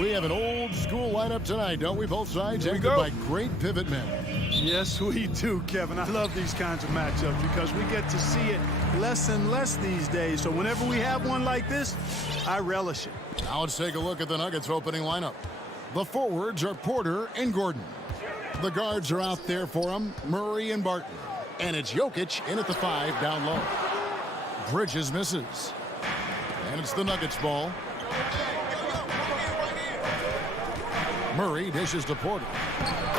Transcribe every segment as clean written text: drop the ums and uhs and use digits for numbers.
We have an old school lineup tonight, don't we? Both sides anchored by great pivot men. Yes, we do, Kevin. I love these kinds of matchups because we get to see it less and less these days. So whenever we have one like this, I relish it. Now let's take a look at the Nuggets opening lineup. The forwards are Porter and Gordon. The guards are out there for them, Murray and Barton. And it's Jokic in at the 5 down low. Bridges misses. And it's the Nuggets ball. Murray dishes to Porter.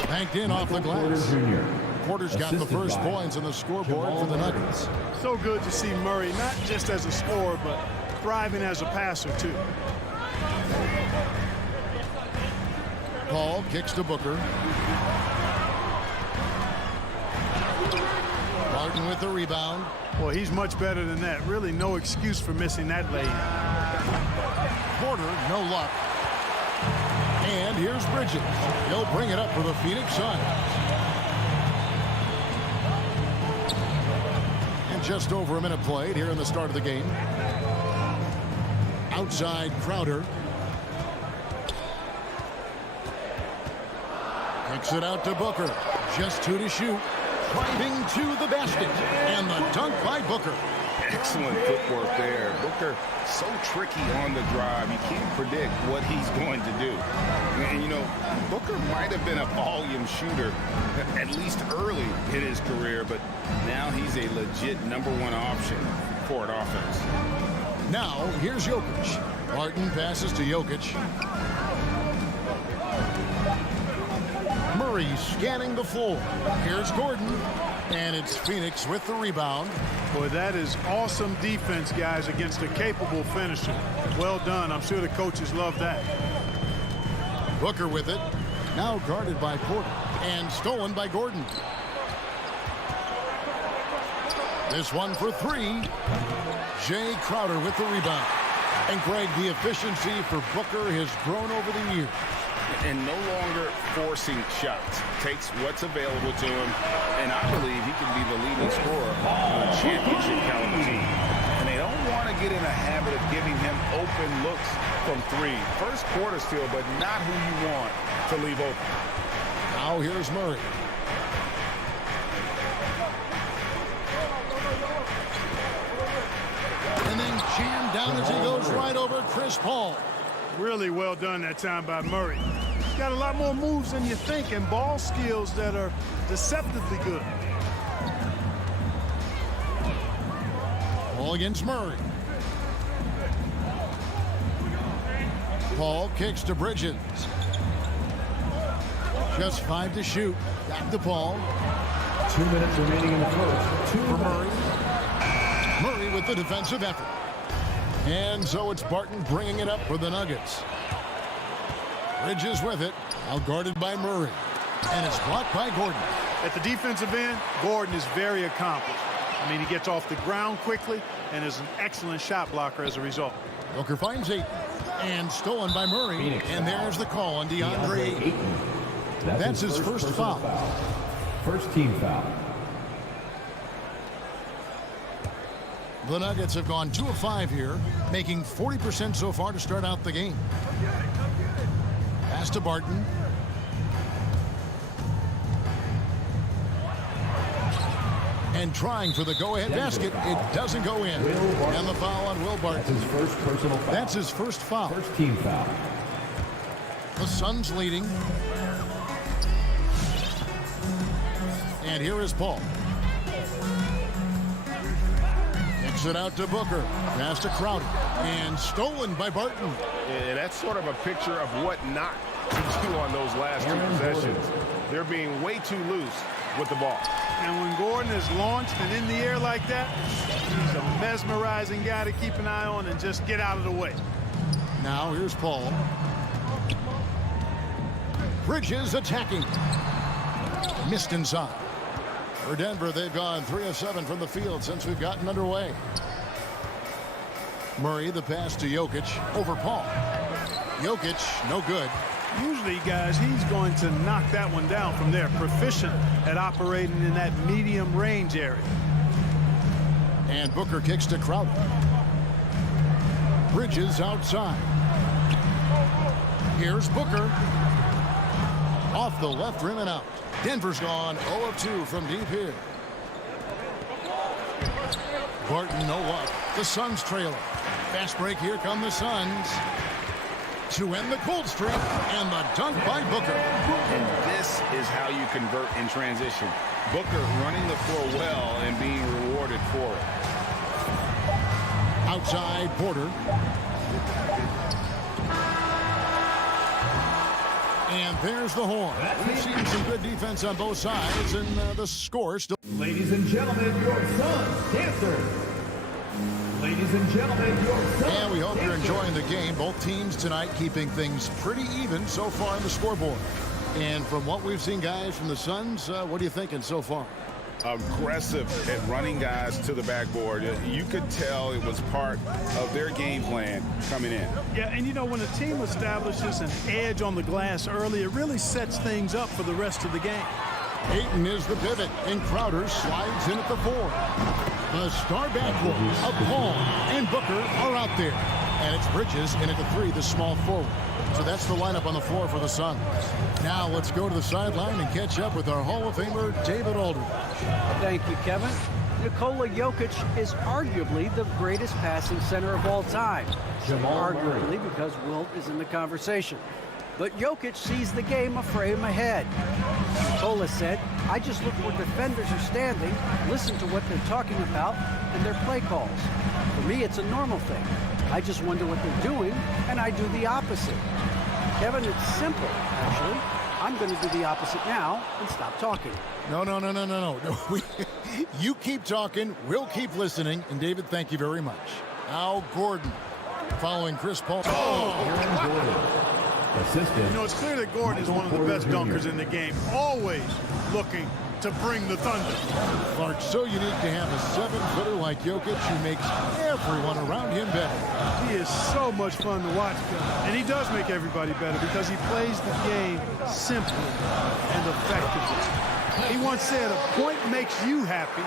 Banked in off the glass. Porter's got the first points on the scoreboard for the Nuggets. So good to see Murray, not just as a scorer, but thriving as a passer, too. Paul kicks to Booker. Barton with the rebound. Well, he's much better than that. Really no excuse for missing that lay-in. Porter, no luck. And here's Bridges. He'll bring it up for the Phoenix Suns. And just over a minute played here in the start of the game. Outside Crowder. Kicks it out to Booker. Just 2 to shoot. Driving to the basket. And the dunk by Booker. Excellent footwork there. Booker, so tricky on the drive. You can't predict what he's going to do. And, you know, Booker might have been a volume shooter, at least early in his career, but now he's a legit #1 option for an offense. Now, here's Jokic. Barton passes to Jokic. Murray scanning the floor. Here's Gordon. And it's Phoenix with the rebound. Boy, that is awesome defense, guys, against a capable finisher. Well done. I'm sure the coaches love that. Booker with it. Now guarded by Porter. And stolen by Gordon. This one for 3. Jay Crowder with the rebound. And Greg, the efficiency for Booker has grown over the years. And no longer forcing shots. Takes what's available to him, and I believe he can be the leading scorer on a championship caliber team. And they don't want to get in a habit of giving him open looks from 3. First quarter still, but not who you want to leave open. Now here's Murray. And then jammed down as he goes right over Chris Paul. Really well done that time by Murray. He's got a lot more moves than you think and ball skills that are deceptively good. Ball against Murray. Paul kicks to Bridges. Just 5 to shoot. Back to Paul. 2 minutes remaining in the first. 2 for Murray. Murray with the defensive effort. And so it's Barton bringing it up for the Nuggets. Bridges with it. Now guarded by Murray. And it's blocked by Gordon. At the defensive end, Gordon is very accomplished. I mean, he gets off the ground quickly and is an excellent shot blocker as a result. Booker finds 8. And stolen by Murray. Phoenix and there's the call on DeAndre Ayton. That's his first foul. First team foul. The Nuggets have gone 2 of 5 here, making 40% so far to start out the game. Pass to Barton. And trying for the go-ahead basket. It doesn't go in. And the foul on Will Barton. That's his first personal foul. That's his first foul. First team foul. The Suns leading. And here is Paul. Kicks it out to Booker. Pass to Crowder. And stolen by Barton. And that's sort of a picture of what not to do on those last 2 possessions. They're being way too loose with the ball. And when Gordon is launched and in the air like that, he's a mesmerizing guy to keep an eye on and just get out of the way. Now here's Paul. Bridges attacking. Missed inside. For Denver, they've gone 3 of 7 from the field since we've gotten underway. Murray, the pass to Jokic over Paul. Jokic, no good. Usually, guys, he's going to knock that one down from there. Proficient at operating in that medium range area. And Booker kicks to Crowder. Bridges outside. Here's Booker. Off the left rim and out. Denver's gone 0 of 2 from deep here. Barton, no luck. The Suns trail it. Fast break. Here come the Suns. To end the cold streak, and the dunk by Booker. And this is how you convert in transition. Booker running the floor well and being rewarded for it. Outside Porter. And there's the horn. We've seen some good defense on both sides, and the score still. Ladies and gentlemen, your Suns dancers. Ladies and gentlemen, your Suns. And we hope you're dancers. enjoying the game. Both teams tonight keeping things pretty even so far on the scoreboard. And from what we've seen, guys, from the Suns, what are you thinking so far? Aggressive at running guys to the backboard. You could tell it was part of their game plan coming in. Yeah, and you know, when a team establishes an edge on the glass early, it really sets things up for the rest of the game. Ayton is the pivot, and Crowder slides in at the 4. The star backcourt of Paul and Booker are out there. And it's Bridges in at the 3, the small forward. So that's the lineup on the floor for the Suns. Now let's go to the sideline and catch up with our Hall of Famer, David Aldridge. Thank you, Kevin. Nikola Jokic is arguably the greatest passing center of all time. Arguably because Wilt is in the conversation. But Jokic sees the game a frame ahead. Nikola said, I just look where defenders are standing, listen to what they're talking about, and their play calls. For me, it's a normal thing. I just wonder what they're doing, and I do the opposite. Kevin, it's simple, actually. I'm going to do the opposite now and stop talking. No. You keep talking, we'll keep listening. And David, thank you very much. Al Gordon following Chris Paul. Aaron Gordon. Assistant. You know, it's clear that Gordon is one of the best dunkers in the game, always looking to bring the thunder. Clark, so unique to have a 7-footer like Jokic who makes everyone around him better. He is so much fun to watch, and he does make everybody better because he plays the game simply and effectively. He once said, a point makes you happy,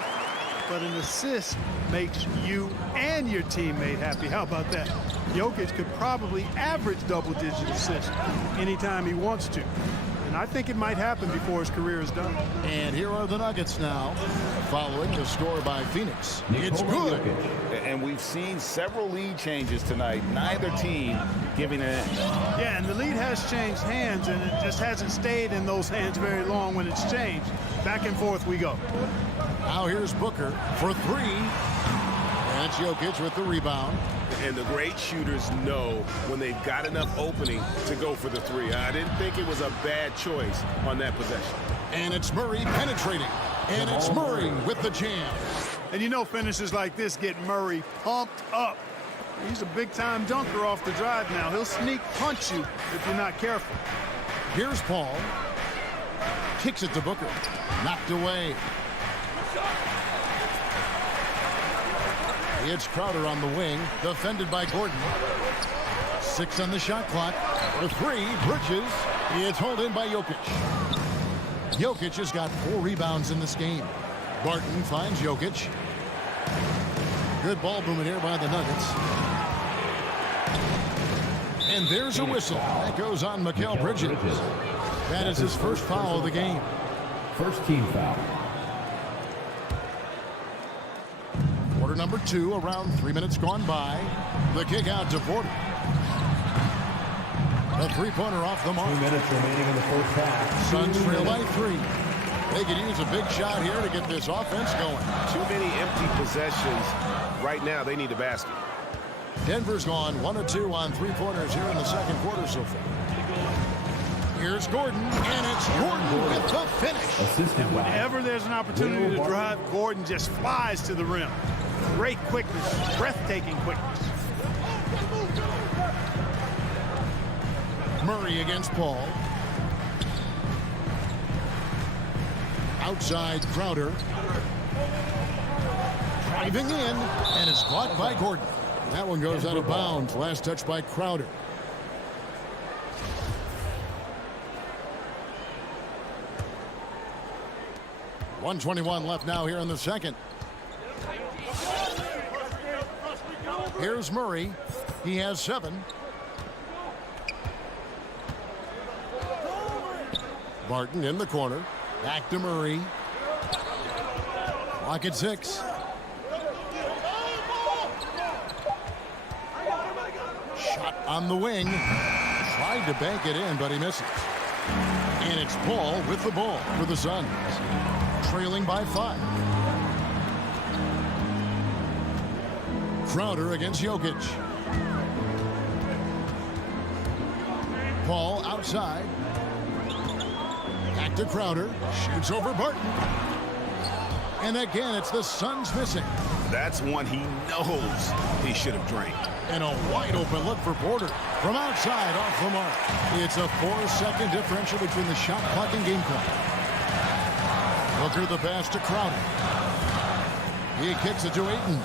but an assist makes you and your teammate happy. How about that? Jokic could probably average double-digit assists anytime he wants to. And I think it might happen before his career is done. And here are the Nuggets now, following the score by Phoenix. It's good. And we've seen several lead changes tonight. Neither team giving an inch. Yeah, and the lead has changed hands, and it just hasn't stayed in those hands very long when it's changed. Back and forth we go. Now here's Booker for 3. And it's Jokic with the rebound. And the great shooters know when they've got enough opening to go for the 3. I didn't think it was a bad choice on that possession. And it's Murray penetrating. And it's Murray with the jam. And you know finishes like this get Murray pumped up. He's a big-time dunker off the drive now. He'll sneak punch you if you're not careful. Here's Paul. Kicks it to Booker. Knocked away. It's Crowder on the wing, defended by Gordon. 6 on the shot clock. The 3, Bridges. It's hauled in by Jokic. Jokic has got 4 rebounds in this game. Barton finds Jokic. Good ball movement here by the Nuggets. And there's a whistle. That goes on Mikal Bridges. That is his first foul of the game. First team foul. Quarter number 2, around 3 minutes gone by. The kick out to Porter. A 3-pointer off the mark. 2 minutes remaining in the first half. Suns trail by 3. They could use a big shot here to get this offense going. Too many empty possessions. Right now, they need a basket. Denver's gone 1 of 2 on 3-pointers here in the second quarter so far. Here's Gordon, and it's Gordon with the finish. Assistant foul. Whenever there's an opportunity to drive, Gordon just flies to the rim. Great quickness, breathtaking quickness. Murray against Paul. Outside Crowder. Driving in, and it's caught by Gordon. That one goes out of bounds. Last touch by Crowder. .121 left now here in the second. Here's Murray. He has 7. Barton in the corner. Back to Murray. Clock at 6. Shot on the wing. Tried to bank it in, but he misses. And it's Paul with the ball for the Suns. Trailing by 5. Crowder against Jokic. Paul outside. Back to Crowder. Shoots over Barton. And again, it's the Suns missing. That's one he knows he should have drained. And a wide open look for Porter. From outside, off the mark. It's a 4-second differential between the shot clock and game clock. Booker the pass to Crowder. He kicks it to Ayton.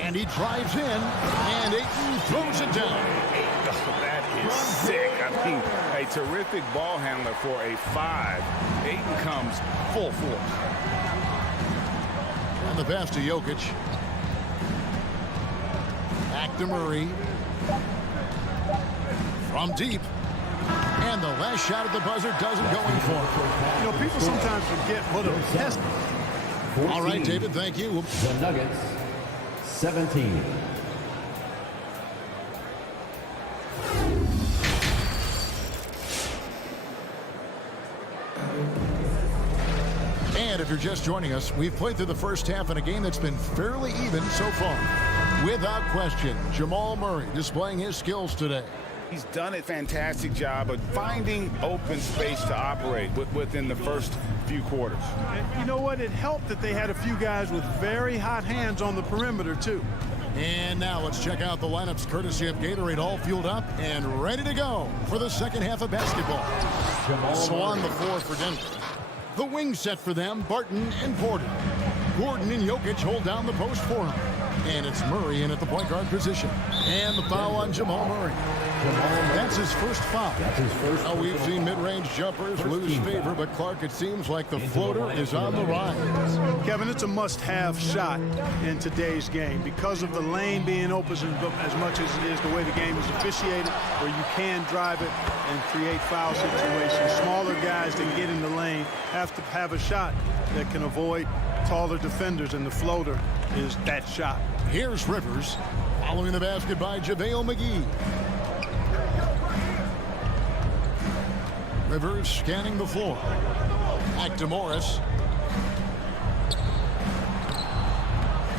And he drives in. And Ayton throws it down. That is sick. I mean, a terrific ball handler for a 5. Ayton comes full force. And the pass to Jokic. Back to Murray. From deep. And the last shot at the buzzer doesn't go in for him. You know, people sometimes forget what a test. All right, David, thank you. The Nuggets, 17. And if you're just joining us, we've played through the first half in a game that's been fairly even so far. Without question, Jamal Murray displaying his skills today. He's done a fantastic job of finding open space to operate within the first few quarters. And you know what? It helped that they had a few guys with very hot hands on the perimeter, too. And now let's check out the lineups courtesy of Gatorade, all fueled up and ready to go for the second half of basketball. So on the floor for Denver. The wing set for them, Barton and Porter. Gordon and Jokic hold down the post for him. And it's Murray in at the point guard position. And the foul on Jamal Murray. That's his first foul. Now we've seen mid-range jumpers lose favor, but Clark, it seems like the floater is on the rise. Kevin, it's a must-have shot in today's game because of the lane being open as much as it is the way the game is officiated, where you can drive it and create foul situations. Smaller guys that get in the lane have to have a shot that can avoid taller defenders, and the floater is that shot. Here's Rivers, following the basket by JaVale McGee. Rivers scanning the floor. Back to Morris.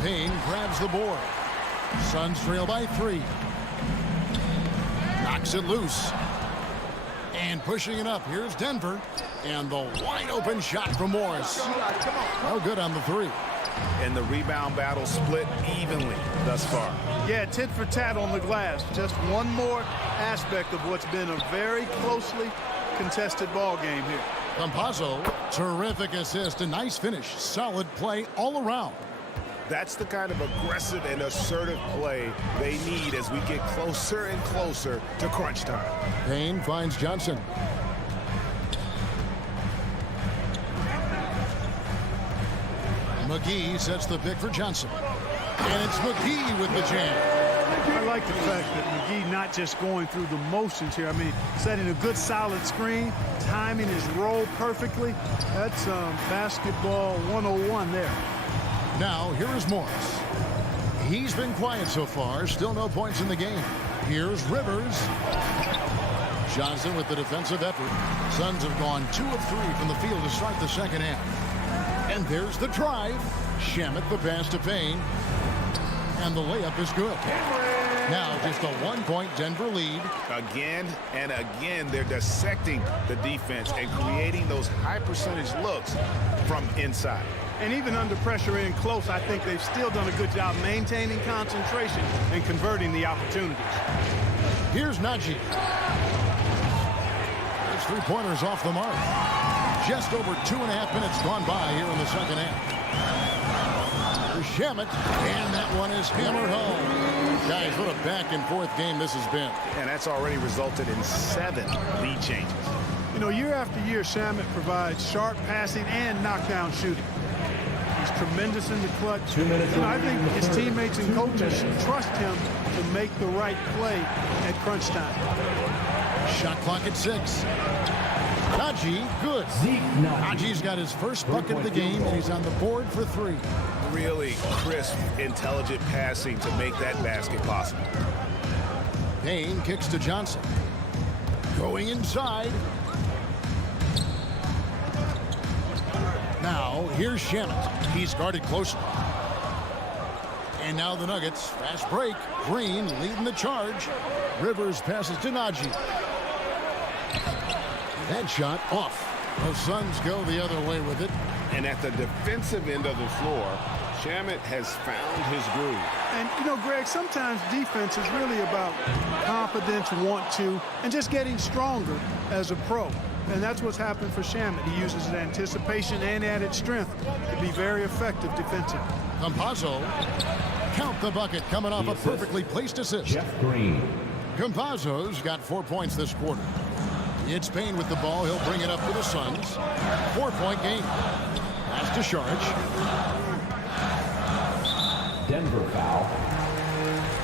Payne grabs the board. Suns trail by 3. Knocks it loose. And pushing it up. Here's Denver. And the wide open shot from Morris. No good on the 3. And the rebound battle split evenly thus far. Yeah, tit for tat on the glass. Just one more aspect of what's been a very closely contested ball game here. Campazzo, terrific assist, a nice finish. Solid play all around. That's the kind of aggressive and assertive play they need as we get closer and closer to crunch time. Payne finds Johnson. McGee sets the pick for Johnson. And it's McGee with the jam. I like the fact that McGee not just going through the motions here. I mean, setting a good solid screen, timing his roll perfectly. That's basketball 101 there. Now, here is Morris. He's been quiet so far. Still no points in the game. Here's Rivers. Johnson with the defensive effort. Suns have gone 2 of 3 from the field to start the second half. And there's the drive. Shamet the pass to Payne. And the layup is good. Now just a 1-point Denver lead. Again and again, they're dissecting the defense and creating those high percentage looks from inside. And even under pressure in close, I think they've still done a good job maintaining concentration and converting the opportunities. Here's Najee. His 3-pointers off the mark. Just over 2.5 minutes gone by here in the second half. Here's Shamet, and that one is hammered home. Guys, what a back-and-forth game this has been. And that's already resulted in 7 lead changes. You know, year after year, Shamet provides sharp passing and knockdown shooting. He's tremendous in the clutch. 2 minutes. And I think his teammates and coaches trust him to make the right play at crunch time. Shot clock at 6. Najee, good. Najee's got his first bucket of the game, and he's on the board for 3. Really crisp, intelligent passing to make that basket possible. Payne kicks to Johnson. Going inside. Now, here's Shamet. He's guarded closely. And now the Nuggets. Fast break. Green leading the charge. Rivers passes to Najee. That shot off. The Suns go the other way with it. And at the defensive end of the floor, Shamet has found his groove. And, you know, Greg, sometimes defense is really about confidence, want to, and just getting stronger as a pro. And that's what's happened for Shamet. He uses his anticipation and added strength to be very effective defensively. Campazzo, count the bucket, coming off a perfectly placed assist. Jeff Green. Campazzo's got 4 points this quarter. It's Payne with the ball. He'll bring it up for the Suns. 4-point game. Pass to Sharge. Denver foul.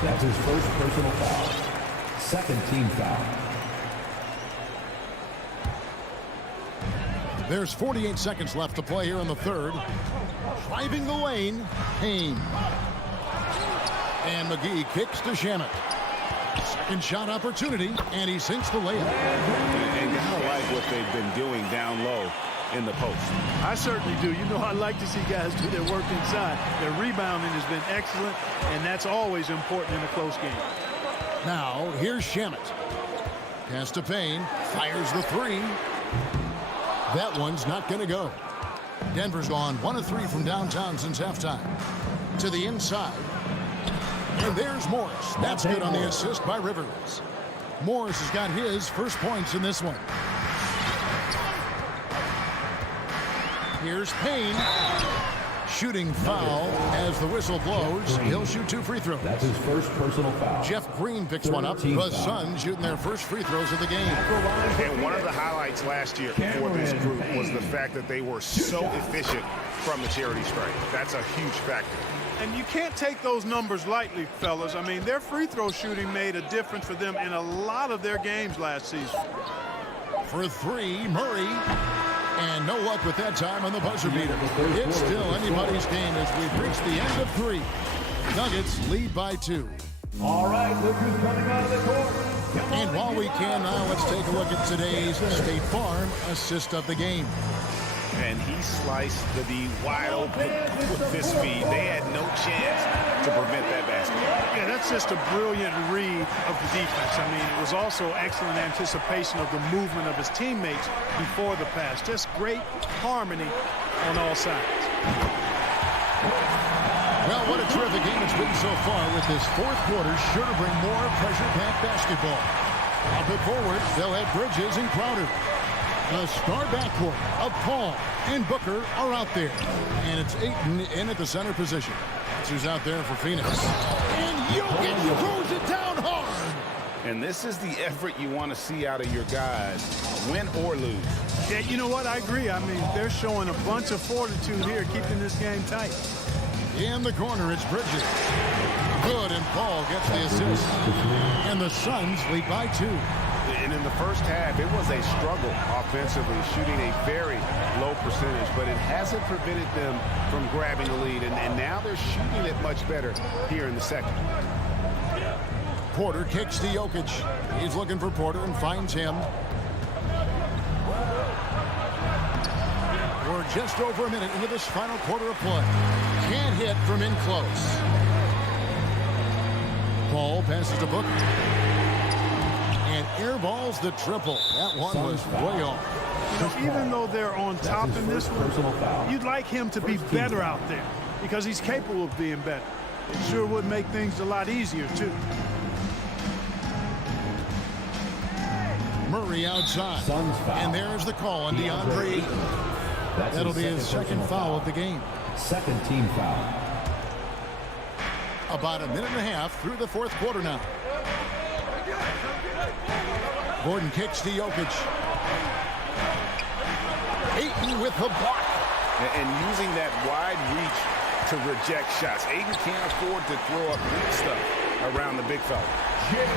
That's his first personal foul. Second team foul. There's 48 seconds left to play here in the third. Driving the lane, Payne. And McGee kicks to Shamet. Second shot opportunity, and he sinks the layup. And gotta like what they've been doing down low in the post. I certainly do. You know, I like to see guys do their work inside. Their rebounding has been excellent, and that's always important in a close game. Now, here's Shamet. Pass to Payne. Fires the 3. That one's not going to go. Denver's gone 1 of 3 from downtown since halftime. To the inside. And there's Morris. That's good on the assist by Rivers. Morris has got his first points in this one. Here's Payne. Shooting foul as the whistle blows. He'll shoot 2 free throws. That's his first personal foul. Jeff Green picks one up. The Suns shooting their first free throws of the game. And one of the highlights last year for this group was the fact that they were so efficient from the charity stripe. That's a huge factor. And you can't take those numbers lightly, fellas. I mean, their free throw shooting made a difference for them in a lot of their games last season. For 3, Murray. And no luck with that time on the buzzer beater. It's still anybody's game as we've reached the end of 3. Nuggets lead by 2. All right, look who's coming out of the court. And while we can now, let's take a look at today's State Farm assist of the game. And he sliced the D wide open with this feed. They had no chance to prevent that basket. Yeah, that's just a brilliant read of the defense. I mean, it was also excellent anticipation of the movement of his teammates before the pass. Just great harmony on all sides. Well, what a terrific game it's been so far, with this fourth quarter sure to bring more pressure-packed basketball. Up and forward, they'll have Bridges and Crowder. The star backcourt of Paul and Booker are out there. And it's Ayton in at the center position. That's who's out there for Phoenix. And Jokic throws it down hard. And this is the effort you want to see out of your guys, win or lose. Yeah, you know what? I agree. I mean, they're showing a bunch of fortitude here, keeping this game tight. In the corner, it's Bridges. Good, and Paul gets the assist. And the Suns lead by 2. And in the first half, it was a struggle offensively, shooting a very low percentage, but it hasn't prevented them from grabbing the lead. And now they're shooting it much better here in the second. Porter kicks to Jokic. He's looking for Porter and finds him. We're just over a minute into this final quarter of play. Can't hit from in close. Paul passes to Booker. And airballs the triple. That one was way off. You know, even though they're on top in this one, you'd like him to be better out there because he's capable of being better. It sure would make things a lot easier, too. Murray outside. And there's the call on DeAndre. That'll be his second foul of the game. Second team foul. About a minute and a half through the fourth quarter now. Gordon kicks to Jokic. Ayton with the block. And using that wide reach to reject shots. Ayton can't afford to throw up weak stuff around the big fella.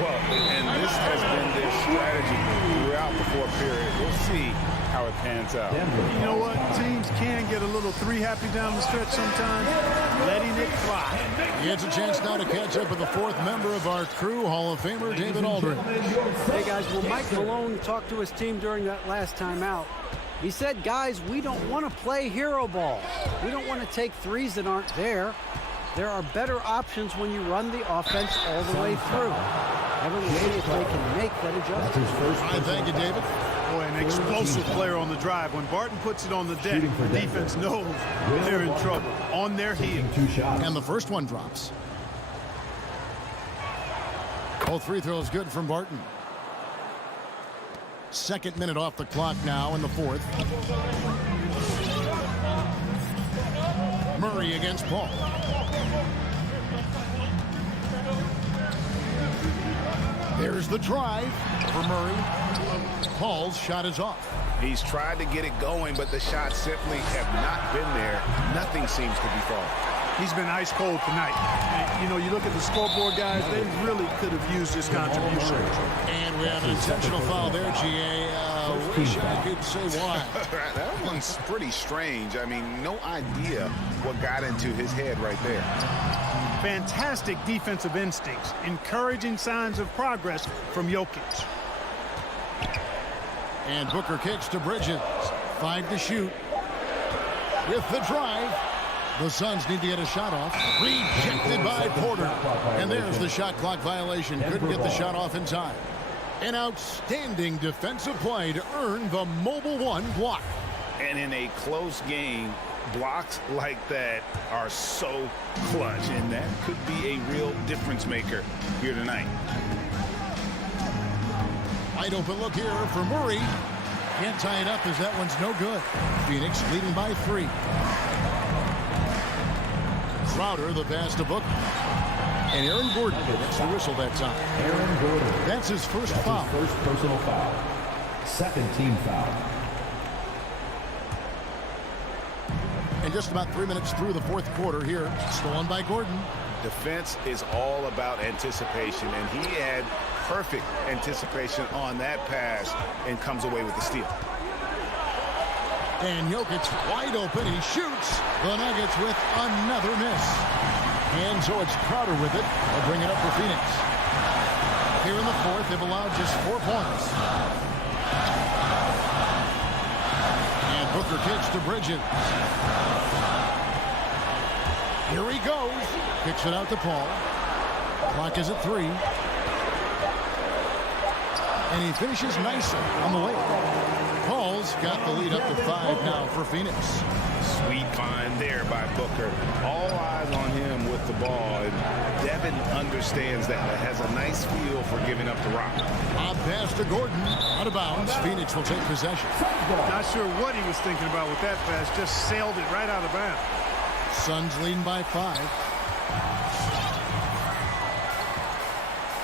Well, and this has been their strategy throughout the fourth period. We'll see how it pans out. You know what? Teams can get a little three happy down the stretch sometimes, letting it fly. He has a chance now to catch up with the fourth member of our crew, Hall of Famer David Aldridge. Hey, guys, well, Mike Malone talked to his team during that last time out. He said, guys, we don't want to play hero ball. We don't want to take threes that aren't there. There are better options when you run the offense all the way through. Everyone see if they can make that adjustment. I thank you, David. Boy, an explosive player on the drive. When Barton puts it on the deck, the defense knows they're in trouble. On their heels. And the first one drops. Both free throws good from Barton. Second minute off the clock now in the fourth. Murray against Paul. There's the drive for Murray. Paul's shot is off. He's tried to get it going, but the shots simply have not been there. Nothing seems to be falling. He's been ice cold tonight. And, you know, you look at the scoreboard, guys, they really could have used his contribution. And we have an intentional foul there, GA. Wish I could say why. That one's pretty strange. I mean, no idea what got into his head right there. Fantastic defensive instincts, encouraging signs of progress from Jokic. And Booker kicks to Bridges. 5 to shoot. With the drive. The Suns need to get a shot off. Rejected by Porter. And there's the shot clock violation. Couldn't get the shot off in time. An outstanding defensive play to earn the Mobile One block. And in a close game, blocks like that are so clutch, and that could be a real difference maker here tonight. Wide open look here for Murray. Can't tie it up as that one's no good. Phoenix leading by 3. Crowder, the pass to Booker. And Aaron Gordon gets the whistle that time. Aaron Gordon. That's his first That's foul. his first personal foul. Second team foul. And just about 3 minutes through the fourth quarter here. Stolen by Gordon. Defense is all about anticipation, and he had perfect anticipation on that pass and comes away with the steal. And Jokic wide open. He shoots. The Nuggets with another miss. And so it's Crowder with it. They'll bring it up for Phoenix. Here in the fourth, they've allowed just 4 points. And Booker kicks to Bridges. Here he goes. Kicks it out to Paul. Clock is at 3. And he finishes nicely on the way. Paul's got the lead up to 5 now for Phoenix. Sweet find there by Booker. All eyes on him with the ball. And Devin understands that. Has a nice feel for giving up the rock. Bob pass to Gordon. Out of bounds. Phoenix will take possession. Not sure what he was thinking about with that pass. Just sailed it right out of bounds. Suns leading by 5.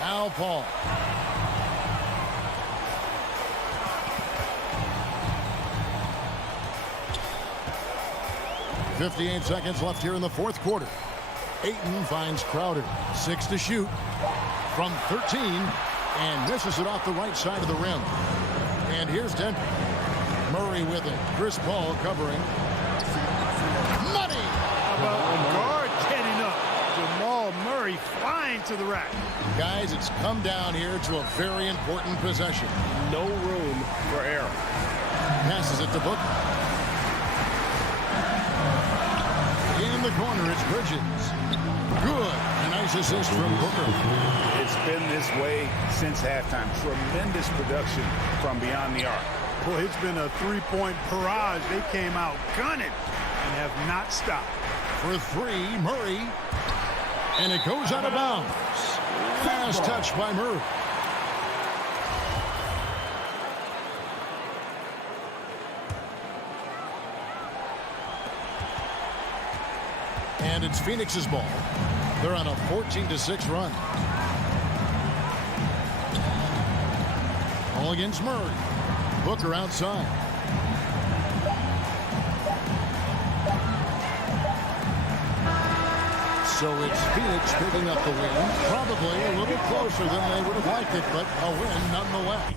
Al Paul. .58 seconds left here in the fourth quarter. Ayton finds Crowder. 6 to shoot from 13 and misses it off the right side of the rim. And here's Denver. Murray with it. Chris Paul covering. Money! How about guard getting up? Jamal Murray flying to the rack. Guys, it's come down here to a very important possession. No room for error. Passes it to Booker. In the corner, it's Bridges. Good. A nice assist from Booker. It's been this way since halftime. Tremendous production from beyond the arc. Boy, it's been a three-point barrage. They came out gunning and have not stopped. For 3, Murray. And it goes out of bounds. Fast touch by Murray. And it's Phoenix's ball. They're on a 14-6 run. All against Murray. Booker outside. So it's Phoenix picking up the win. Probably a little closer than they would have liked it, but a win nonetheless.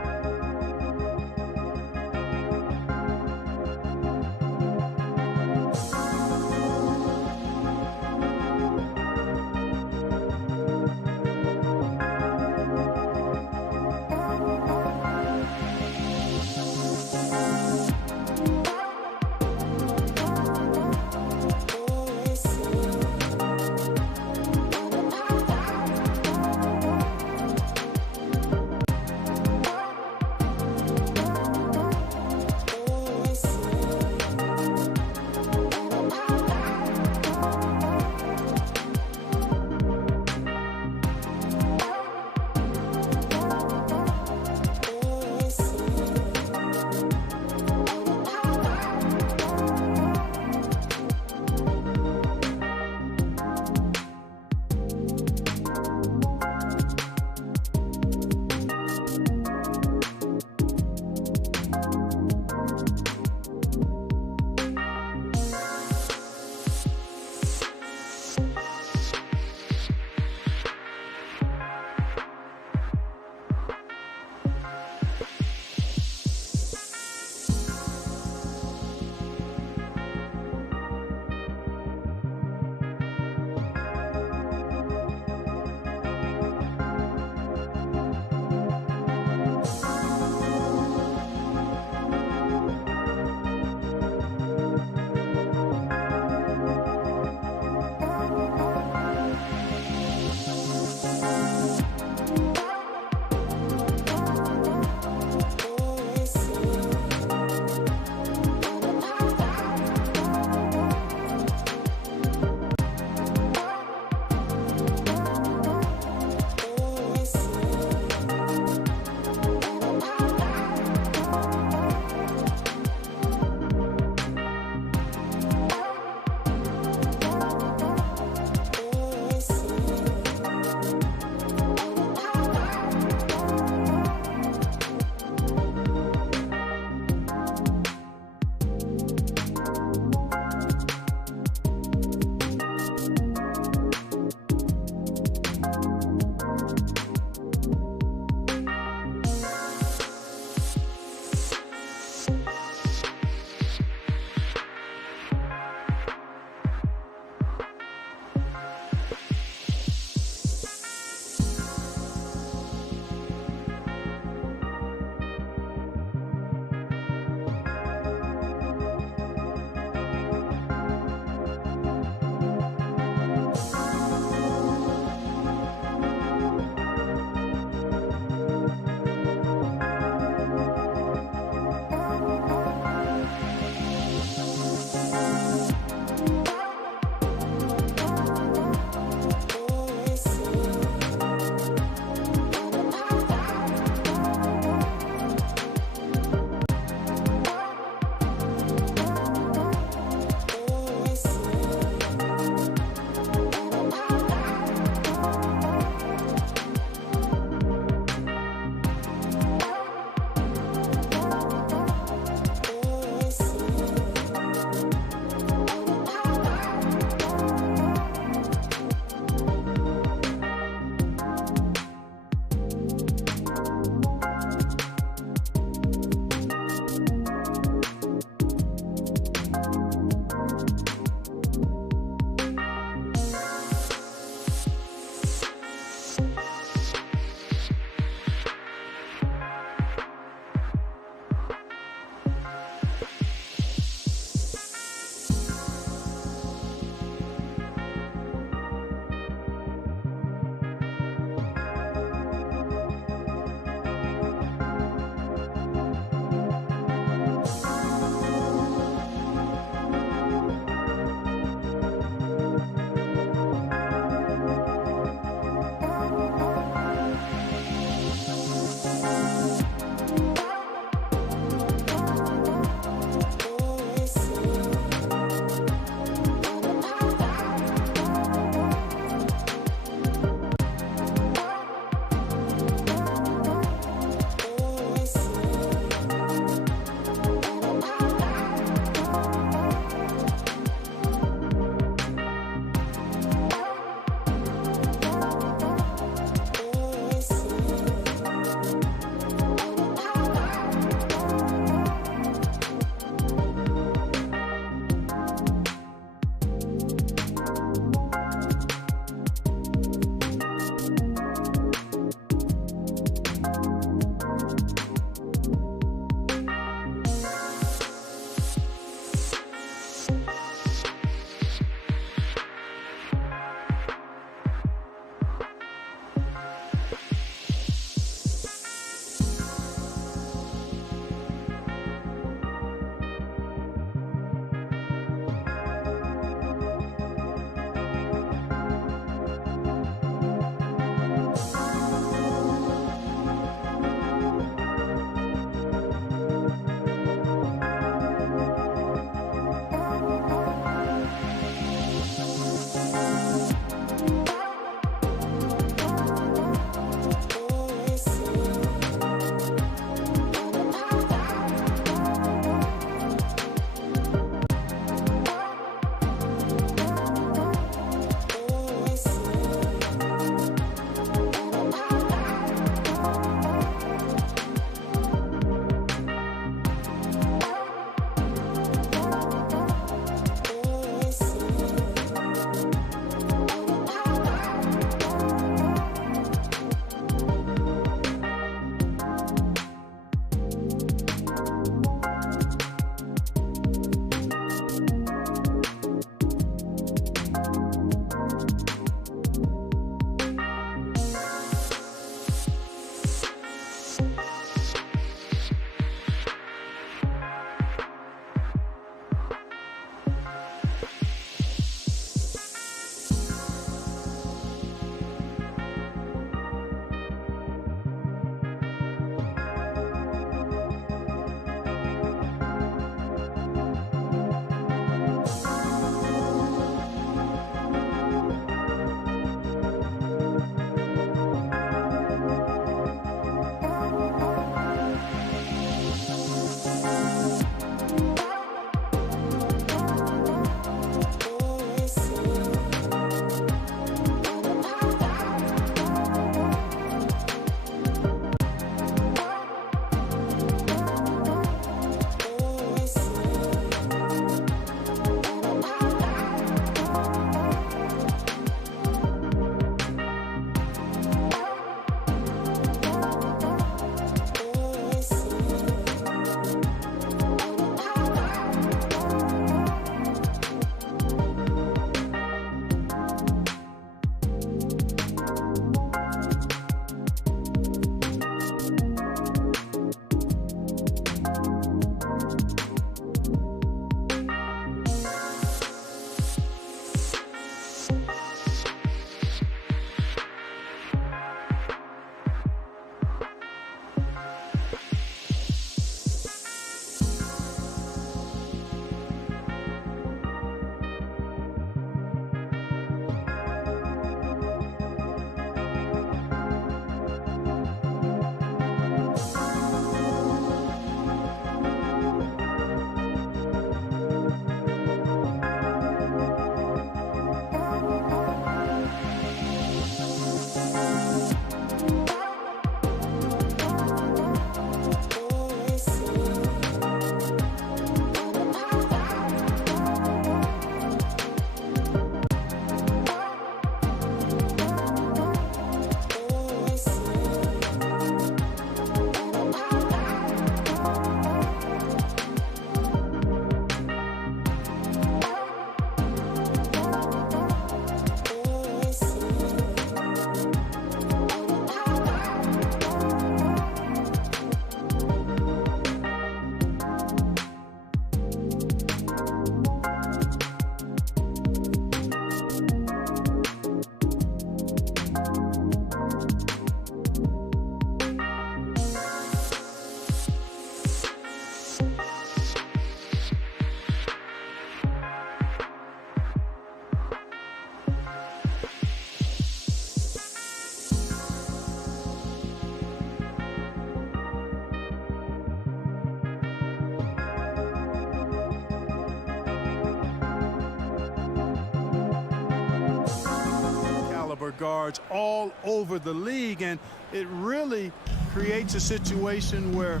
guards all over the league, and it really creates a situation where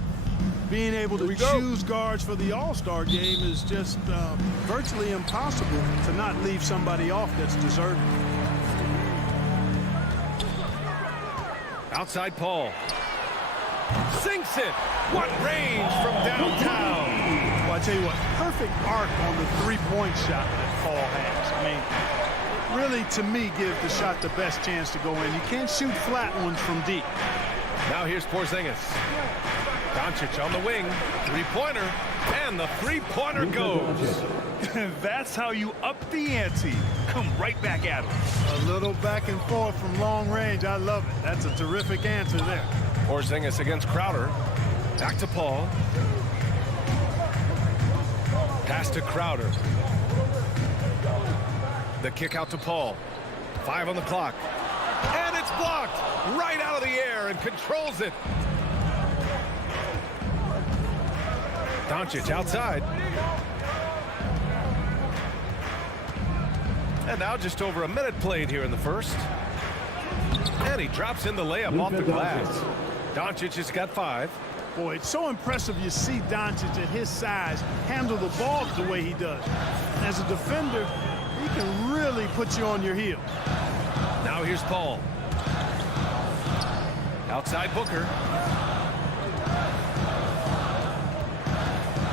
being able to choose guards for the All-Star game is just virtually impossible to not leave somebody off that's deserving. Outside Paul. Sinks it. What range from downtown. Well, I tell you what, perfect arc on the three-point shot that Paul has. I mean, really, to me, give the shot the best chance to go in. You can't shoot flat ones from deep. Now here's Porzingis. Doncic on the wing. Three-pointer. And the three-pointer goes. That's how you up the ante. Come right back at him. A little back and forth from long range. I love it. That's a terrific answer there. Porzingis against Crowder. Back to Paul. Pass to Crowder. The kick out to Paul. 5 on the clock. And it's blocked right out of the air and controls it. Doncic outside. And now just over a minute played here in the first. And he drops in the layup off the glass. Doncic has got 5. Boy, it's so impressive you see Doncic at his size handle the ball the way he does. As a defender, he can really put you on your heel. Now here's Paul. Outside Booker.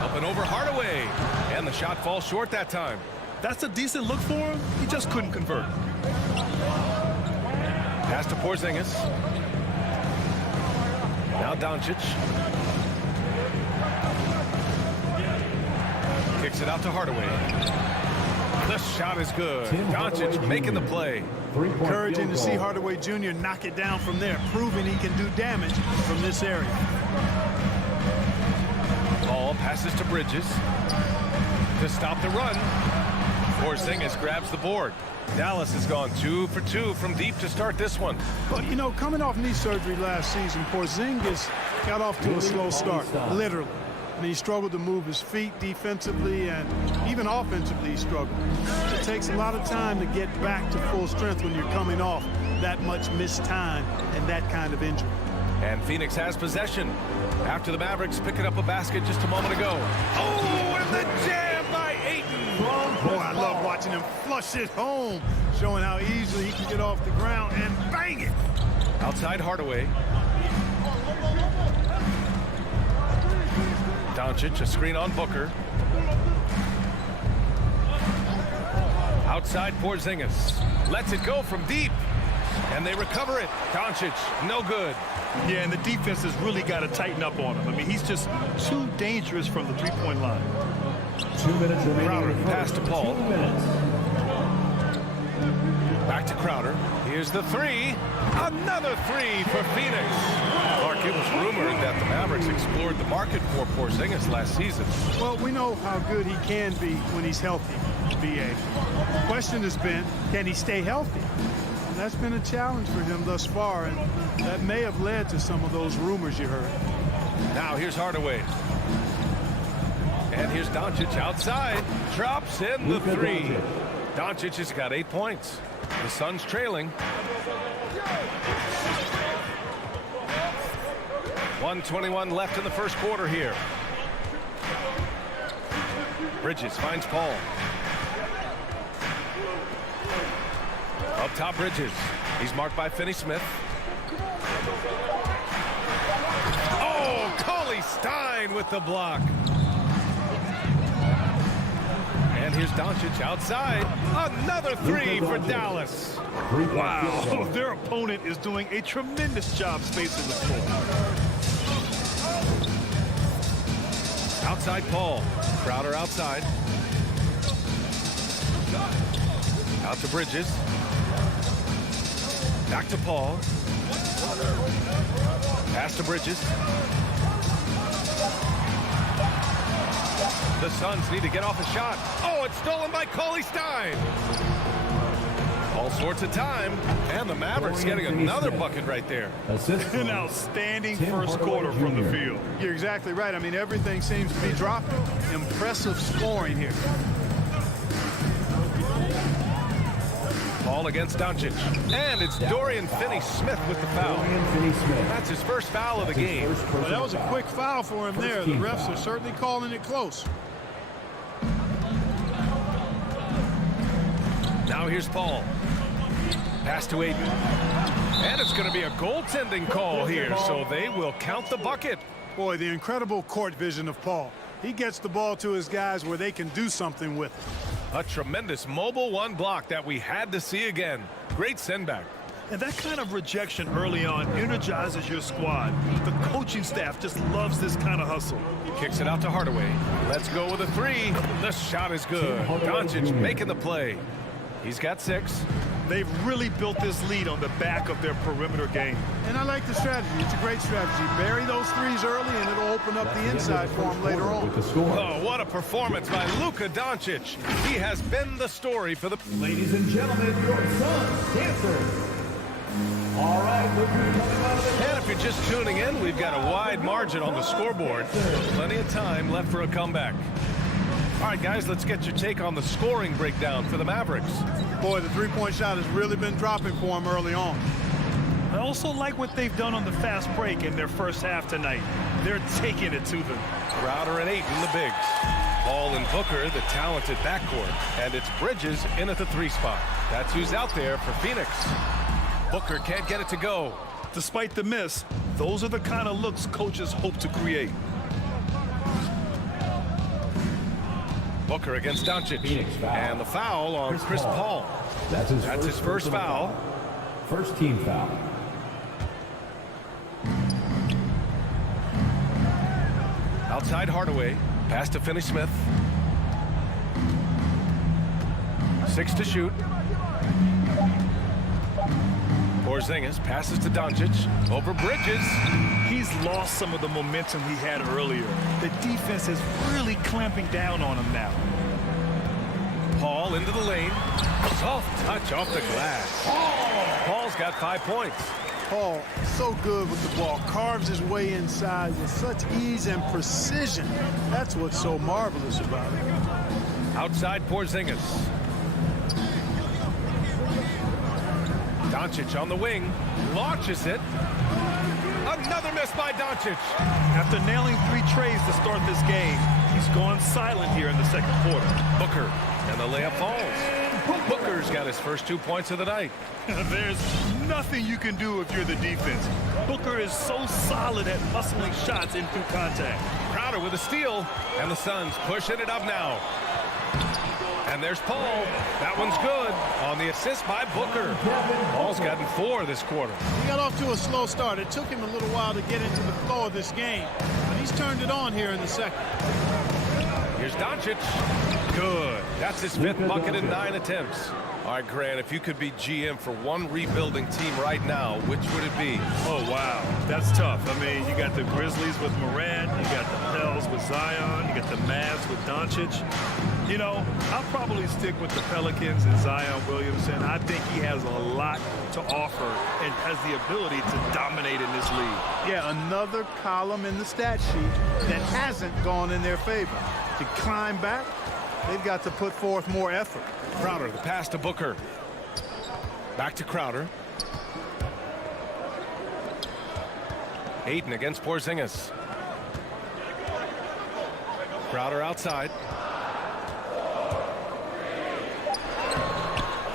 Up and over Hardaway. And the shot falls short that time. That's a decent look for him. He just couldn't convert. Pass to Porzingis. Now Doncic. Kicks it out to Hardaway. The shot is good. Doncic making the play. Encouraging to see Hardaway Jr. knock it down from there, proving he can do damage from this area. Paul passes to Bridges to stop the run. Porzingis grabs the board. Dallas has gone 2 for 2 from deep to start this one. But, you know, coming off knee surgery last season, Porzingis got off to a slow start, literally. I mean, he struggled to move his feet defensively, and even offensively he struggled. It takes a lot of time to get back to full strength when you're coming off that much missed time and that kind of injury. And Phoenix has possession after the Mavericks picking up a basket just a moment ago. Oh, and the jam by Ayton. Boy, I love watching him flush it home, showing how easily he can get off the ground and bang it. Outside Hardaway. Doncic, a screen on Booker. Outside Porzingis. Lets it go from deep. And they recover it. Doncic, no good. Yeah, and the defense has really got to tighten up on him. I mean, he's just too dangerous from the three-point line. 2 minutes remaining. Crowder, pass to Paul. 2 minutes. Back to Crowder. Here's the 3. Another 3 for Phoenix. Mark, it was rumored that the Mavericks explored the market for Porzingis last season. Well, we know how good he can be when he's healthy, B.A. The question has been, can he stay healthy? And that's been a challenge for him thus far, and that may have led to some of those rumors you heard. Now here's Hardaway. And here's Doncic outside. Drops in the 3. Doncic has got 8 points. The Suns trailing. 1:21 left in the first quarter here. Bridges finds Paul. Up top, Bridges. He's marked by Finney-Smith. Oh, Cauley Stein with the block. And here's Doncic outside. Another 3 for Dallas. Wow, their opponent is doing a tremendous job spacing the floor. Outside Paul. Crowder outside. Out to Bridges. Back to Paul. Pass to Bridges. The Suns need to get off a shot. Oh, it's stolen by Cauley Stein. All sorts of time. And the Mavericks getting another bucket right there. An outstanding first quarter from the field. You're exactly right. I mean, everything seems to be dropping. Impressive scoring here. Paul Paul against Doncic. And it's Dorian Finney-Smith with the foul. That's his first foul of the game. Well, that was a quick foul for him there. The refs are certainly calling it close. Now here's Paul. Pass to Aiden. And it's going to be a goaltending call here, so they will count the bucket. Boy, the incredible court vision of Paul. He gets the ball to his guys where they can do something with it. A tremendous mobile one block that we had to see again. Great send back. And that kind of rejection early on energizes your squad. The coaching staff just loves this kind of hustle. Kicks it out to Hardaway. Let's go with a three. The shot is good. Doncic making the play. He's got 6. They've really built this lead on the back of their perimeter game. And I like the strategy. It's a great strategy. Bury those threes early, and it'll open up the inside for them later on. Oh, what a performance by Luka Doncic. He has been the story for the... Ladies and gentlemen, your Suns dancers. All right, look who's coming out of the... And if you're just tuning in, we've got a wide margin on the scoreboard. Plenty of time left for a comeback. All right, guys, let's get your take on the scoring breakdown for the Mavericks. Boy, the three-point shot has really been dropping for them early on. I also like what they've done on the fast break in their first half tonight. They're taking it to them. Crowder and Ayton, the bigs. Paul and Booker, the talented backcourt. And it's Bridges in at the 3 spot. That's who's out there for Phoenix. Booker can't get it to go. Despite the miss, those are the kind of looks coaches hope to create. Booker against Doncic. And the foul on Chris Paul. That's his first foul. First team foul. Outside Hardaway. Pass to Finney-Smith. 6 to shoot. Porzingis passes to Doncic. Over Bridges. He's lost some of the momentum he had earlier. The defense is really clamping down on him now. Paul into the lane. Soft touch off the glass. Paul's got 5 points. Paul, so good with the ball. Carves his way inside with such ease and precision. That's what's so marvelous about it. Outside Porzingis. Doncic on the wing. Launches it. Another miss by Doncic. After nailing 3 trays to start this game, he's gone silent here in the second quarter. Booker, and the layup falls. Booker's got his first 2 points of the night. There's nothing you can do if you're the defense. Booker is so solid at muscling shots in through contact. Crowder with a steal, and the Suns pushing it up now. And there's Paul. That one's good on the assist by Booker. Paul's gotten 4 this quarter. He got off to a slow start. It took him a little while to get into the flow of this game, but he's turned it on here in the second. Here's Doncic. Good. That's his 5th bucket in 9 attempts. All right, Grant, if you could be GM for one rebuilding team right now, which would it be? Oh, wow. That's tough. I mean, you got the Grizzlies with Morant. You got the Pels with Zion. You got the Mavs with Doncic. You know, I'll probably stick with the Pelicans and Zion Williamson. I think he has a lot to offer and has the ability to dominate in this league. Yeah, another column in the stat sheet that hasn't gone in their favor. To climb back, they've got to put forth more effort. Crowder, the pass to Booker. Back to Crowder. Ayton against Porzingis. Crowder outside.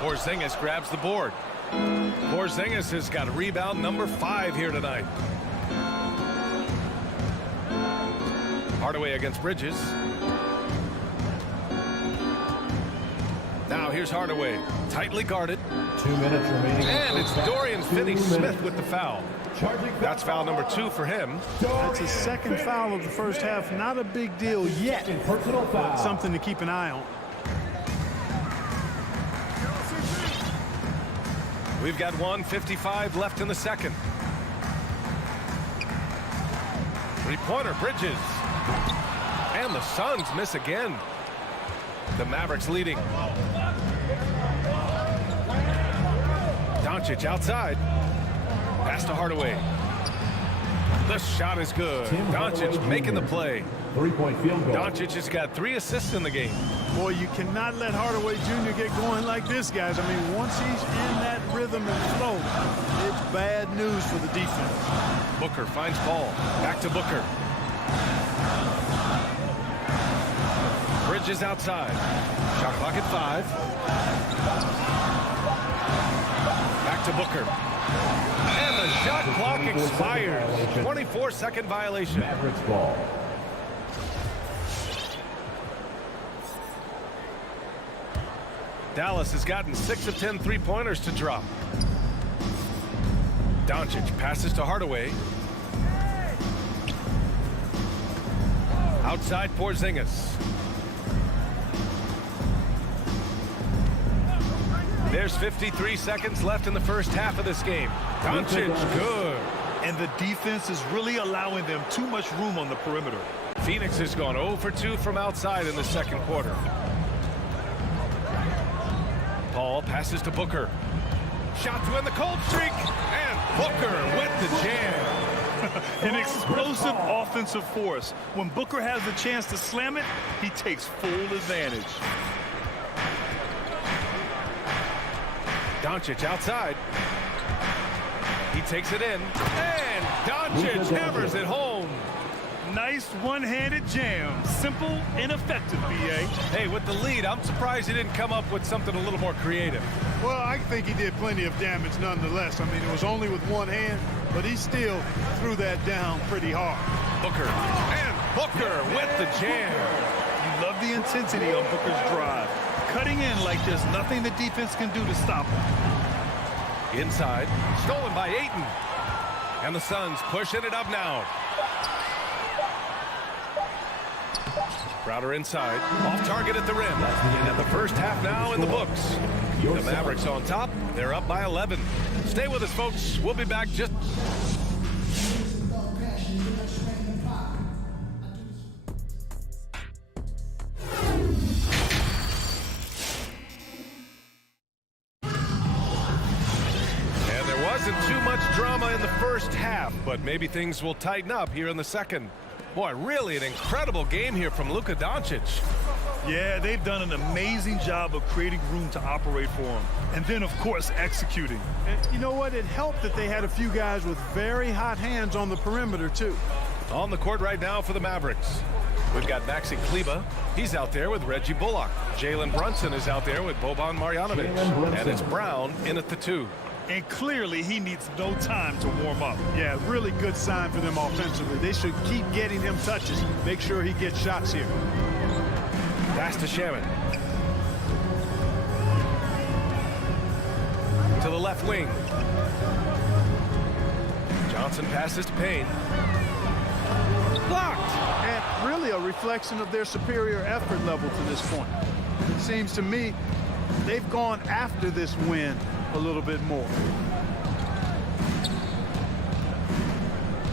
Porzingis grabs the board. Porzingis has got rebound number 5 here tonight. Hardaway against Bridges. Now here's Hardaway, tightly guarded. 2 minutes remaining. And it's Dorian Finney-Smith with the foul. That's foul number 2 for him. That's his second foul of the first half. Not a big deal yet, but something to keep an eye on. We've got 1:55 left in the second. 3-pointer, Bridges. And the Suns miss again. The Mavericks leading. Doncic outside. Pass to Hardaway. The shot is good. Doncic making the play. 3-point field goal. Doncic has got 3 assists in the game. Boy, you cannot let Hardaway Jr. get going like this, guys. I mean, once he's in that rhythm and flow, it's bad news for the defense. Booker finds ball. Back to Booker. Bridges outside. Shot clock at 5. Back to Booker. And the shot clock expires. 24-second violation. Mavericks ball. Dallas has gotten 6 of 10 three-pointers to drop. Doncic passes to Hardaway. Outside Porzingis. There's 53 seconds left in the first half of this game. Doncic, good. And the defense is really allowing them too much room on the perimeter. Phoenix has gone 0 for 2 from outside in the second quarter. Paul passes to Booker. Shot to end the cold streak. And Booker with the jam. An explosive offensive force. When Booker has the chance to slam it, he takes full advantage. Doncic outside. He takes it in. And Doncic hammers it home. Nice one-handed jam. Simple and effective, B.A. Hey, with the lead, I'm surprised he didn't come up with something a little more creative. Well, I think he did plenty of damage nonetheless. I mean, it was only with one hand, but he still threw that down pretty hard. Booker. And Booker with the jam. You love the intensity on Booker's drive. Cutting in like there's nothing the defense can do to stop him. Inside. Stolen by Ayton. And the Suns pushing it up now. Crowder inside. Off target at the rim. And the first half now in the books. The Mavericks on top. They're up by 11. Stay with us, folks. We'll be back just... And there wasn't too much drama in the first half, but maybe things will tighten up here in the second. Boy, really an incredible game here from Luka Doncic. Yeah, they've done an amazing job of creating room to operate for him. And then, of course, executing. And you know what? It helped that they had a few guys with very hot hands on the perimeter, too. On the court right now for the Mavericks. We've got Maxi Kleba. He's out there with Reggie Bullock. Jalen Brunson is out there with Boban Marjanovic. And it's Brown in at the 2. And clearly, he needs no time to warm up. Yeah, really good sign for them offensively. They should keep getting him touches. Make sure he gets shots here. Pass to Shaman. To the left wing. Johnson passes to Payne. Blocked! And really a reflection of their superior effort level to this point. It seems to me they've gone after this win a little bit more.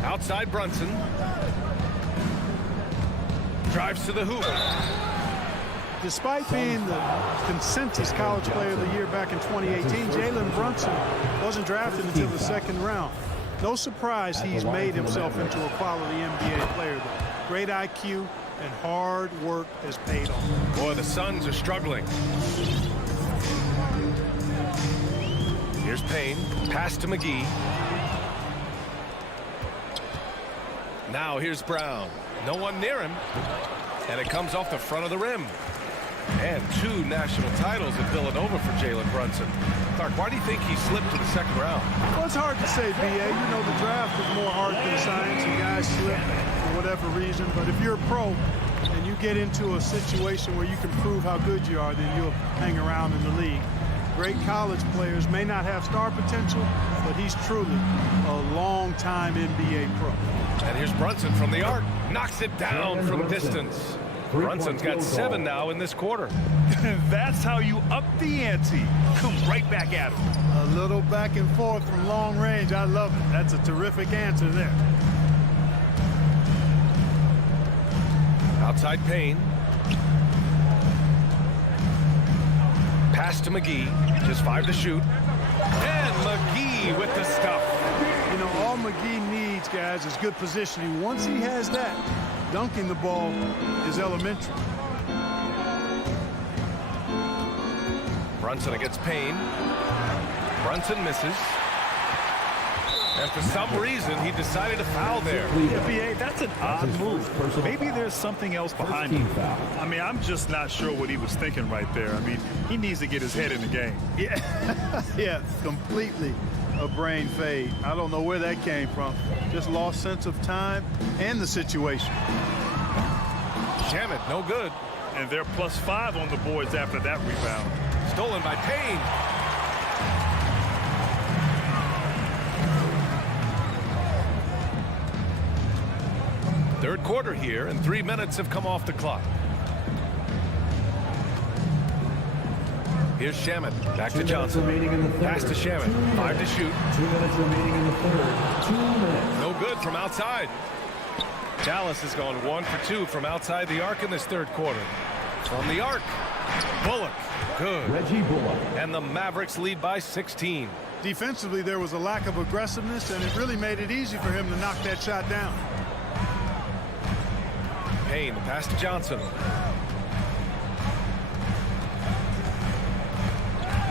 Outside Brunson. Drives to the hoop. Despite being the consensus college player of the year back in 2018, Jalen Brunson wasn't drafted until the second round. No surprise he's made himself into a quality NBA player, though. Great IQ and hard work has paid off. Boy, the Suns are struggling. Here's Payne. Pass to McGee. Now here's Brown. No one near him. And it comes off the front of the rim. And 2 national titles at Villanova for Jalen Brunson. Clark, why do you think he slipped to the second round? Well, it's hard to say, B.A. You know, the draft is more art than science, and guys slip for whatever reason. But if you're a pro and you get into a situation where you can prove how good you are, then you'll hang around in the league. Great college players may not have star potential, but he's truly a long-time NBA pro. And here's Brunson from the arc. Knocks it down from distance. Brunson's got 7 now in this quarter. That's how you up the ante. Come right back at him. A little back and forth from long range. I love it. That's a terrific answer there. Outside Payne. Pass to McGee. Just 5 to shoot. And McGee with the stuff. You know, all McGee needs, guys, is good positioning. Once he has that, dunking the ball is elementary. Brunson against Payne. Brunson misses. And for some reason, he decided to foul there. Yeah, B.A., that's an odd move. Maybe there's something else behind it. I mean, I'm just not sure what he was thinking right there. I mean, he needs to get his head in the game. Yeah, yeah, completely a brain fade. I don't know where that came from. Just lost sense of time and the situation. Shamet, no good. And they're +5 on the boards after that rebound. Stolen by Payne. Third quarter here, and 3 minutes have come off the clock. Here's Shamet. Back to Johnson. Pass to Shamet. 5 to shoot. 2 minutes remaining in the third. 2 minutes. No good from outside. Dallas has gone 1 for 2 from outside the arc in this third quarter. From the arc, Bullock. Good. Reggie Bullock. And the Mavericks lead by 16. Defensively, there was a lack of aggressiveness, and it really made it easy for him to knock that shot down. Payne, the pass to Johnson.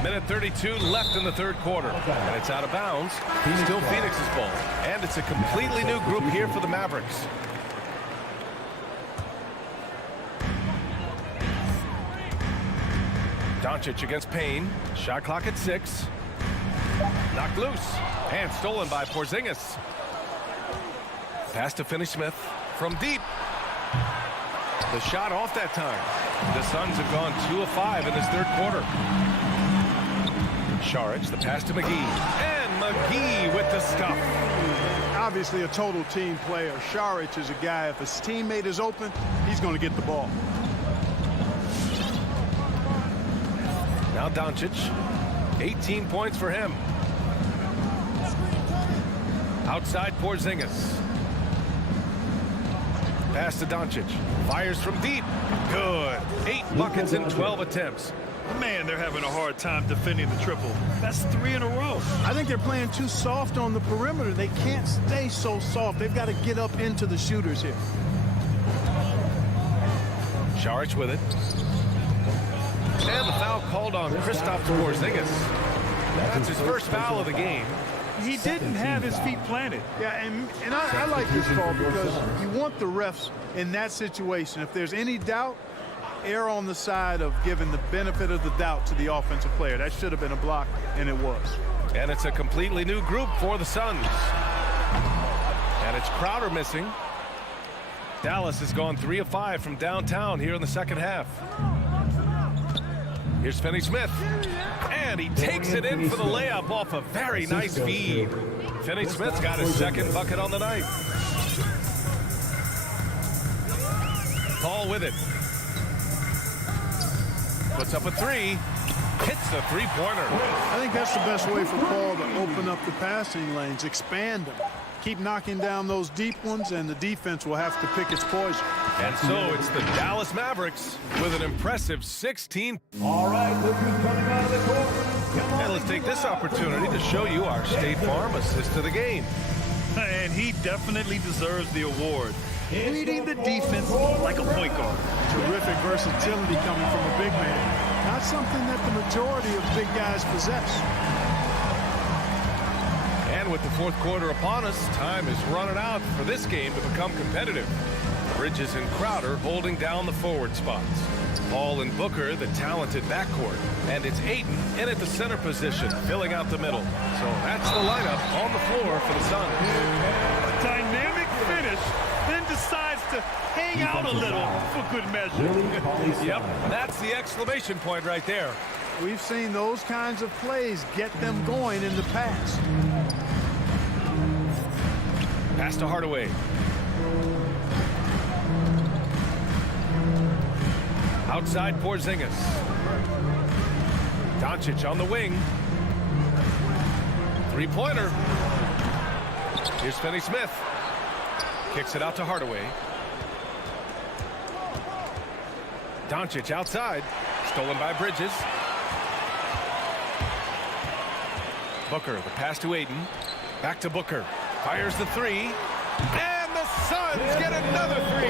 Minute 32 left in the third quarter. And it's out of bounds. Still Phoenix's ball. And it's a completely new group here for the Mavericks. Doncic against Payne. Shot clock at 6. Knocked loose. And stolen by Porzingis. Pass to Finney-Smith from deep. The shot off that time. The Suns have gone 2 of 5 in this third quarter. Saric, the pass to McGee. And McGee with the stuff. Obviously a total team player. Saric is a guy, if his teammate is open, he's going to get the ball. Now Doncic. 18 points for him. Outside Porzingis. Pass to Doncic. Fires from deep. Good. 8 buckets in 12 attempts. Man, they're having a hard time defending the triple. That's 3 in a row. I think they're playing too soft on the perimeter. They can't stay so soft. They've got to get up into the shooters here. Saric with it. And the foul called on Kristaps Porzingis. That's his first foul of the game. He didn't have his feet planted. Yeah, and I like this call because you want the refs in that situation. If there's any doubt, err on the side of giving the benefit of the doubt to the offensive player. That should have been a block, and it was. And it's a completely new group for the Suns. And it's Crowder missing. Dallas has gone 3 of 5 from downtown here in the second half. Here's Finney-Smith. And he takes it in for the layup off a very nice feed. Finney-Smith's got his second bucket on the night. Paul with it. Puts up a 3. Hits the three-pointer. I think that's the best way for Paul to open up the passing lanes, expand them. Keep knocking down those deep ones, and the defense will have to pick its poison. And so it's the Dallas Mavericks with an impressive 16. All right, look who's coming out of the court. And let's take this opportunity to show you our State Farm assist of the game. And he definitely deserves the award. Reading the defense like a point guard. Terrific versatility coming from a big man. Not something that the majority of big guys possess. And with the fourth quarter upon us, time is running out for this game to become competitive. Bridges and Crowder holding down the forward spots. Paul and Booker, the talented backcourt. And it's Ayton in at the center position, filling out the middle. So that's the lineup on the floor for the Suns. A dynamic finish, then decides to hang out a little for good measure. Yep, that's the exclamation point right there. We've seen those kinds of plays get them going in the past. Pass to Hardaway. Outside Porzingis. Doncic on the wing. Three-pointer. Here's Finney-Smith. Kicks it out to Hardaway. Doncic outside. Stolen by Bridges. Booker, the pass to Ayton. Back to Booker. Fires the 3. And the Suns get another 3.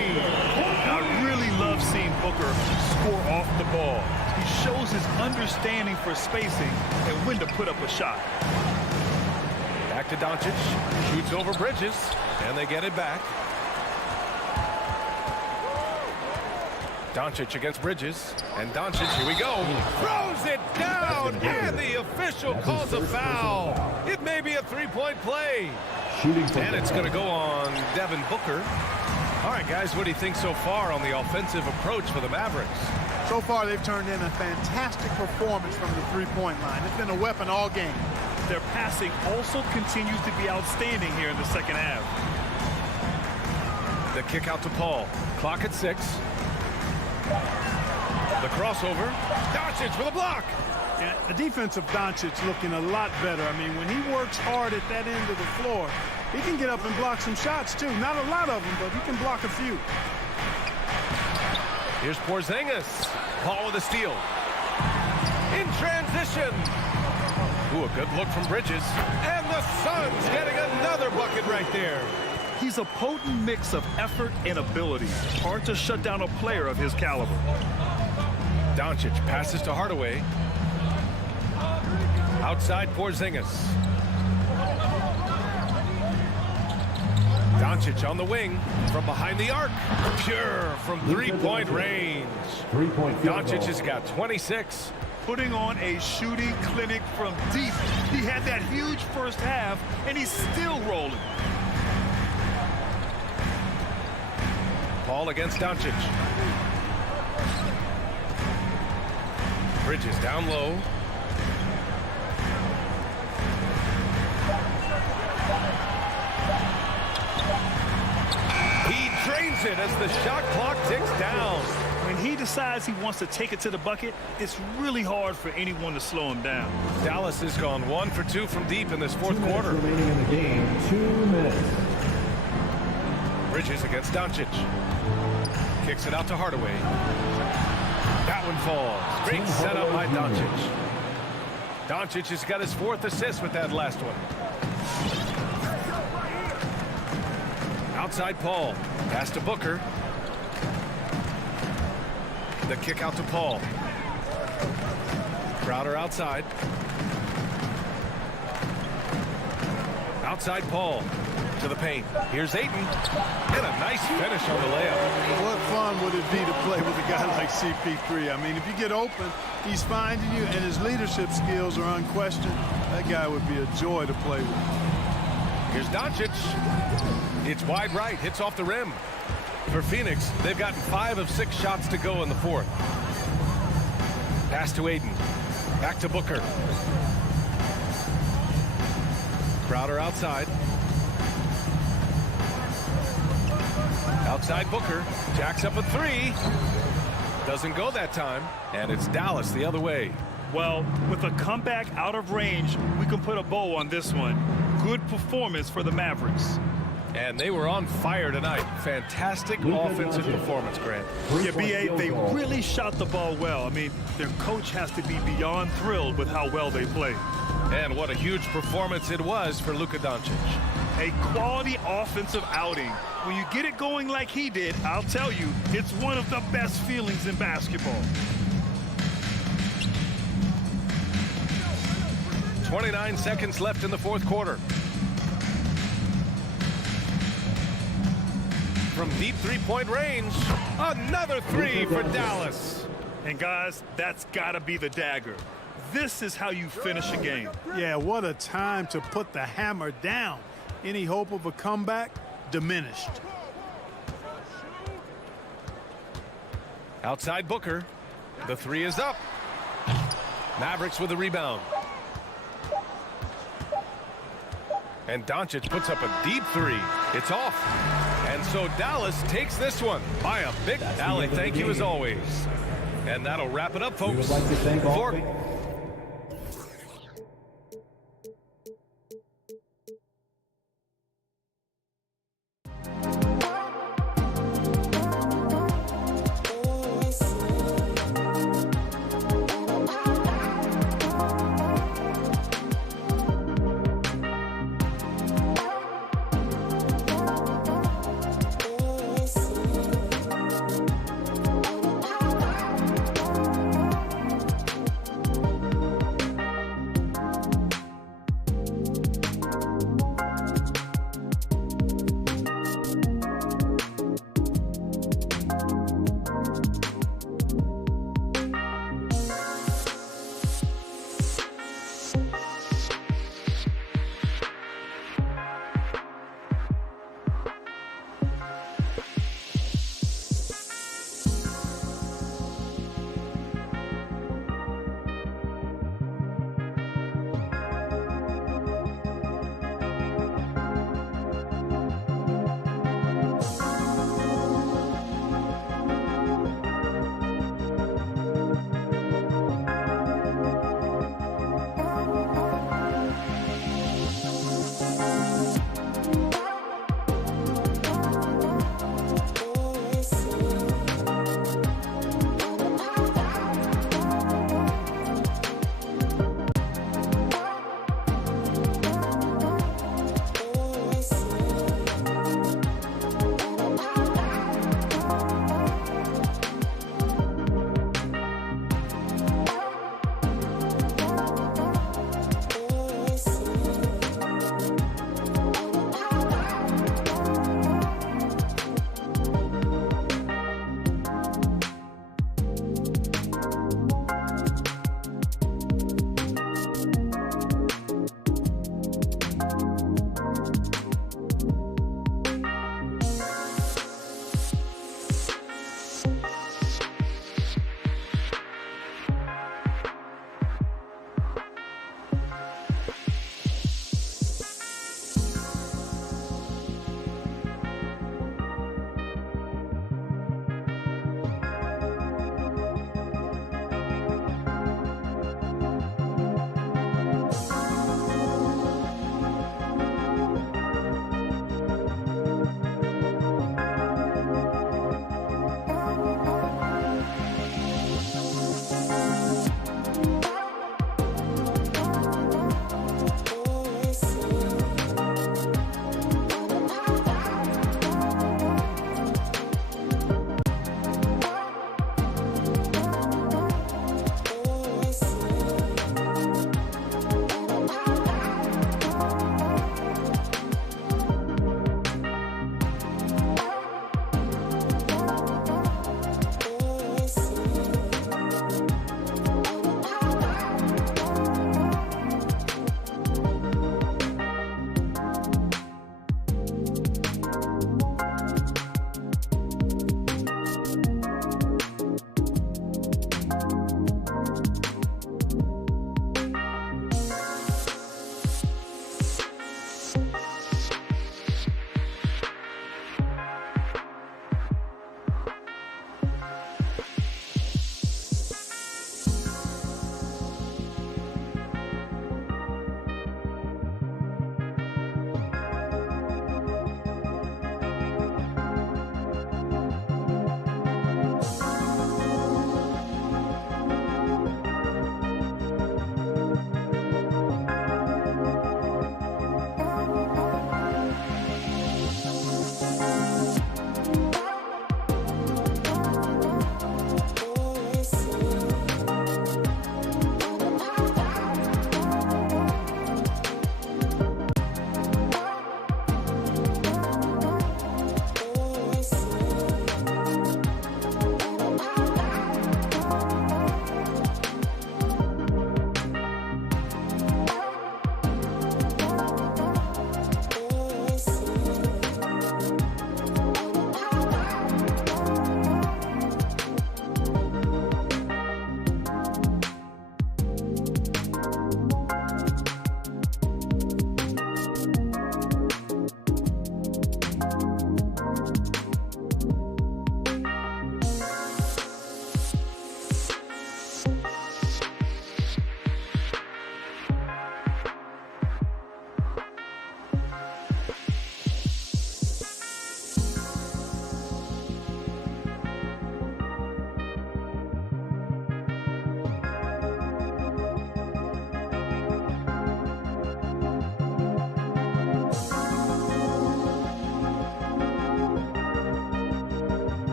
I really love seeing Booker score off the ball. He shows his understanding for spacing and when to put up a shot. Back to Doncic. Shoots over Bridges, and they get it back. Doncic against Bridges, and Doncic, here we go, throws it down, and the official calls a foul. It may be a three-point play. And it's going to go on Devin Booker. All right, guys, what do you think so far on the offensive approach for the Mavericks? So far, they've turned in a fantastic performance from the three-point line. It's been a weapon all game. Their passing also continues to be outstanding here in the second half. The kick out to Paul. Clock at 6. The crossover. Doncic with a block. Yeah, the defense of Doncic looking a lot better. I mean, when he works hard at that end of the floor, he can get up and block some shots, too. Not a lot of them, but he can block a few. Here's Porzingis. Paul with a steal. In transition. Ooh, a good look from Bridges. And the Suns getting another bucket right there. He's a potent mix of effort and ability. Hard to shut down a player of his caliber. Doncic passes to Hardaway. Outside Porzingis. Doncic on the wing from behind the arc. Pure from three-point range. Doncic has got 26. Putting on a shooting clinic from deep. He had that huge first half, and he's still rolling. Paul against Doncic. Bridges down low. He drains it as the shot clock ticks down. When he decides he wants to take it to the bucket, it's really hard for anyone to slow him down. Dallas has gone 1 for 2 from deep in this fourth quarter. Remaining in the game, 2 minutes. Bridges against Doncic. Kicks it out to Hardaway. That one falls. Great setup by Doncic. Doncic has got his 4th assist with that last one. Outside Paul. Pass to Booker. The kick out to Paul. Crowder outside. Outside Paul. To the paint. Here's Ayton. And a nice finish on the layup. What fun would it be to play with a guy like CP3? I mean, if you get open, he's finding you, and his leadership skills are unquestioned. That guy would be a joy to play with. Here's Doncic. It's wide right. Hits off the rim. For Phoenix, they've gotten 5 of 6 shots to go in the fourth. Pass to Ayton. Back to Booker. Crowder outside. Outside Booker. Jacks up a 3. Doesn't go that time. And it's Dallas the other way. Well, with a comeback out of range, we can put a bow on this one. Good performance for the Mavericks. And they were on fire tonight. Fantastic offensive performance, Grant. Yeah, B.A., they really shot the ball well. I mean, their coach has to be beyond thrilled with how well they played. And what a huge performance it was for Luka Doncic. A quality offensive outing. When you get it going like he did, I'll tell you, it's one of the best feelings in basketball. 29 seconds left in the fourth quarter. From deep three-point range, another 3 for Dallas. And guys, that's got to be the dagger. This is how you finish a game. Yeah, what a time to put the hammer down. Any hope of a comeback diminished. Outside Booker. The 3 is up. Mavericks with a rebound. And Doncic puts up a deep 3. It's off. And so Dallas takes this one by a big rally. Thank you as always. And that'll wrap it up, folks. We would like to thank all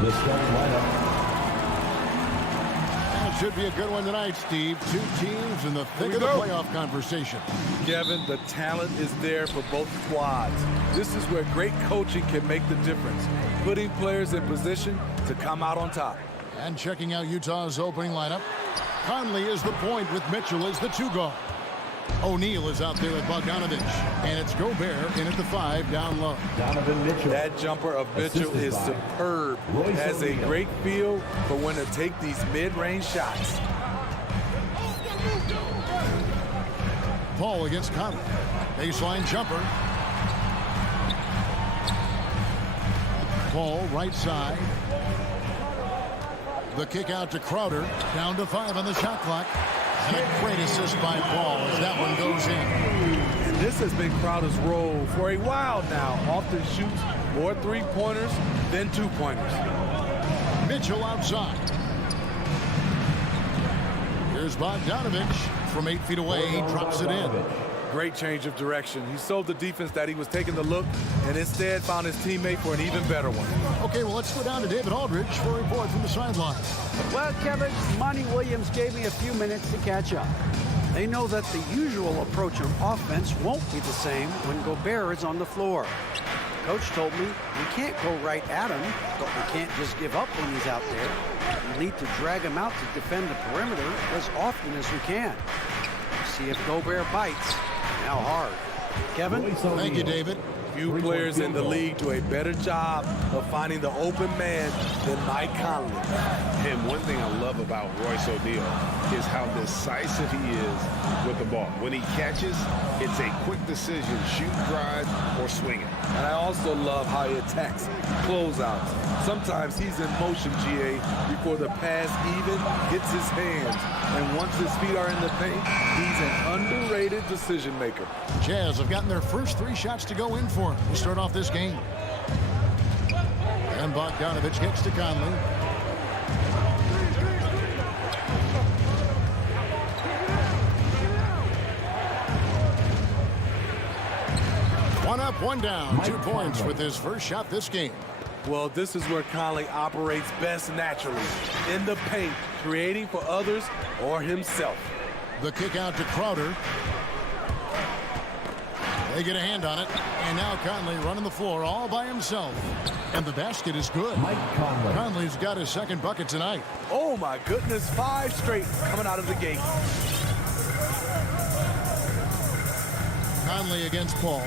The starting lineup. It should be a good one tonight, Steve. Two teams in the thick of the playoff conversation. Kevin, the talent is there for both squads. This is where great coaching can make the difference, putting players in position to come out on top. And checking out Utah's opening lineup, Conley is the point with Mitchell as the 2 guard. O'Neal is out there with Bogdanovich, and it's Gobert in at the 5 down low. Donovan Mitchell. That jumper of Mitchell is superb. Has a great feel for when to take these mid-range shots. Paul against Conley. Baseline jumper. Paul right side. The kick out to Crowder. Down to 5 on the shot clock. And a great assist by Paul as that one goes in. And this has been Crowder's role for a while now. Often shoots more 3-pointers than 2-pointers. Mitchell outside. Here's Bogdanovich from 8 feet away. He drops it in. Great change of direction. He sold the defense that he was taking the look and instead found his teammate for an even better one. Okay, well, let's go down to David Aldridge for a report from the sideline. Well, Kevin, Monty Williams gave me a few minutes to catch up. They know that the usual approach on offense won't be the same when Gobert is on the floor. Coach told me we can't go right at him, but we can't just give up when he's out there. We need to drag him out to defend the perimeter as often as we can. See if Gobert bites. How hard. Kevin? Thank you, David. Few players in the league do a better job of finding the open man than Mike Conley. And one thing I love about Royce O'Neal is how decisive he is with the ball. When he catches, it's a quick decision, shoot, drive, or swing it. And I also love how he attacks closeouts. Sometimes he's in motion, GA, before the pass even hits his hands. And once his feet are in the paint, he's an underrated decision maker. Jazz have gotten their first 3 shots to go in for him to start off this game. And Bogdanovich gets to Conley. One up, one down. 2 points with his first shot this game. Well, this is where Conley operates best naturally, in the paint, creating for others or himself. The kick out to Crowder. They get a hand on it, and now Conley running the floor all by himself. And the basket is good. Mike Conley. Conley's got his 2nd bucket tonight. Oh, my goodness, 5 straight coming out of the gate. Conley against Paul.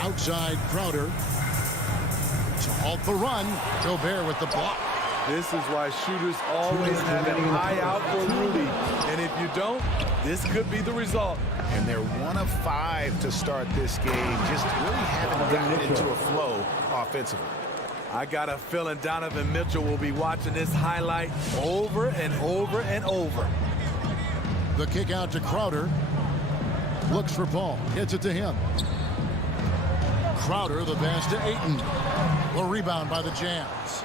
Outside Crowder to halt the run. Gobert with the block. This is why shooters always have an eye out for Rudy. And if you don't, this could be the result. And they're 1 of 5 to start this game. Just really haven't gotten into a flow offensively. I got a feeling Donovan Mitchell will be watching this highlight over and over and over. The kick out to Crowder. Looks for Paul. Gets it to him. Crowder, the pass to Ayton. The rebound by the Jazz.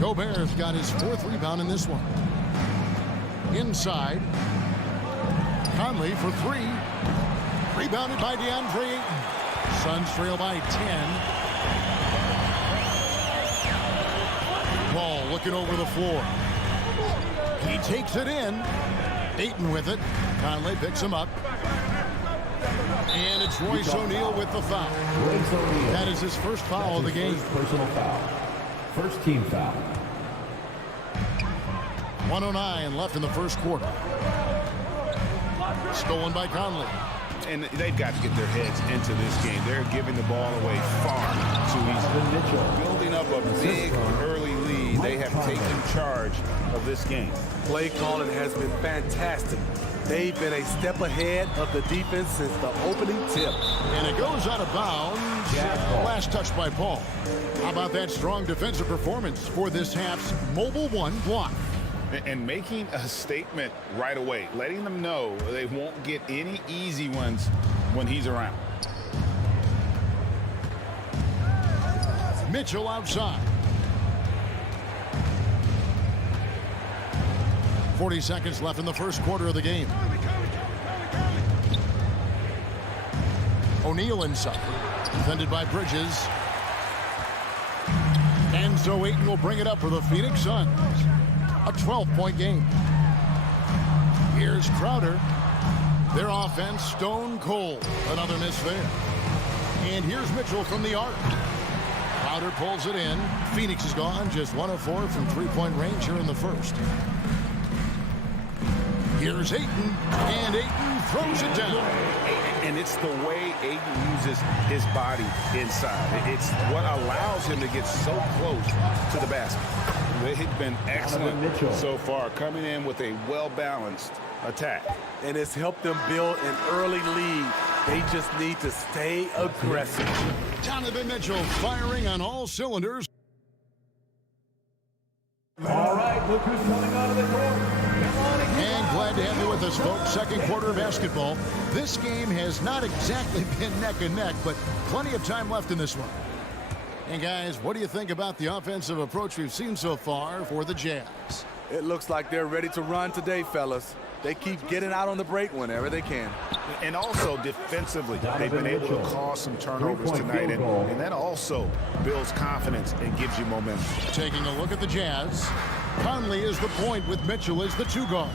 Gobert's got his 4th rebound in this one. Inside. Conley for 3. Rebounded by DeAndre Ayton. Suns trail by 10. Paul looking over the floor. He takes it in. Ayton with it. Conley picks him up. And it's Royce O'Neal with the foul. That is his first foul of the game. Personal foul. First team foul. 1:09 left in the first quarter. Stolen by Conley. And they've got to get their heads into this game. They're giving the ball away far too easily. Building up a big early lead, they have taken charge of this game. Play calling has been fantastic. They've been a step ahead of the defense since the opening tip. And it goes out of bounds. Last touch by Paul. How about that strong defensive performance for this half's Mobile One block? And making a statement right away, letting them know they won't get any easy ones when he's around. Mitchell outside. 40 seconds left in the first quarter of the game. O'Neal inside. Defended by Bridges. And so Ayton will bring it up for the Phoenix Suns. A 12-point game. Here's Crowder. Their offense stone cold. Another miss there. And here's Mitchell from the arc. Crowder pulls it in. Phoenix is gone. Just 1 of 4 from three-point range here in the first. Here's Ayton. And Ayton throws it down. And it's the way Ayton uses his body inside. It's what allows him to get so close to the basket. They've been excellent so far, coming in with a well-balanced attack. And it's helped them build an early lead. They just need to stay aggressive. Donovan Mitchell firing on all cylinders. All right, look who's coming out of the court. And glad to have you with us, folks. Second quarter basketball. This game has not exactly been neck and neck, but plenty of time left in this one. And guys, what do you think about the offensive approach we've seen so far for the Jazz? It looks like they're ready to run today, fellas. They keep getting out on the break whenever they can. And also defensively, they've been able to cause some turnovers tonight, and that also builds confidence and gives you momentum. Taking a look at the Jazz, Conley is the point with Mitchell as the 2 guard.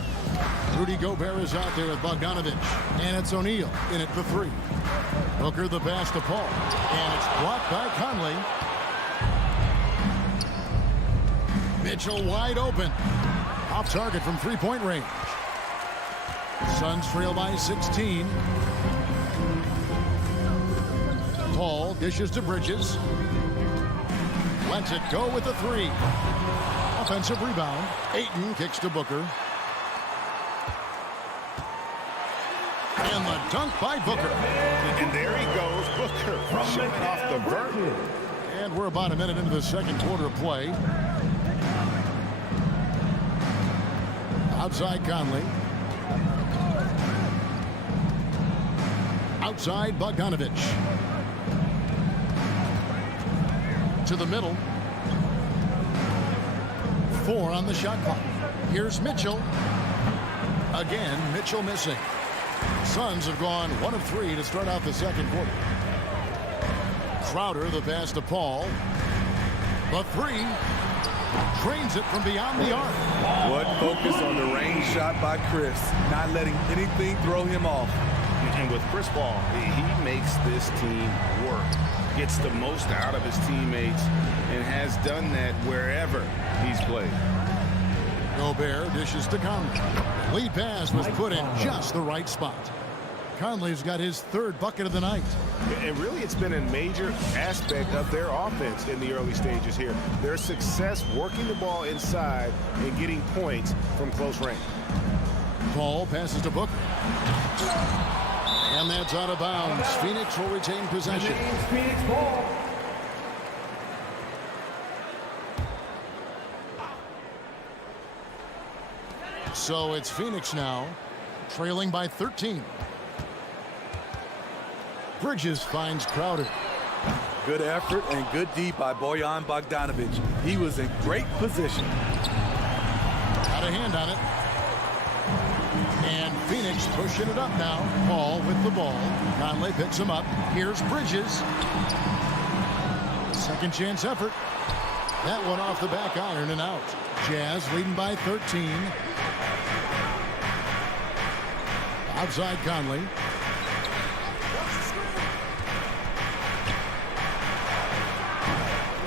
Rudy Gobert is out there with Bogdanovich, and it's O'Neal in at the 3. Booker the pass to Paul, and it's blocked by Conley. Mitchell wide open. Off target from three-point range. Suns trail by 16. Paul dishes to Bridges. Lets it go with the 3. Offensive rebound. Ayton kicks to Booker. And the dunk by Booker. And there he goes, Booker, showing off the vert. And we're about a minute into the second quarter of play. Outside Conley. Outside Bogdanovich. To the middle. 4 on the shot clock. Here's Mitchell. Again, Mitchell missing. Suns have gone 1 of 3 to start out the second quarter. Crowder the pass to Paul. The 3. Drains it from beyond the arc. What focus on the range shot by Chris. Not letting anything throw him off. And with Chris Paul, he makes this team work. Gets the most out of his teammates and has done that wherever he's played. Gobert dishes to Conley. Lead pass was put in just the right spot. Conley's got his 3rd bucket of the night. And really, it's been a major aspect of their offense in the early stages here. Their success working the ball inside and getting points from close range. Paul passes to Booker. And that's out of bounds. Phoenix will retain possession. Phoenix ball. So it's Phoenix now, trailing by 13. Bridges finds Crowder. Good effort and good D by Bojan Bogdanovich. He was in great position. Got a hand on it. And Phoenix pushing it up now. Paul with the ball. Conley picks him up. Here's Bridges. Second chance effort. That one off the back iron and out. Jazz leading by 13. Outside Conley.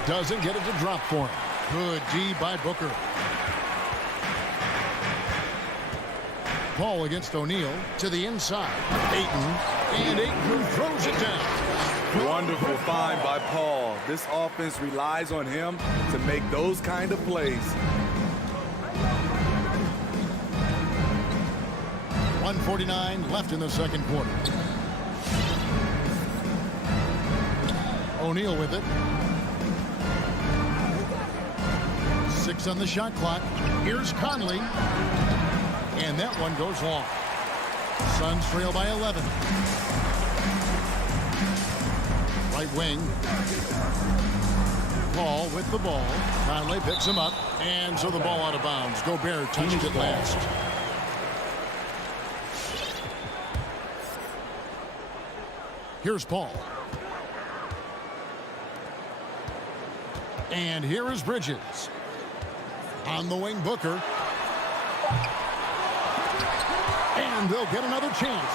Doesn't get it to drop for him. Good D by Booker. Paul against O'Neal to the inside. Ayton. And Ayton throws it down. Wonderful find by Paul. This offense relies on him to make those kind of plays. 1:49 left in the second quarter. O'Neal with it. 6 on the shot clock. Here's Conley. And that one goes long. Suns trail by 11. Right wing. Paul with the ball. Conley picks him up. And so the ball out of bounds. Gobert touched it last. Here's Paul. And here is Bridges. On the wing, Booker. And they'll get another chance.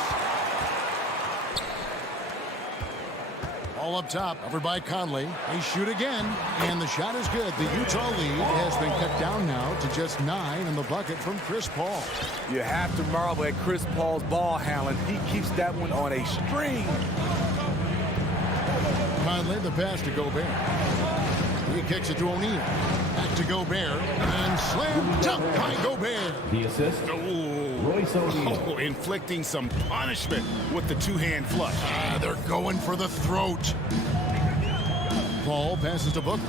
All up top, over by Conley. They shoot again, and the shot is good. The Utah lead has been cut down now to just 9 in the bucket from Chris Paul. You have to marvel at Chris Paul's ball handling. He keeps that one on a string. Conley, the pass to Gobert. He kicks it to O'Neal. Back to Gobert, and slam dunk by Gobert. The assist, Royce O'Neal. Oh, inflicting some punishment with the two-hand flush. They're going for the throat. Paul passes to Booker.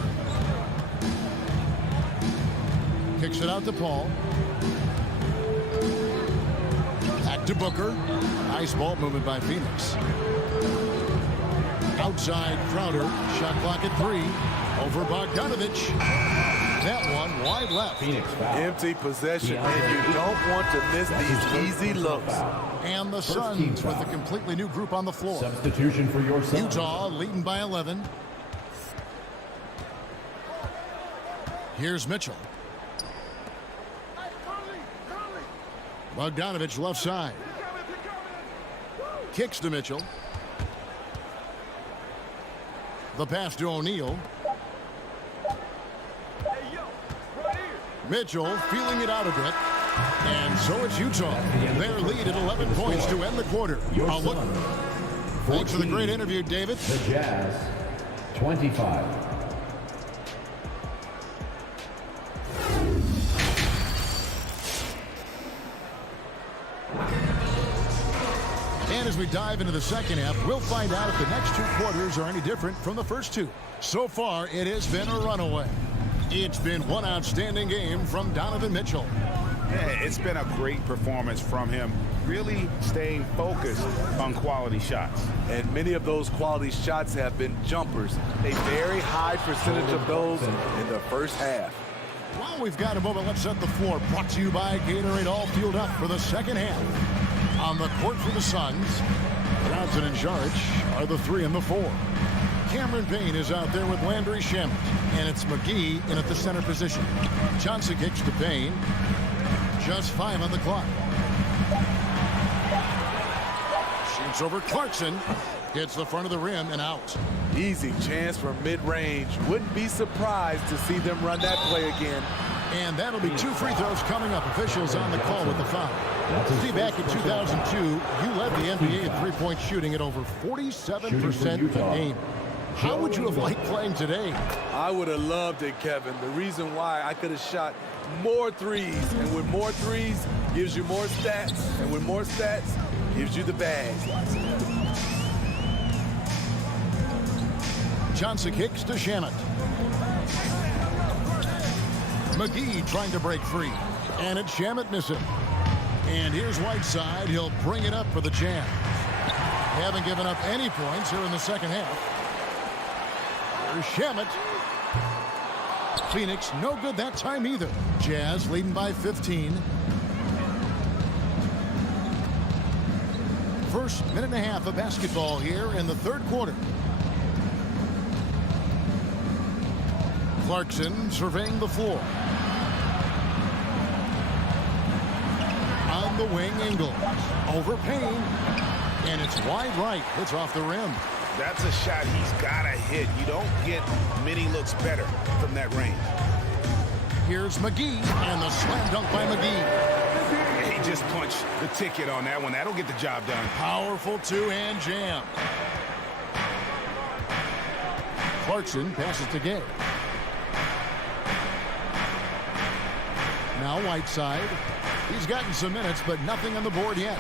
Kicks it out to Paul. Back to Booker. Nice ball movement by Phoenix. Outside Crowder. Shot clock at 3. Over Bogdanovich. That one wide left. Phoenix foul. Empty possession, and you don't want to miss these easy looks. And the Suns with a completely new group on the floor. Substitution for your Suns. Utah leading by 11. Here's Mitchell. Bogdanovich left side. Kicks to Mitchell. The pass to O'Neal. Mitchell feeling it out a bit. And so it's Utah. Their lead at 11 points to end the quarter. I'll look. Thanks for the great interview, David. The Jazz, 25. And as we dive into the second half, we'll find out if the next 2 quarters are any different from the first 2. So far, it has been a runaway. It's been one outstanding game from Donovan Mitchell. Yeah, it's been a great performance from him, really staying focused on quality shots. And many of those quality shots have been jumpers. A very high percentage of those in the first half. While we've got a moment, let's set the floor. Brought to you by Gatorade, all fueled up for the second half. On the court for the Suns, Johnson and Saric are the 3 and the 4. Cameron Payne is out there with Landry Shamet, and it's McGee in at the center position. Johnson kicks to Payne. Just 5 on the clock. Shoots over Clarkson. Hits the front of the rim and out. Easy chance for mid-range. Wouldn't be surprised to see them run that play again. And that'll be 2 free throws coming up. Officials on the call with the foul. See, back in 2002, you led the NBA in three-point shooting at over 47% a game. How would you have liked playing today? I would have loved it, Kevin. The reason why, I could have shot more threes. And with more threes, gives you more stats. And with more stats, gives you the bag. Johnson kicks to Shamet. McGee trying to break free. And it's Shamet missing. And here's Whiteside. He'll bring it up for the Jazz. They haven't given up any points here in the second half. Here's Shamet. Phoenix no good that time either. Jazz leading by 15. First minute and a half of basketball here in the third quarter. Clarkson surveying the floor. On the wing, Ingles. Over Payne. And it's wide right. It's off the rim. That's a shot he's got to hit. You don't get many looks better from that range. Here's McGee, and the slam dunk by McGee. He just punched the ticket on that one. That'll get the job done. Powerful two-hand jam. Clarkson passes to Gay. Now Whiteside. He's gotten some minutes, but nothing on the board yet.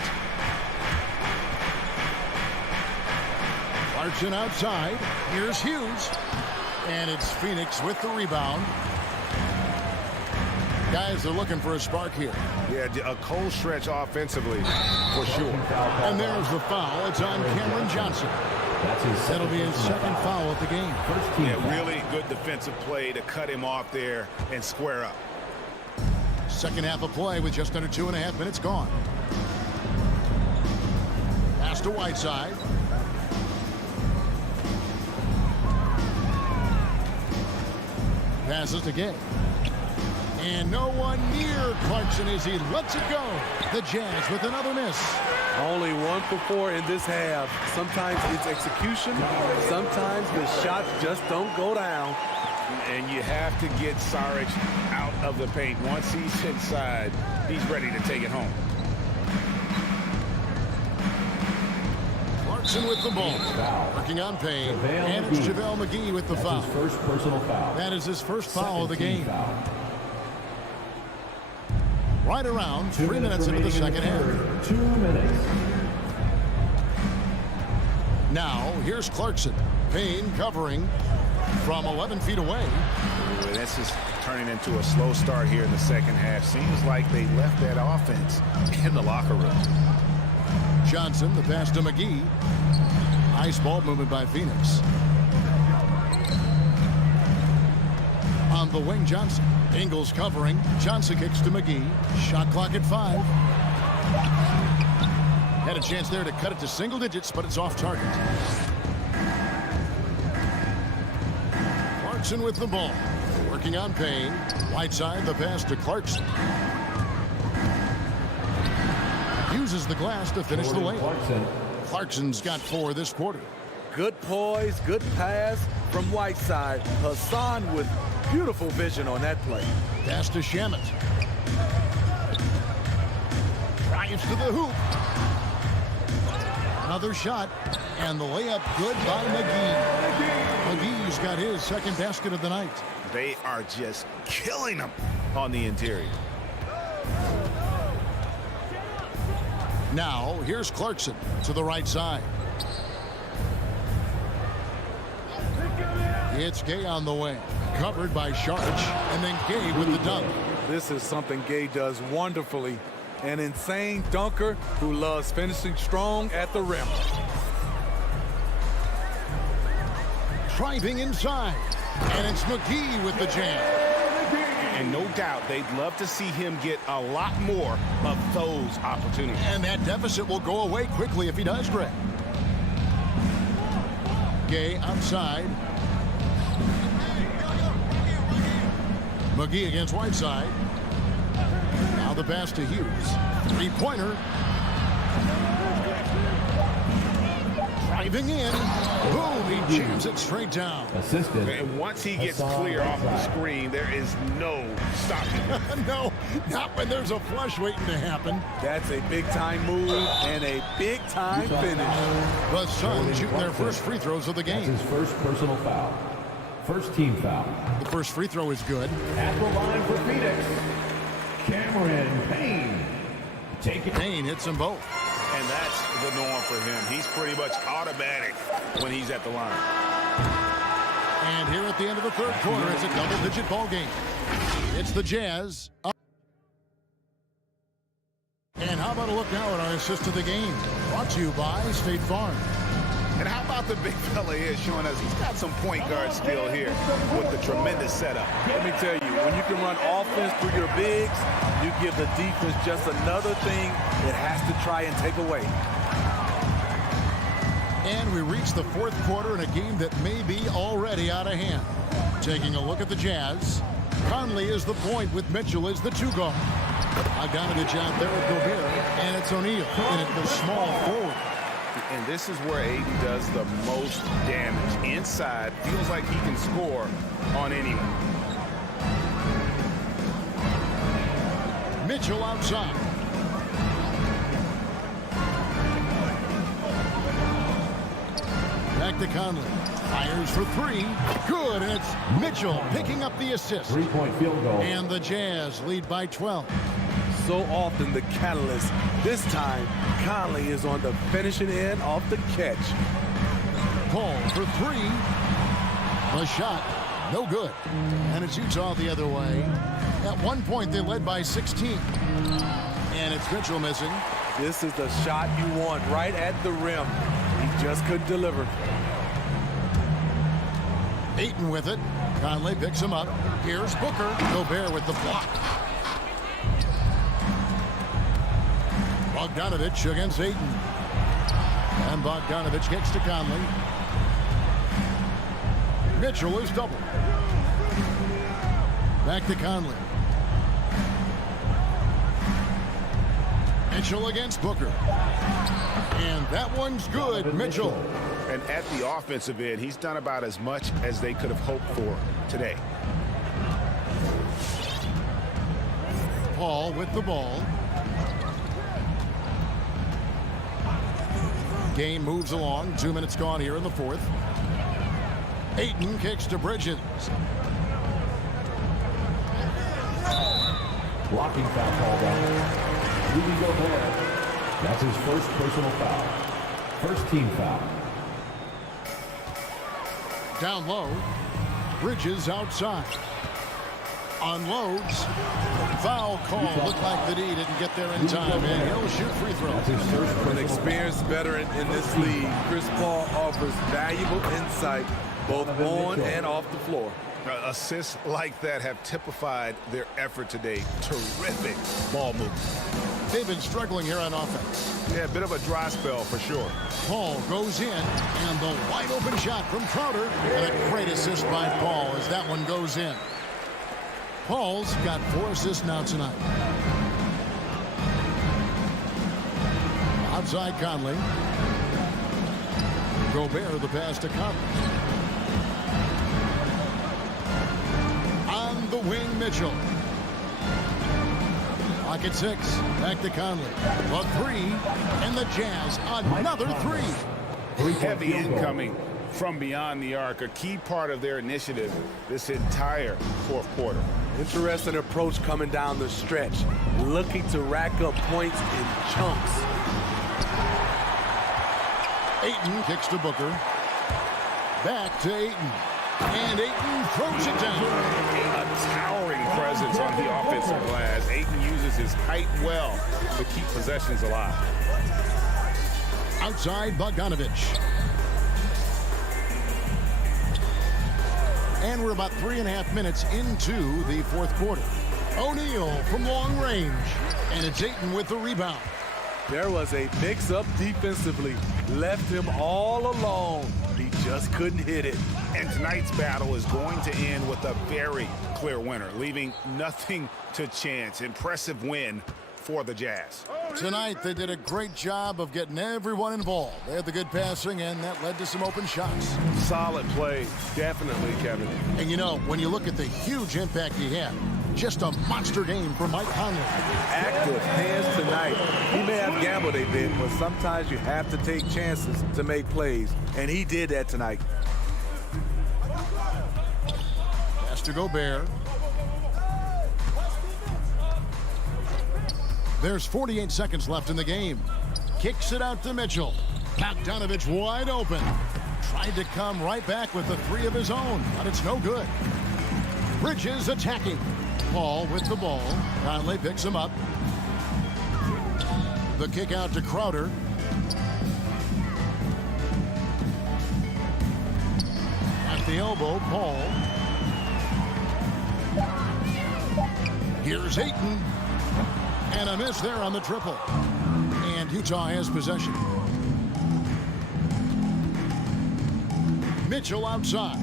Clarkson outside. Here's Hughes. And it's Phoenix with the rebound. Guys are looking for a spark here. Yeah, a cold stretch offensively, for sure. And there's the foul. It's on Cameron Johnson. That'll be his second foul of the game. Yeah, really good defensive play to cut him off there and square up. Second half of play with just under 2.5 minutes gone. Pass to Whiteside. Passes to Gay. And no one near Clarkson as he lets it go. The Jazz with another miss. Only 1 for 4 in this half. Sometimes it's execution. Sometimes the shots just don't go down. And you have to get Saric out of the paint. Once he's inside, he's ready to take it home. Clarkson with the ball. Working on Payne. And it's JaVale McGee with the foul. His first personal foul. That is his first foul of the Second team game. foul. Right around 3 minutes into the second half. 2 minutes. Now, here's Clarkson. Payne covering from 11 feet away. This is turning into a slow start here in the second half. Seems like they left that offense in the locker room. Johnson, the pass to McGee. Nice ball movement by Phoenix. On the wing, Johnson. Ingles covering. Johnson kicks to McGee. Shot clock at 5. Had a chance there to cut it to single digits, but it's off target. Clarkson with the ball. Working on Payne. Whiteside, the pass to Clarkson. Uses the glass to finish the layup. Clarkson's got 4 this quarter. Good poise, good pass from Whiteside. Hassan with beautiful vision on that play. Pass to Shamet. Drives to the hoop. Another shot. And the layup good by McGee. McGee's got his second basket of the night. They are just killing them on the interior. Now, here's Clarkson to the right side. It's Gay on the way. Covered by Sharch. And then Gay with the dunk. This is something Gay does wonderfully. An insane dunker who loves finishing strong at the rim. Driving inside. And it's McGee with the jam. And no doubt they'd love to see him get a lot more of those opportunities. And that deficit will go away quickly if he does, Greg. Gay outside. McGee against Whiteside. Now the pass to Hughes. Three-pointer. Driving in. Boom, he jams it straight down. Assisted. And once he gets clear off the screen, there is no stopping him. No, not when there's a flush waiting to happen. That's a big-time move and a big-time finish. The Suns shooting their first free throws of the That's game. his first personal foul. First team foul. The first free throw is good. At the line for Phoenix, Cameron Payne. Take it. Payne hits them both. And that's the norm for him. He's pretty much automatic when he's at the line. And here at the end of the third quarter, it's a double-digit ball game. It's the Jazz. And how about a look now at our assist to the game? Brought to you by State Farm. And how about the big fella here showing us he's got some point guard skill here with the tremendous setup. Let me tell you, when you can run offense through your bigs, you give the defense just another thing it has to try and take away. And we reach the fourth quarter in a game that may be already out of hand. Taking a look at the Jazz. Conley is the point with Mitchell as the 2-guard. Bogdanovich out there with Gobert, and it's O'Neal in at the small forward. And this is where Aiden does the most damage. Inside, feels like he can score on anyone. Mitchell outside. Back to Conley. Fires for 3. Good, and it's Mitchell picking up the assist. 3-point field goal. And the Jazz lead by 12. So often the catalyst. This time, Conley is on the finishing end off the catch. Paul for 3. The shot, no good. And it's Utah the other way. At one point, they led by 16. And it's Mitchell missing. This is the shot you want right at the rim. He just couldn't deliver. Ayton with it. Conley picks him up. Here's Booker. Gobert with the block. Bogdanovich against Ayton. And Bogdanovich gets to Conley. Mitchell is doubled. Back to Conley. Mitchell against Booker. And that one's good, Mitchell. And at the offensive end, he's done about as much as they could have hoped for today. Paul with the ball. Game moves along. 2 minutes gone here in the fourth. Ayton kicks to Bridges. Blocking foul called on Rudy Gobert. That's his first personal foul. First team foul. Down low. Bridges outside. Unloads. Foul call. Looked like the D didn't get there in time, and he'll shoot free throws. An experienced veteran in this league, Chris Paul offers valuable insight both on and off the floor. Assists like that have typified their effort today. Terrific ball movement. They've been struggling here on offense. Yeah, a bit of a dry spell for sure. Paul goes in, and the wide open shot from Crowder. And a great assist by Paul as that one goes in. Paul's got 4 assists now tonight. Outside Conley. Gobert the pass to Conley. On the wing, Mitchell. Clock at 6. Back to Conley. A 3. And the Jazz another 3. Heavy incoming from beyond the arc. A key part of their initiative this entire fourth quarter. Interesting approach coming down the stretch. Looking to rack up points in chunks. Ayton kicks to Booker. Back to Ayton. And Ayton throws it down. A towering presence on the offensive glass. Ayton uses his height well to keep possessions alive. Outside Bogdanovich. And we're about 3.5 minutes into the fourth quarter. O'Neal from long range. And it's Ayton with the rebound. There was a mix-up defensively. Left him all alone. He just couldn't hit it. And tonight's battle is going to end with a very clear winner, leaving nothing to chance. Impressive win for the Jazz. Tonight, they did a great job of getting everyone involved. They had the good passing, and that led to some open shots. Solid play, definitely, Kevin. And you know, when you look at the huge impact he had, just a monster game for Mike Conley. Active hands tonight. He may have gambled a bit, but sometimes you have to take chances to make plays, and he did that tonight. Pass to Gobert. There's 48 seconds left in the game. Kicks it out to Mitchell. Bogdanovich wide open. Tried to come right back with the 3 of his own, but it's no good. Bridges attacking. Paul with the ball. Conley picks him up. The kick out to Crowder. At the elbow, Paul. Here's Ayton. And a miss there on the triple. And Utah has possession. Mitchell outside.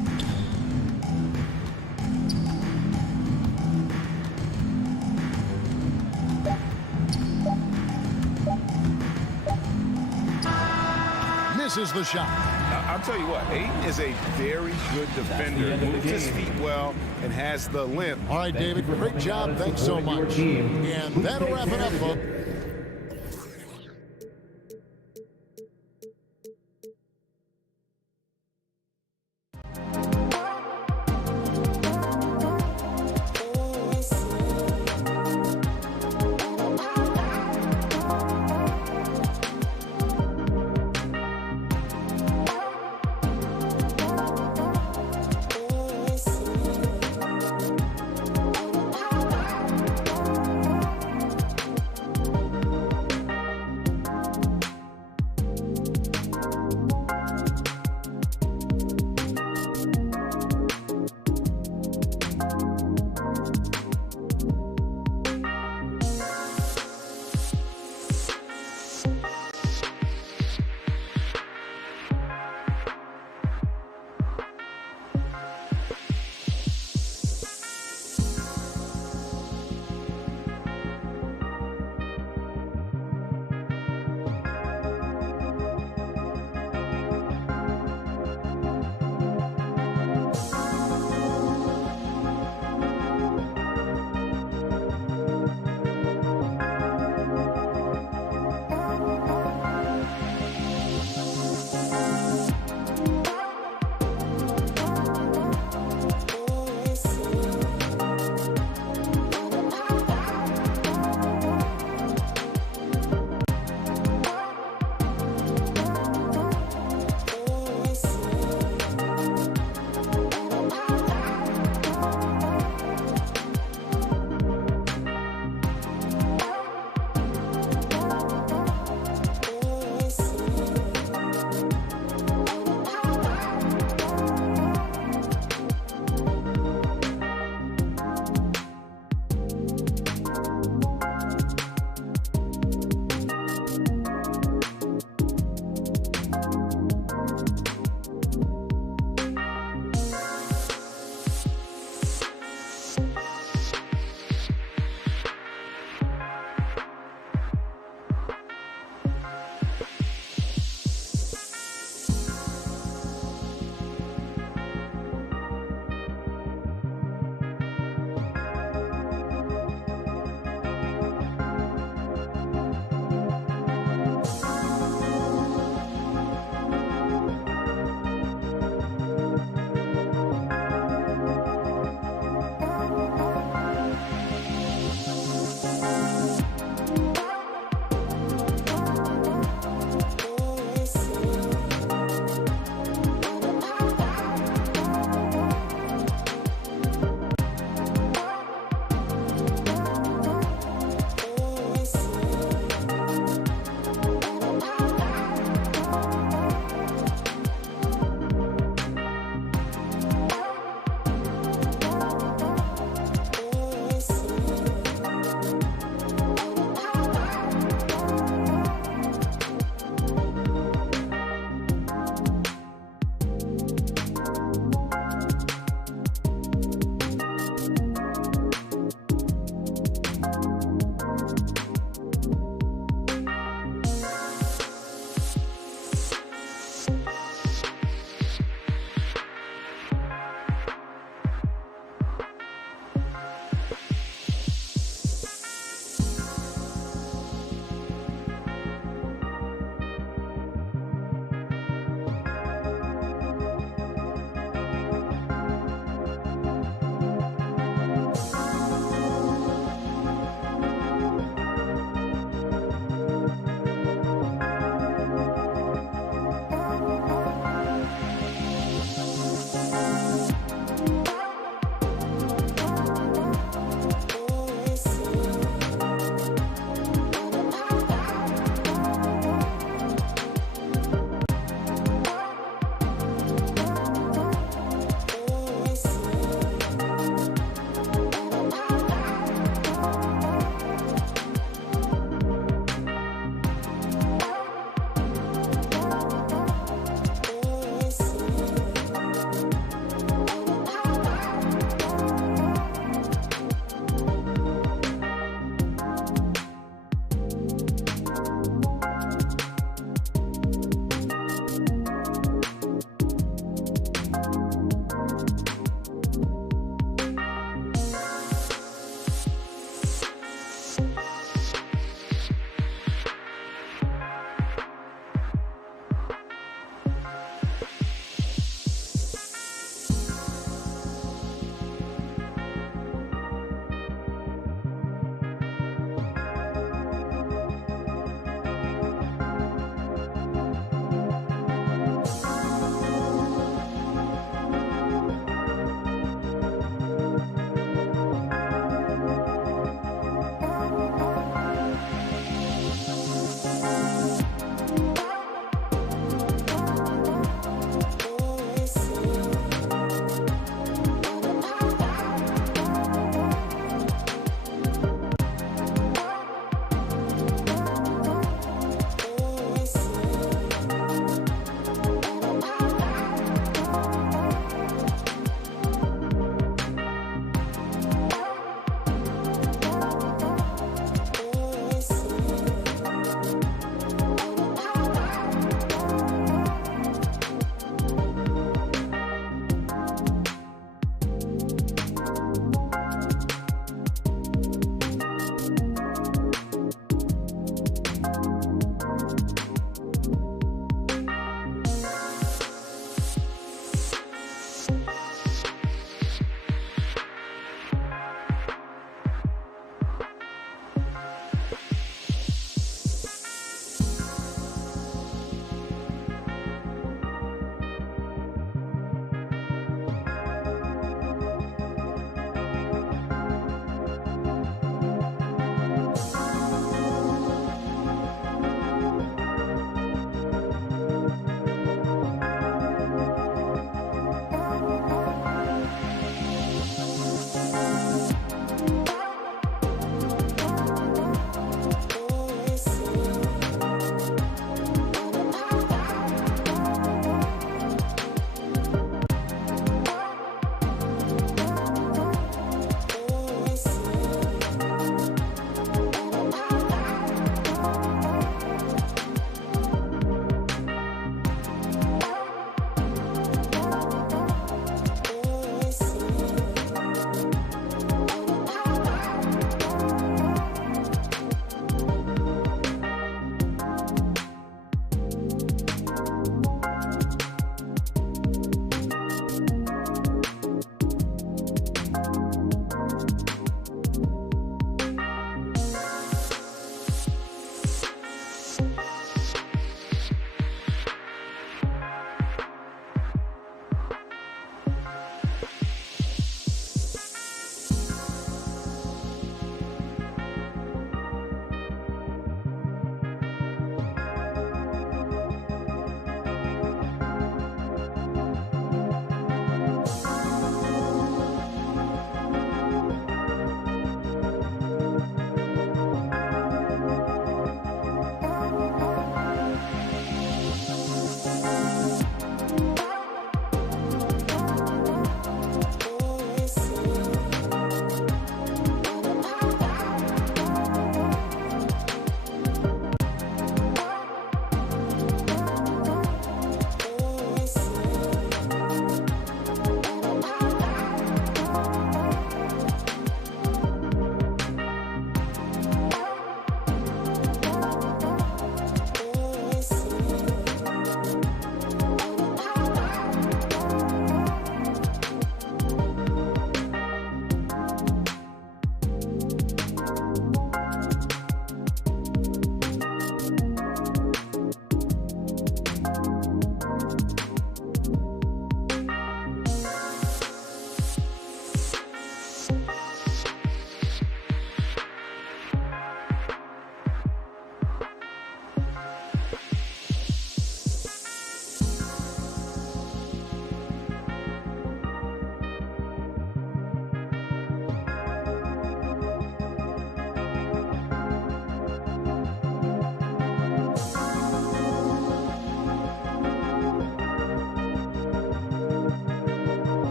Misses the shot. I'll tell you what, Ayton is a very good defender. Moves his feet well and has the length. All right, David, great job. Thanks so much. And that'll wrap it up, folks.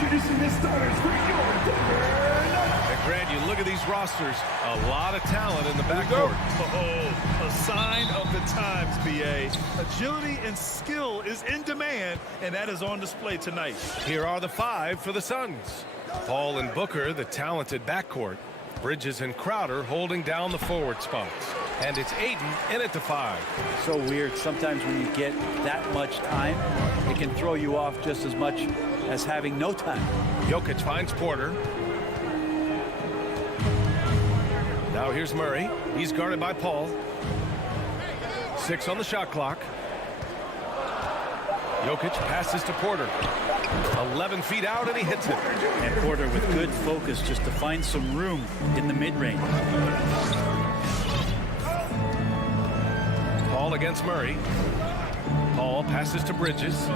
Introducing the starters for your Denver Nuggets. And Grant, you look at these rosters, a lot of talent in the backcourt. Oh, a sign of the times, BA. Agility and skill is in demand, and that is on display tonight. Here are the 5 for the Suns. Paul and Booker, the talented backcourt. Bridges and Crowder holding down the forward spots. And it's Aiden in at the 5. So weird. Sometimes when you get that much time, it can throw you off just as much as having no time. Jokic finds Porter. Now here's Murray. He's guarded by Paul. 6 on the shot clock. Jokic passes to Porter. 11 feet out, and he hits it. And Porter with good focus just to find some room in the mid-range. Paul against Murray. Paul passes to Bridges.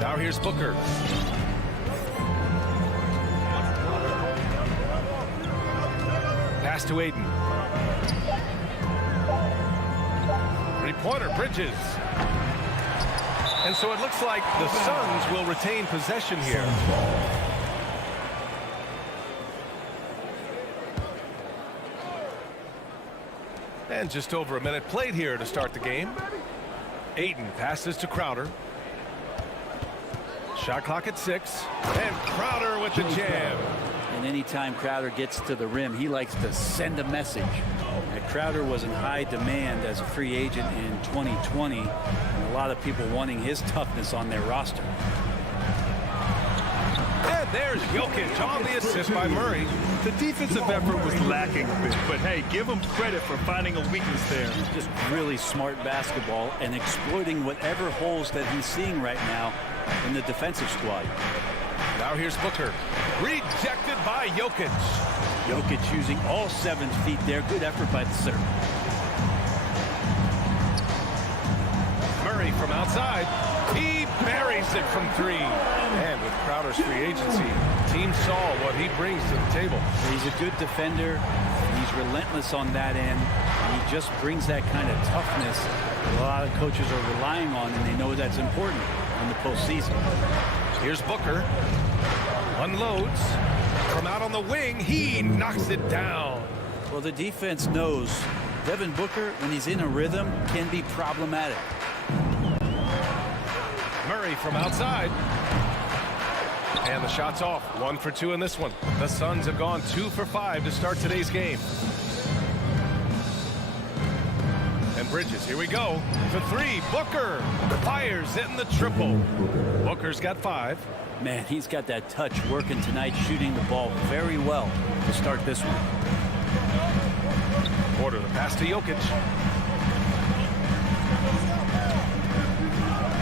Now here's Booker. Pass to Aiden. Three-pointer, Bridges. And so it looks like the Suns will retain possession here. And just over a minute played here to start the game. Aiden passes to Crowder. Shot clock at 6. And Crowder with the jam. And anytime Crowder gets to the rim, he likes to send a message. And Crowder was in high demand as a free agent in 2020. And a lot of people wanting his toughness on their roster. And there's Jokic on the assist by Murray. The defensive effort was lacking a bit, but hey, give him credit for finding a weakness there. Just really smart basketball and exploiting whatever holes that he's seeing right now in the defensive squad. Now here's Booker. Rejected by Jokic. Jokic using all 7 feet there. Good effort by the center. Murray from outside. He buries it from 3. And with Crowder's free agency, team saw what he brings to the table. He's a good defender. He's relentless on that end. And he just brings that kind of toughness that a lot of coaches are relying on, and they know that's important in the postseason. Here's Booker. Unloads. From out on the wing, he knocks it down. Well, the defense knows Devin Booker, when he's in a rhythm, can be problematic. Murray from outside. And the shot's off. 1 for 2 in this one. The Suns have gone 2 for 5 to start today's game. And Bridges, here we go. For 3, Booker fires in the triple. Booker's got 5. Man, he's got that touch working tonight, shooting the ball very well to start this one. Porter, the pass to Jokic.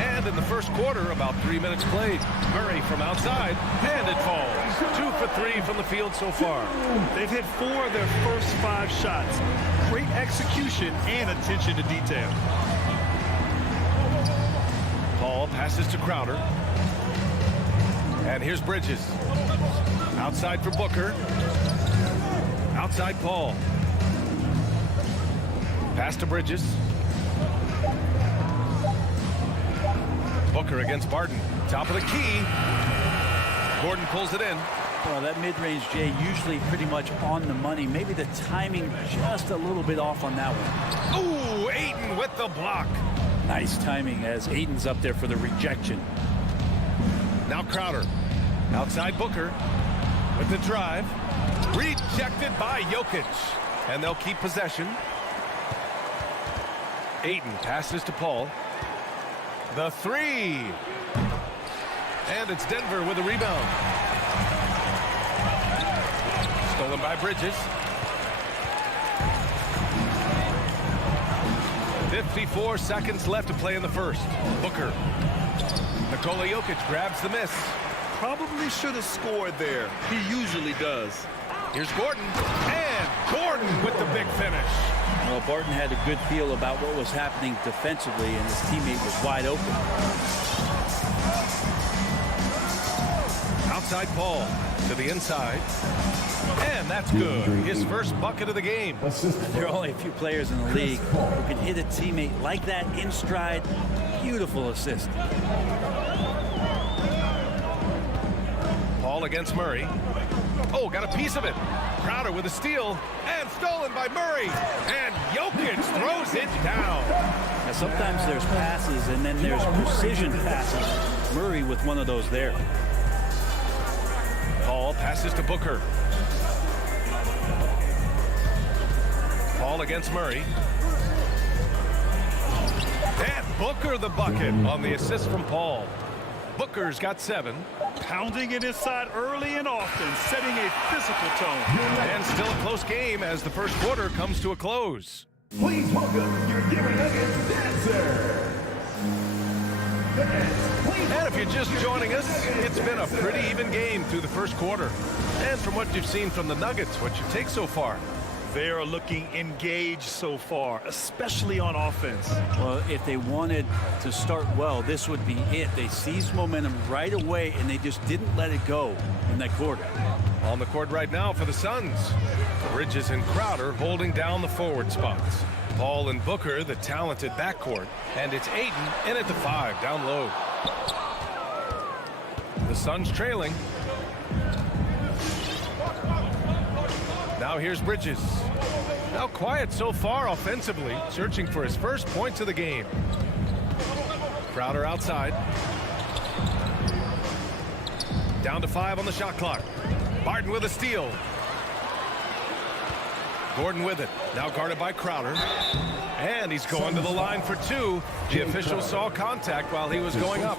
And in the first quarter, about 3 minutes played. Murray from outside, and it falls. 2 for 3 from the field so far. They've hit 4 of their first 5 shots. Great execution and attention to detail. Paul passes to Crowder. And here's Bridges. Outside for Booker. Outside Paul. Pass to Bridges. Booker against Barton. Top of the key. Gordon pulls it in. Well, that mid-range, Jay, usually pretty much on the money. Maybe the timing just a little bit off on that one. Ooh, Aiden with the block. Nice timing as Aiden's up there for the rejection. Now Crowder. Outside Booker with the drive. Rejected by Jokic. And they'll keep possession. Aiden passes to Paul. The 3. And it's Denver with a rebound. Stolen by Bridges. 54 seconds left to play in the first. Booker. Nikola Jokic grabs the miss. Probably should have scored there. He usually does. Here's Gordon. And Gordon with the big finish. Well, Barton had a good feel about what was happening defensively, and his teammate was wide open. Outside Paul to the inside. And that's good. His first bucket of the game. There are only a few players in the league who can hit a teammate like that in stride. Beautiful assist. Paul against Murray. Oh, got a piece of it. Crowder with a steal, and stolen by Murray. And Jokic throws it down. Now, sometimes there's passes, and then there's precision passes. Murray with one of those there. Paul passes to Booker. Paul against Murray. And Booker the bucket on the assist from Paul. Booker's got 7. Pounding it inside early and often, setting a physical tone. And still a close game as the first quarter comes to a close. Please welcome your Denver Nuggets dancer. And if you're just joining us, it's been a pretty even game through the first quarter. And from what you've seen from the Nuggets, what's your take so far? They are looking engaged so far, especially on offense. Well, if they wanted to start well, this would be it. They seized momentum right away, and they just didn't let it go in that quarter. On the court right now for the Suns. Bridges and Crowder holding down the forward spots. Paul and Booker, the talented backcourt. And it's Ayton in at the 5, down low. The Suns trailing. Now here's Bridges. Now quiet so far offensively, searching for his first points of the game. Crowder outside. Down to 5 on the shot clock. Barton with a steal. Gordon with it. Now guarded by Crowder. And he's going to the line for 2. The official saw contact while he was going up.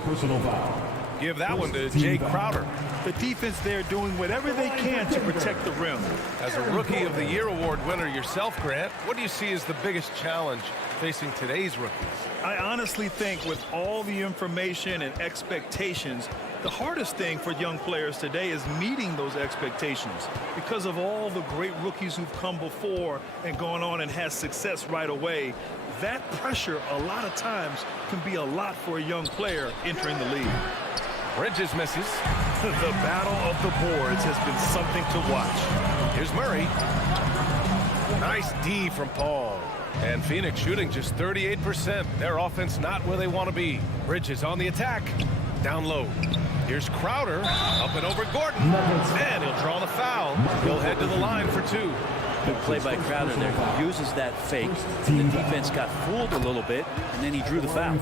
Give that one to Jay Crowder. The defense there doing whatever they can to protect the rim. As a Rookie of the Year award winner yourself, Grant, what do you see as the biggest challenge facing today's rookies? I honestly think with all the information and expectations, the hardest thing for young players today is meeting those expectations because of all the great rookies who've come before and gone on and had success right away. That pressure a lot of times can be a lot for a young player entering the league. Bridges misses. The battle of the boards has been something to watch. Here's Murray. Nice D from Paul. And Phoenix shooting just 38%. Their offense not where they want to be. Bridges on the attack. Down low. Here's Crowder. Up and over Gordon. And he'll draw the foul. He'll head to the line for 2. Good play by Crowder there. He uses that fake. The defense got fooled a little bit, and then he drew the foul.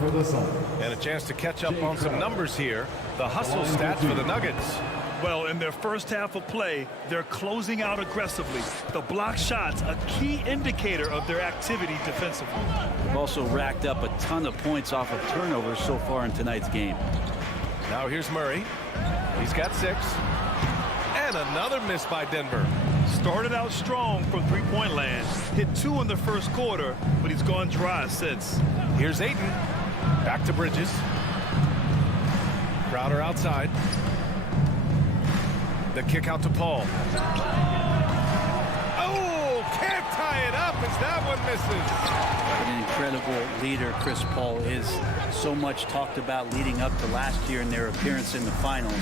And a chance to catch up on some numbers here. The hustle stats for the Nuggets. Well, in their first half of play, they're closing out aggressively. The block shots, a key indicator of their activity defensively. They've also racked up a ton of points off of turnovers so far in tonight's game. Now here's Murray. He's got 6. And another miss by Denver. Started out strong from three-point land. Hit 2 in the first quarter, but he's gone dry since. Here's Ayton. Back to Bridges. Crowder outside. The kick out to Paul. Oh, can't tie it up as that one misses. An incredible leader Chris Paul is. So much talked about leading up to last year in their appearance in the finals.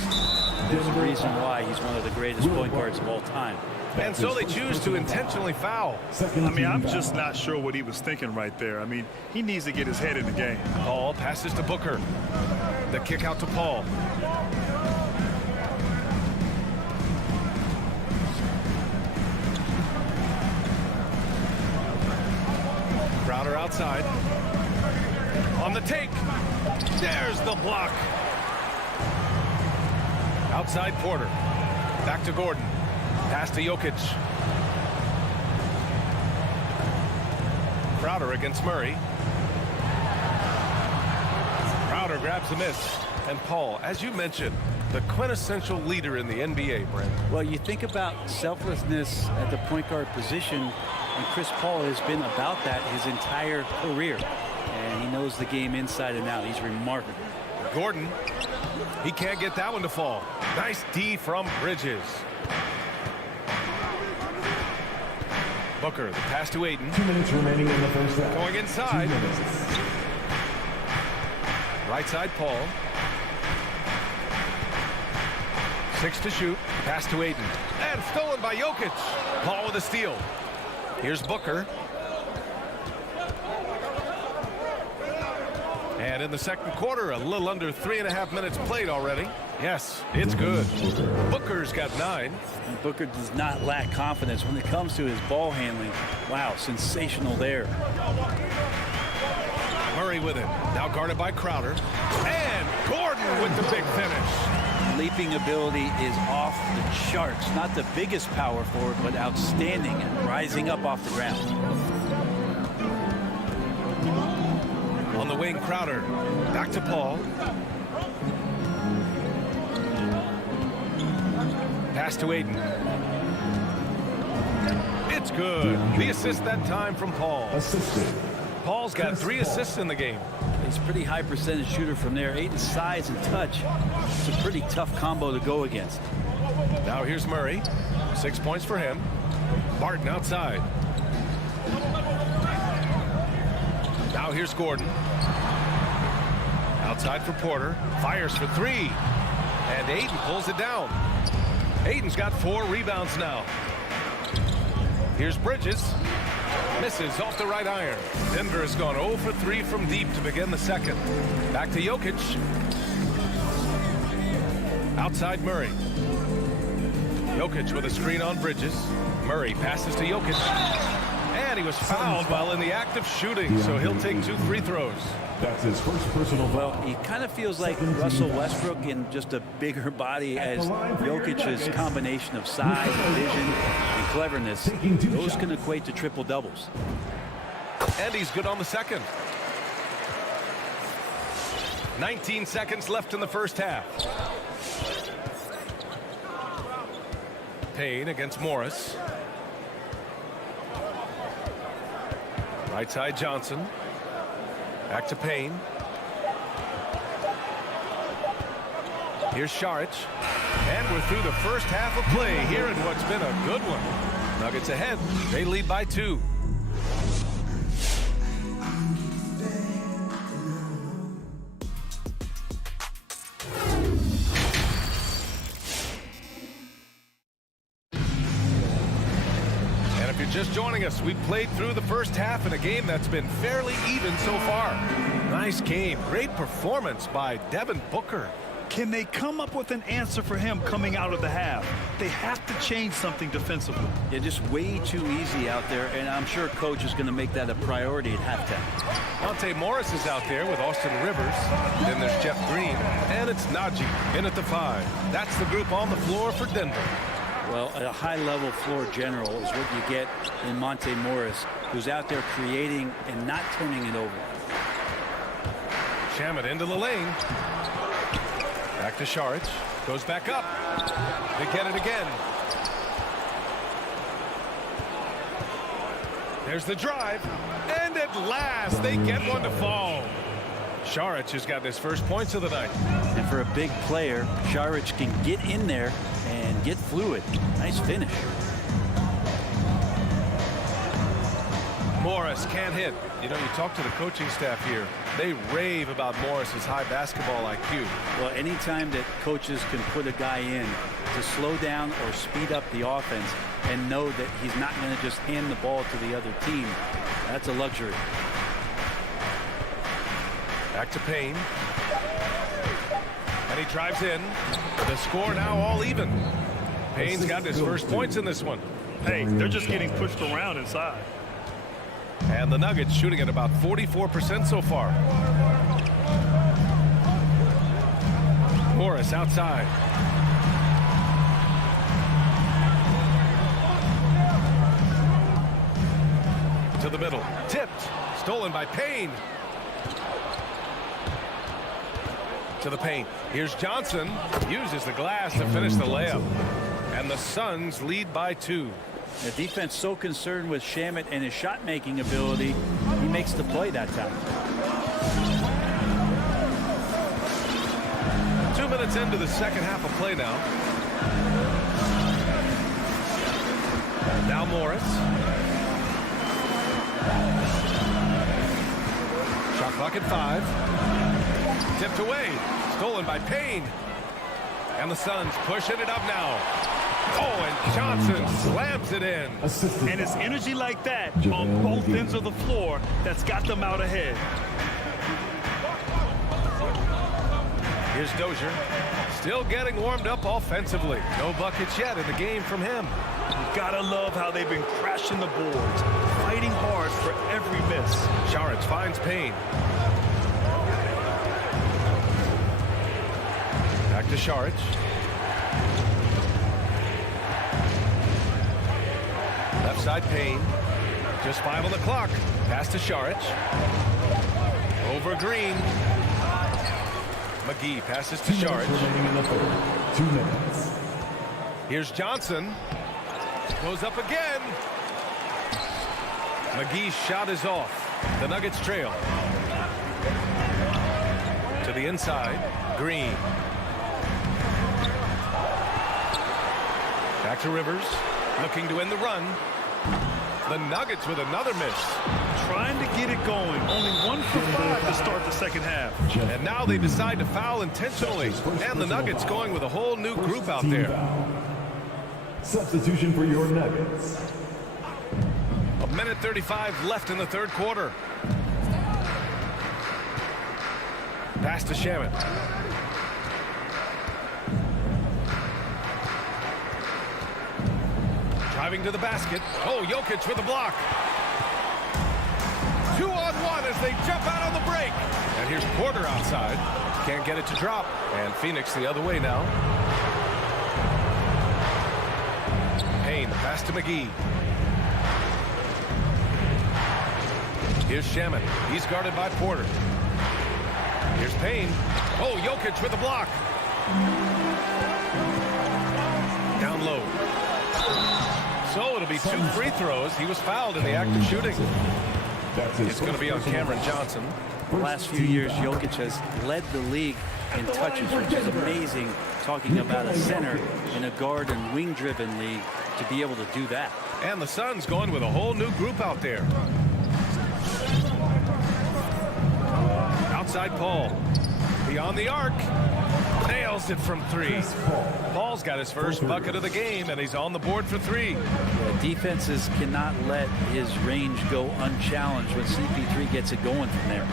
There's a reason why he's one of the greatest point guards of all time. And so they choose to intentionally foul. I mean, I'm just not sure what he was thinking right there. I mean, he needs to get his head in the game. Paul passes to Booker. The kick out to Paul. Crowder outside. On the take. There's the block. Outside Porter. Back to Gordon. Pass to Jokic. Crowder against Murray. Crowder grabs the miss. And Paul, as you mentioned, the quintessential leader in the NBA, Brent. Well, you think about selflessness at the point guard position, and Chris Paul has been about that his entire career. And he knows the game inside and out. He's remarkable. Gordon, he can't get that one to fall. Nice D from Bridges. Booker, the pass to Ayton. 2 minutes remaining in the first half. Going inside. Right side, Paul. 6 to shoot. Pass to Ayton. And stolen by Jokic. Paul with a steal. Here's Booker. And in the second quarter, a little under 3.5 minutes played already. Yes, it's good. Booker's got 9. And Booker does not lack confidence when it comes to his ball handling. Wow, sensational there. Murray with it. Now guarded by Crowder. And Gordon with the big finish. Leaping ability is off the charts. Not the biggest power forward, but outstanding and rising up off the ground. On the wing, Crowder. Back to Paul. Pass to Aiden. It's good. The assist that time from Paul. Paul's got 3 assists in the game. He's a pretty high percentage shooter from there. Aiden's size and touch. It's a pretty tough combo to go against. Now here's Murray. 6 points for him. Barton outside. Now here's Gordon. Outside for Porter. Fires for 3. And Aiden pulls it down. Aiden's got 4 rebounds now. Here's Bridges. Misses off the right iron. Denver has gone 0 for 3 from deep to begin the second. Back to Jokic. Outside Murray. Jokic with a screen on Bridges. Murray passes to Jokic. And he was fouled while in the act of shooting, so he'll take 2 free throws. That's his first personal foul. Well, he kind of feels like Russell Westbrook in just a bigger body as Jokic's combination of size, vision, and cleverness. Those can equate to triple doubles. And he's good on the second. 19 seconds left in the first half. Payne against Morris. Right side Johnson. Back to Payne. Here's Saric. And we're through the first half of play here in what's been a good one. Nuggets ahead. They lead by 2. Just joining us, we played through the first half in a game that's been fairly even so far. Nice game. Great performance by Devin Booker. Can they come up with an answer for him coming out of the half? They have to change something defensively. They're just way too easy out there, and I'm sure coach is going to make that a priority at halftime. Monte Morris is out there with Austin Rivers. Then there's Jeff Green, and it's Najee in at the 5. That's the group on the floor for Denver. Well, a high-level floor general is what you get in Monte Morris, who's out there creating and not turning it over. Shamet into the lane. Back to Saric. Goes back up. They get it again. There's the drive. And at last, they get one to fall. Saric has got his first points of the night. And for a big player, Saric can get in there and get fluid. Nice finish. Morris can't hit. You know, you talk to the coaching staff here. They rave about Morris's high basketball IQ. Well, anytime that coaches can put a guy in to slow down or speed up the offense and know that he's not going to just hand the ball to the other team, that's a luxury. Back to Payne. And he drives in. The score now all even. Payne's got his first points in this one. Hey, they're just getting pushed around inside. And the Nuggets shooting at about 44% so far. Morris outside. To the middle. Tipped. Stolen by Payne. To the paint. Here's Johnson. Uses the glass to finish the layup. And the Suns lead by 2. The defense so concerned with Shamet and his shot-making ability, he makes the play that time. 2 minutes into the second half of play now. Now Morris. Shot clock at 5. Tipped away. Stolen by Payne. And the Suns pushing it up now. Oh, and Johnson slams it in. And it's energy like that on both ends of the floor that's got them out ahead. Here's Dozier. Still getting warmed up offensively. No buckets yet in the game from him. You gotta love how they've been crashing the boards, fighting hard for every miss. Saric finds Payne. Back to Saric. Left side Payne. Just 5 on the clock. Pass to Saric. Over Green. McGee passes to Saric. 2 minutes. Here's Johnson. Goes up again. McGee's shot is off. The Nuggets trail. To the inside. Green. Back to Rivers. Looking to end the run. The Nuggets with another miss. Trying to get it going. Only 1 for 5 to start the second half. And now they decide to foul intentionally. And the Nuggets going with a whole new group out there. Substitution for your Nuggets. 1:35 left in the third quarter. Pass to Shaman. Driving to the basket. Oh, Jokic with a block. 2-on-1 as they jump out on the break. And here's Porter outside. Can't get it to drop. And Phoenix the other way now. Payne, pass to McGee. Here's Shaman. He's guarded by Porter. Here's Payne. Oh, Jokic with a block. Down low. So it'll be 2 free throws. He was fouled in the act of shooting. It's going to be on Cameron Johnson. The last few years, Jokic has led the league in touches, which is amazing, talking about a center in a guard and wing-driven league to be able to do that. And the Suns going with a whole new group out there. Outside Paul. Beyond the arc. Nails it from 3. Paul's got his first bucket of the game, and he's on the board for 3. Defenses cannot let his range go unchallenged when CP3 gets it going from there.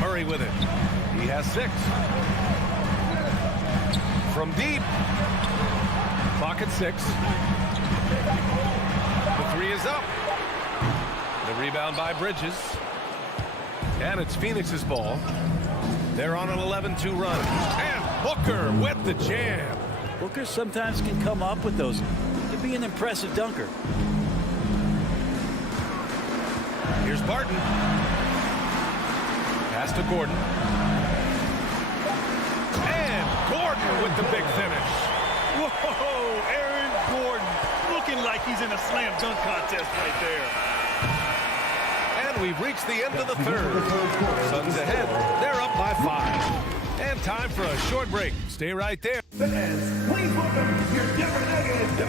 Murray with it. He has 6. From deep. Clock at 6. The 3 is up. The rebound by Bridges. And it's Phoenix's ball. They're on an 11-2 run. And Booker with the jam. Booker sometimes can come up with those. He can be an impressive dunker. Here's Barton. Pass to Gordon. And Gordon with the big finish. Whoa, Aaron Gordon looking like he's in a slam dunk contest right there. We've reached the end of the third. Suns ahead. They're up by 5. And time for a short break. Stay right there. And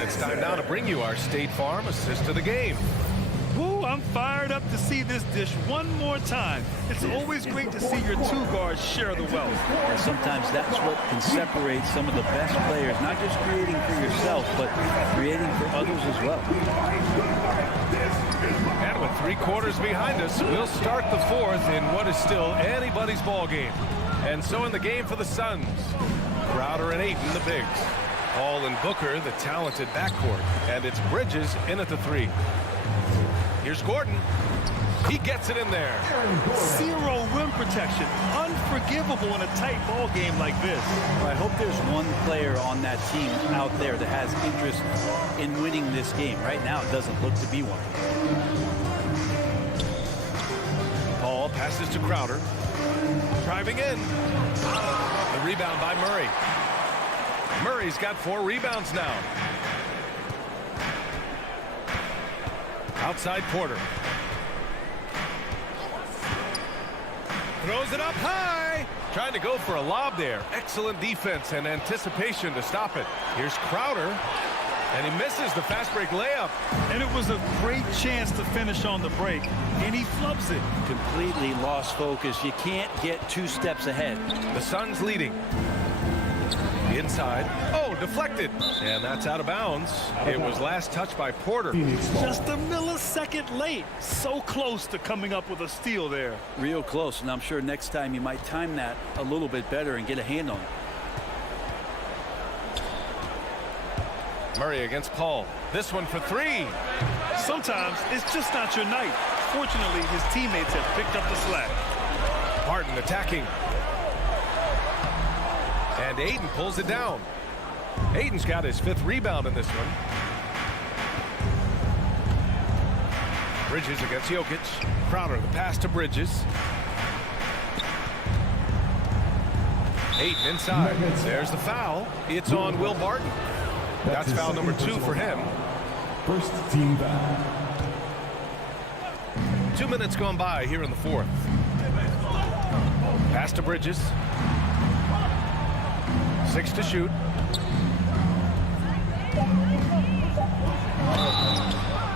it's time now to bring you our State Farm assist to the game. Woo, I'm fired up to see this dish one more time. It's always great to see your 2 guards share the wealth. And sometimes that's what can separate some of the best players, not just creating for yourself, but creating for others as well. And with 3 quarters behind us, we'll start the 4th in what is still anybody's ball game. And so in the game for the Suns, Crowder and Ayton, the bigs. Paul and Booker, the talented backcourt. And it's Bridges in at the 3. Here's Gordon. He gets it in there. 0 rim protection. Unforgivable in a tight ball game like this. I hope there's one player on that team out there that has interest in winning this game. Right now, it doesn't look to be one. Paul passes to Crowder. Driving in. The rebound by Murray. Murray's got 4 rebounds now. Outside Porter. Throws it up high. Trying to go for a lob there. Excellent defense and anticipation to stop it. Here's Crowder. And he misses the fast break layup. And it was a great chance to finish on the break. And he flubs it. Completely lost focus. You can't get 2 steps ahead. The Suns leading. Inside. Oh, deflected. And that's out of bounds. It was last touched by Porter. Just a millisecond late. So close to coming up with a steal there. Real close, and I'm sure next time you might time that a little bit better and get a hand on it. Murray against Paul. This one for three. Sometimes it's just not your night. Fortunately, his teammates have picked up the slack. Barton attacking. And Ayton pulls it down. Ayton's got his 5th rebound in this one. Bridges against Jokic. Crowder, the pass to Bridges. Ayton inside. There's the foul. It's on Will Barton. That's foul number 2 for him. First team foul. 2 minutes gone by here in the 4th. Pass to Bridges. 6 to shoot.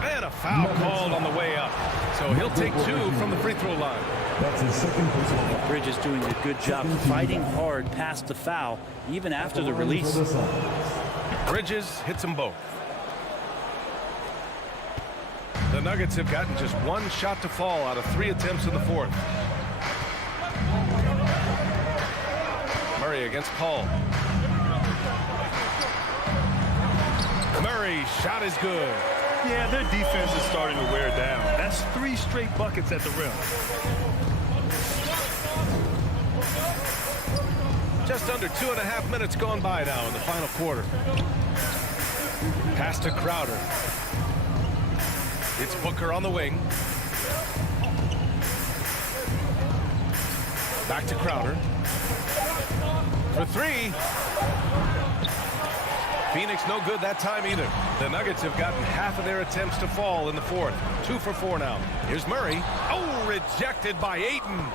And a foul called on the way up. So he'll take 2 from the free throw line. That's his second personal foul. Bridges doing a good job fighting hard past the foul, even after the release. Bridges hits them both. The Nuggets have gotten just 1 shot to fall out of 3 attempts in the 4th. Murray against Paul. Murray's shot is good. Yeah, their defense is starting to wear down. That's 3 straight buckets at the rim. Just under 2.5 minutes gone by now in the final quarter. Pass to Crowder. It's Booker on the wing. Back to Crowder. For 3. Phoenix no good that time either. The Nuggets have gotten half of their attempts to fall in the 4th. 2 for 4 now. Here's Murray. Oh, rejected by Ayton.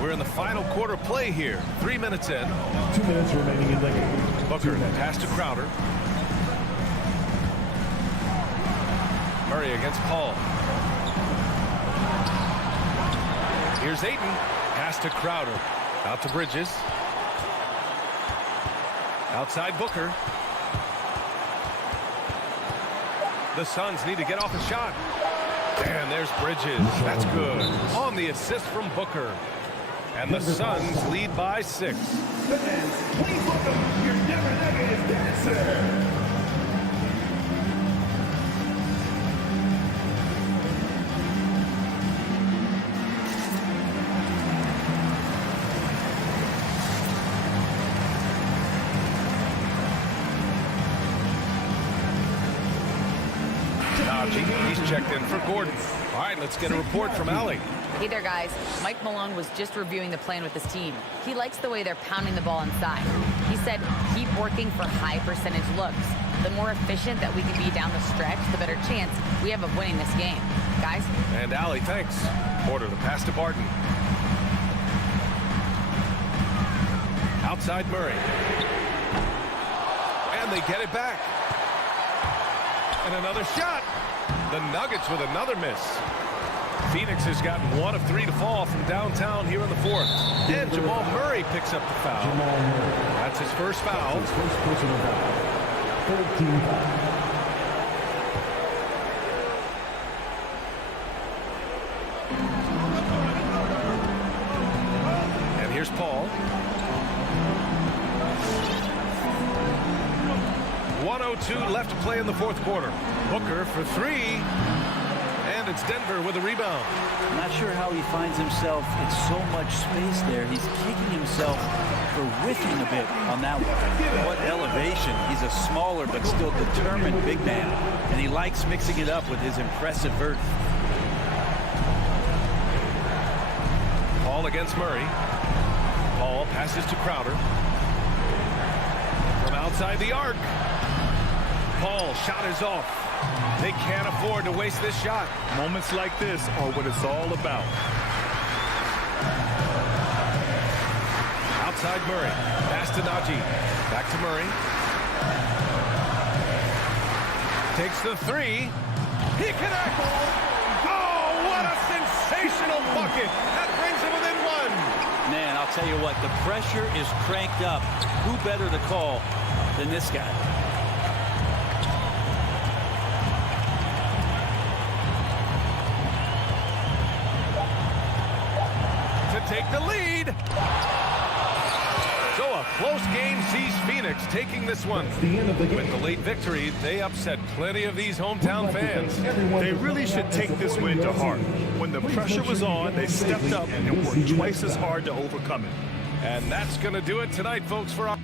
We're in the final quarter play here. 3 minutes in. 2 minutes remaining in the game. Booker, pass to Crowder. Murray against Paul. Here's Ayton. Pass to Crowder. Out to Bridges. Outside Booker. The Suns need to get off a shot. And there's Bridges. That's good. On the assist from Booker. And the Suns lead by 6. Please welcome your Never Negative dancer. He's checked in for Gordon. All right, let's get a report from Allie. Hey there, guys. Mike Malone was just reviewing the plan with his team. He likes the way they're pounding the ball inside. He said, keep working for high percentage looks. The more efficient that we can be down the stretch, the better chance we have of winning this game. Guys? And Allie, thanks. Porter, the pass to Barton. Outside Murray. And they get it back. And another shot. The Nuggets with another miss. Phoenix has gotten 1 of 3 to fall from downtown here in the 4th. And Jamal Murray picks up the foul. That's his first foul. His first personal foul. 13 foul. And here's Paul. 1:02 left to play in the 4th quarter. Booker for 3. And it's Denver with a rebound. I'm not sure how he finds himself in so much space there. He's kicking himself for whiffing a bit on that one. What elevation. He's a smaller but still determined big man. And he likes mixing it up with his impressive vert. Paul against Murray. Paul passes to Crowder. From outside the arc. Paul, shot is off. They can't afford to waste this shot. Moments like this are what it's all about. Outside Murray. Pass to Najee. Back to Murray. Takes the 3. He connects. Oh, what a sensational bucket. That brings him within 1. Man, I'll tell you what, the pressure is cranked up. Who better to call than this guy? To take the lead. So a close game sees Phoenix taking this one. With the late victory, they upset plenty of these hometown fans. They really should take this win to heart. When the pressure was on, they stepped up and worked twice as hard to overcome it. And that's going to do it tonight, folks, for our...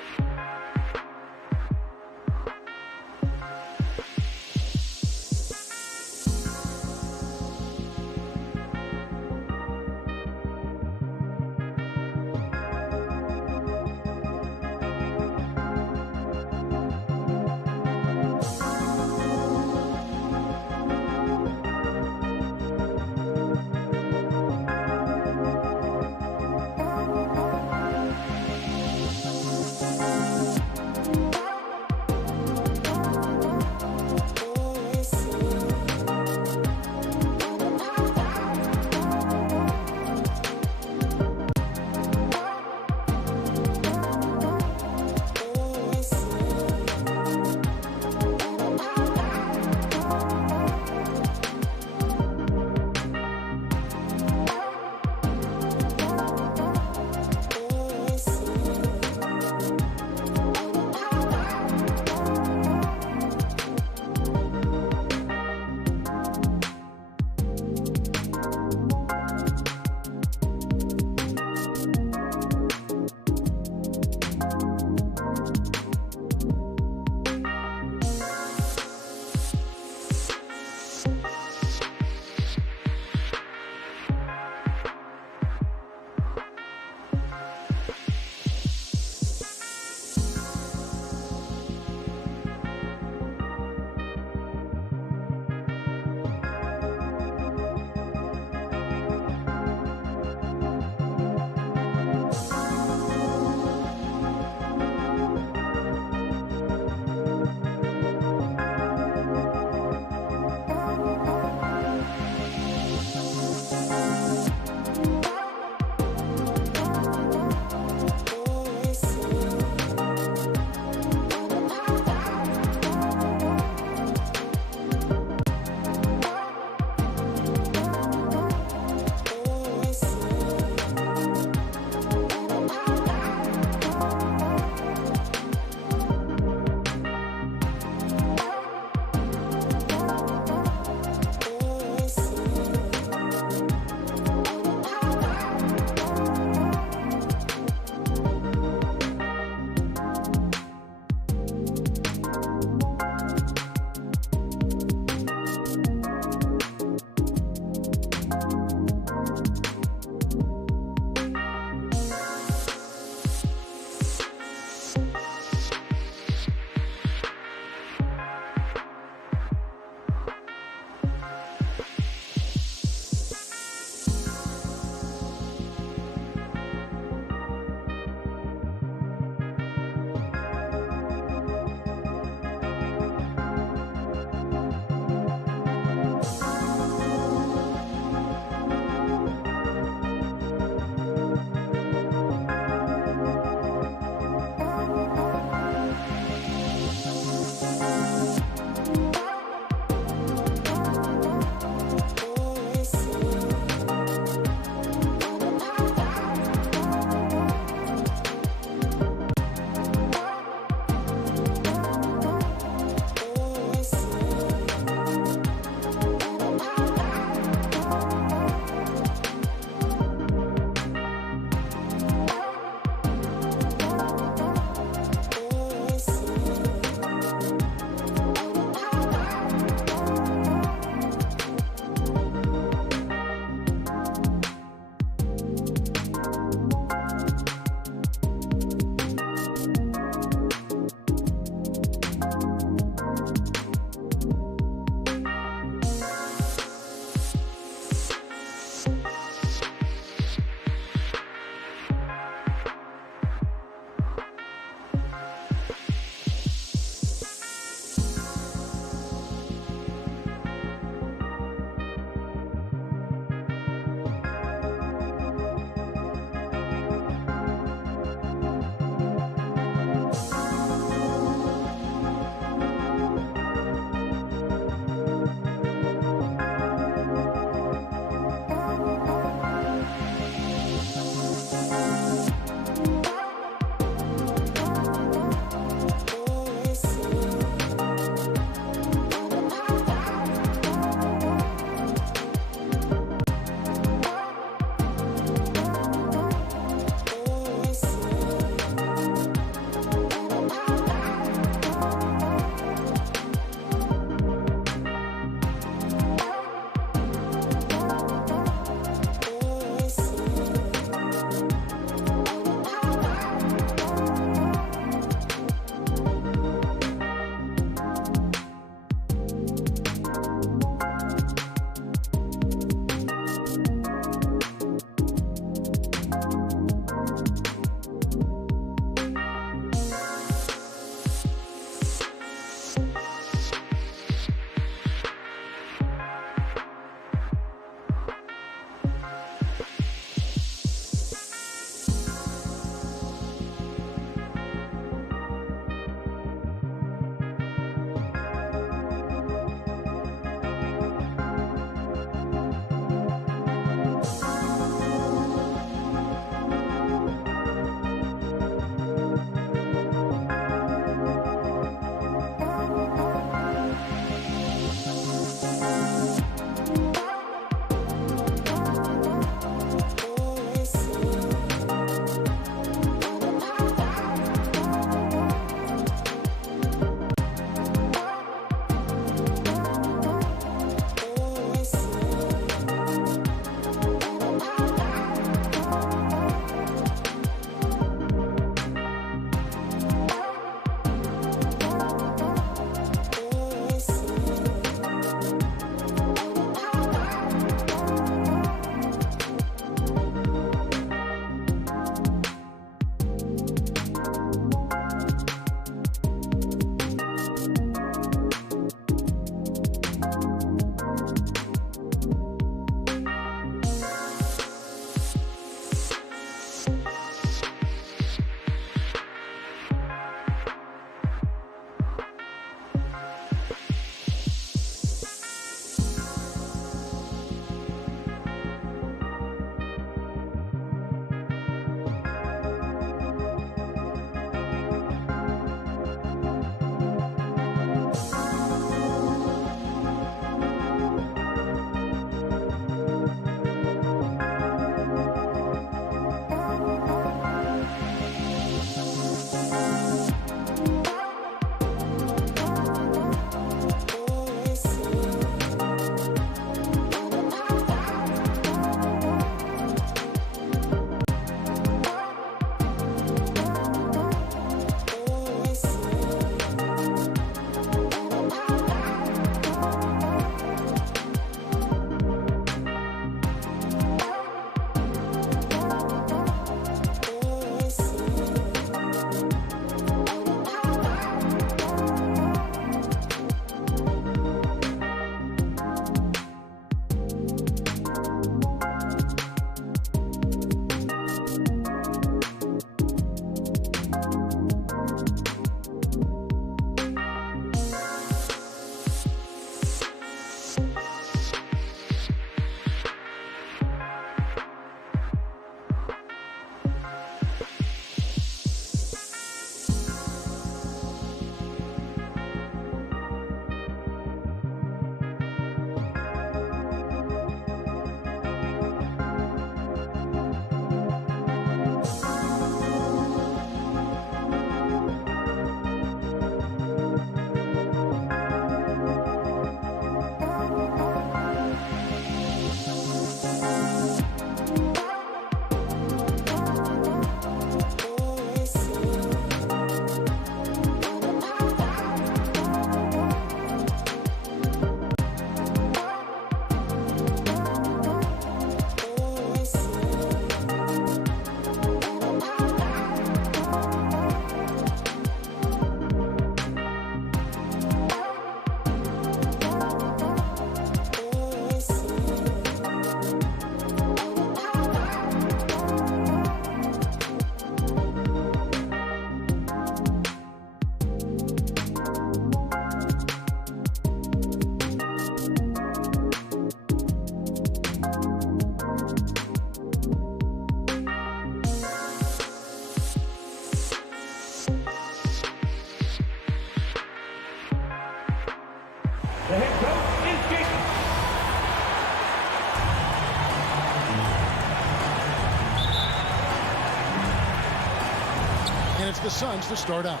It's the Suns to start out.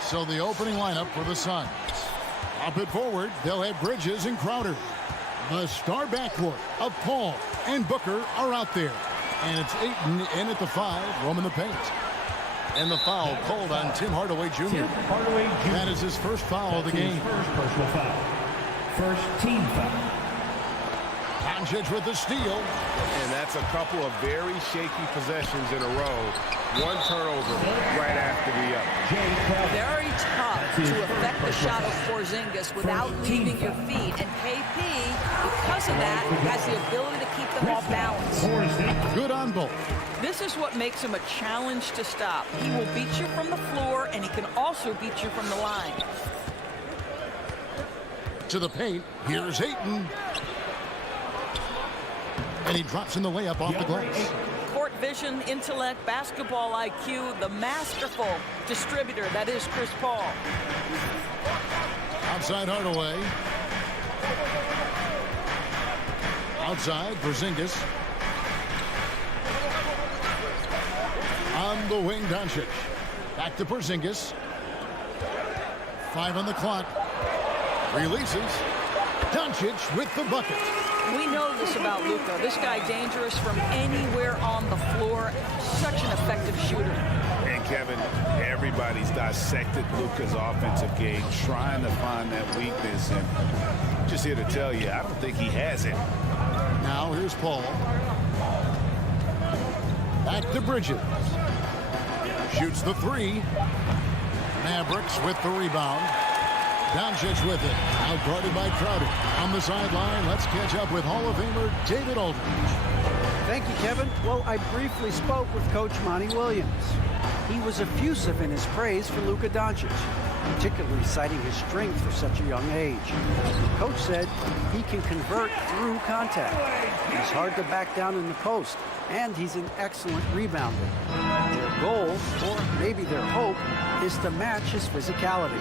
So the opening lineup for the Suns. Up it forward, they'll have Bridges and Crowder. The star backcourt of Paul and Booker are out there. And it's Ayton in at the 5, roaming the paint. And the foul called on Tim Hardaway Jr. That is his first foul of the game. First personal foul. First team foul. Doncic with the steal. And that's a couple of very shaky possessions in a row. One turnover right after the other. Very tough to affect the shot of Porzingis without leaving your feet. And KP, because of that, has the ability to keep them off balance. Good on both. This is what makes him a challenge to stop. He will beat you from the floor, and he can also beat you from the line. To the paint. Here's Ayton. And he drops in the layup off the glass. Court vision, intellect, basketball IQ, the masterful distributor that is Chris Paul. Outside Hardaway. Outside Porzingis. On the wing, Doncic. Back to Porzingis. 5 on the clock. Releases. Doncic with the bucket. We know this about Luka. This guy dangerous from anywhere on the floor. Such an effective shooter. And Kevin, everybody's dissected Luka's offensive game, trying to find that weakness. And just here to tell you, I don't think he has it. Now here's Paul. Back to Bridges. Shoots the 3. Mavericks with the rebound. Doncic with it. Out guarded by Crowder. On the sideline, let's catch up with Hall of Famer David Aldridge. Thank you, Kevin. Well, I briefly spoke with Coach Monty Williams. He was effusive in his praise for Luka Doncic, particularly citing his strength for such a young age. The coach said he can convert through contact. He's hard to back down in the post, and he's an excellent rebounder. Their goal, or maybe their hope, is to match his physicality.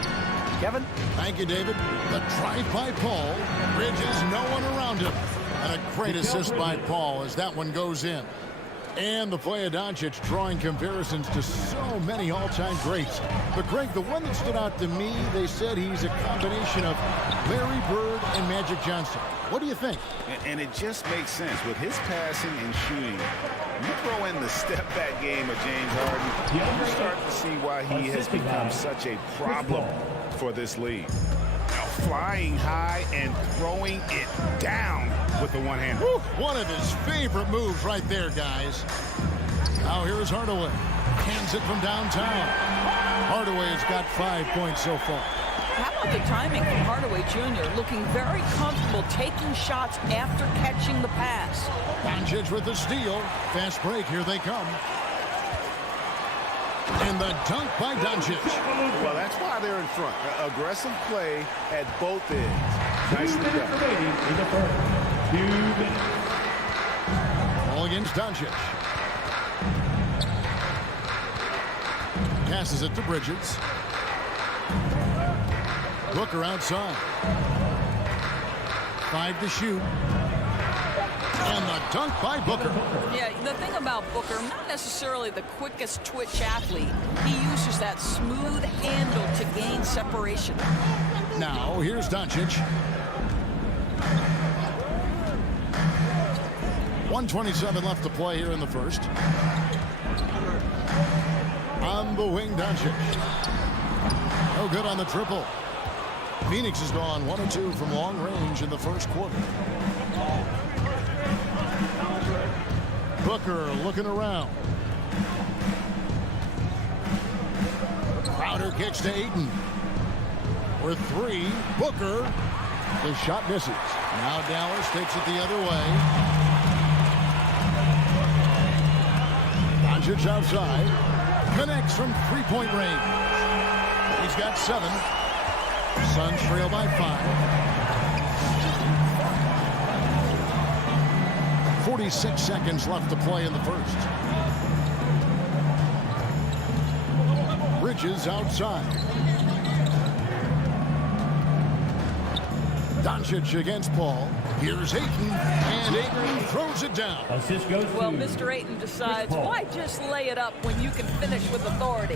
Kevin? Thank you, David. The drive by Paul. Bridges, no one around him. And a great assist by Paul as that one goes in. And the play of Doncic drawing comparisons to so many all-time greats. But, Greg, the one that stood out to me, they said he's a combination of Larry Bird and Magic Johnson. What do you think? And it just makes sense. With his passing and shooting, you throw in the step-back game of James Harden, you start to see why he has become such a problem for this league. Now flying high and throwing it down with the one-hander. One of his favorite moves right there, guys. Now here's Hardaway. Hands it from downtown. Hardaway has got 5 points so far. How about the timing from Hardaway Jr. looking very comfortable taking shots after catching the pass. Doncic with the steal. Fast break. Here they come. And the dunk by Doncic. Well, that's why they're in front. Aggressive play at both ends. Nicely done. Ball against Doncic. Passes it to Bridges. Booker outside. 5 to shoot. And the dunk by Booker. Yeah, the thing about Booker, not necessarily the quickest twitch athlete. He uses that smooth handle to gain separation. Now, here's Doncic. 1:27 left to play here in the first. On the wing, Doncic. No good on the triple. Phoenix has gone 1 of 2 from long range in the first quarter. Booker looking around. Crowder kicks to Ayton. For 3, Booker. The shot misses. Now Dallas takes it the other way. Doncic outside. Connects from 3-point range. He's got 7. Suns trail by 5. 46 seconds left to play in the first. Bridges outside. Doncic against Paul. Here's Ayton, and Ayton throws it down. Assist goes Well, to Mr. Ayton decides, why just lay it up when you can finish with authority?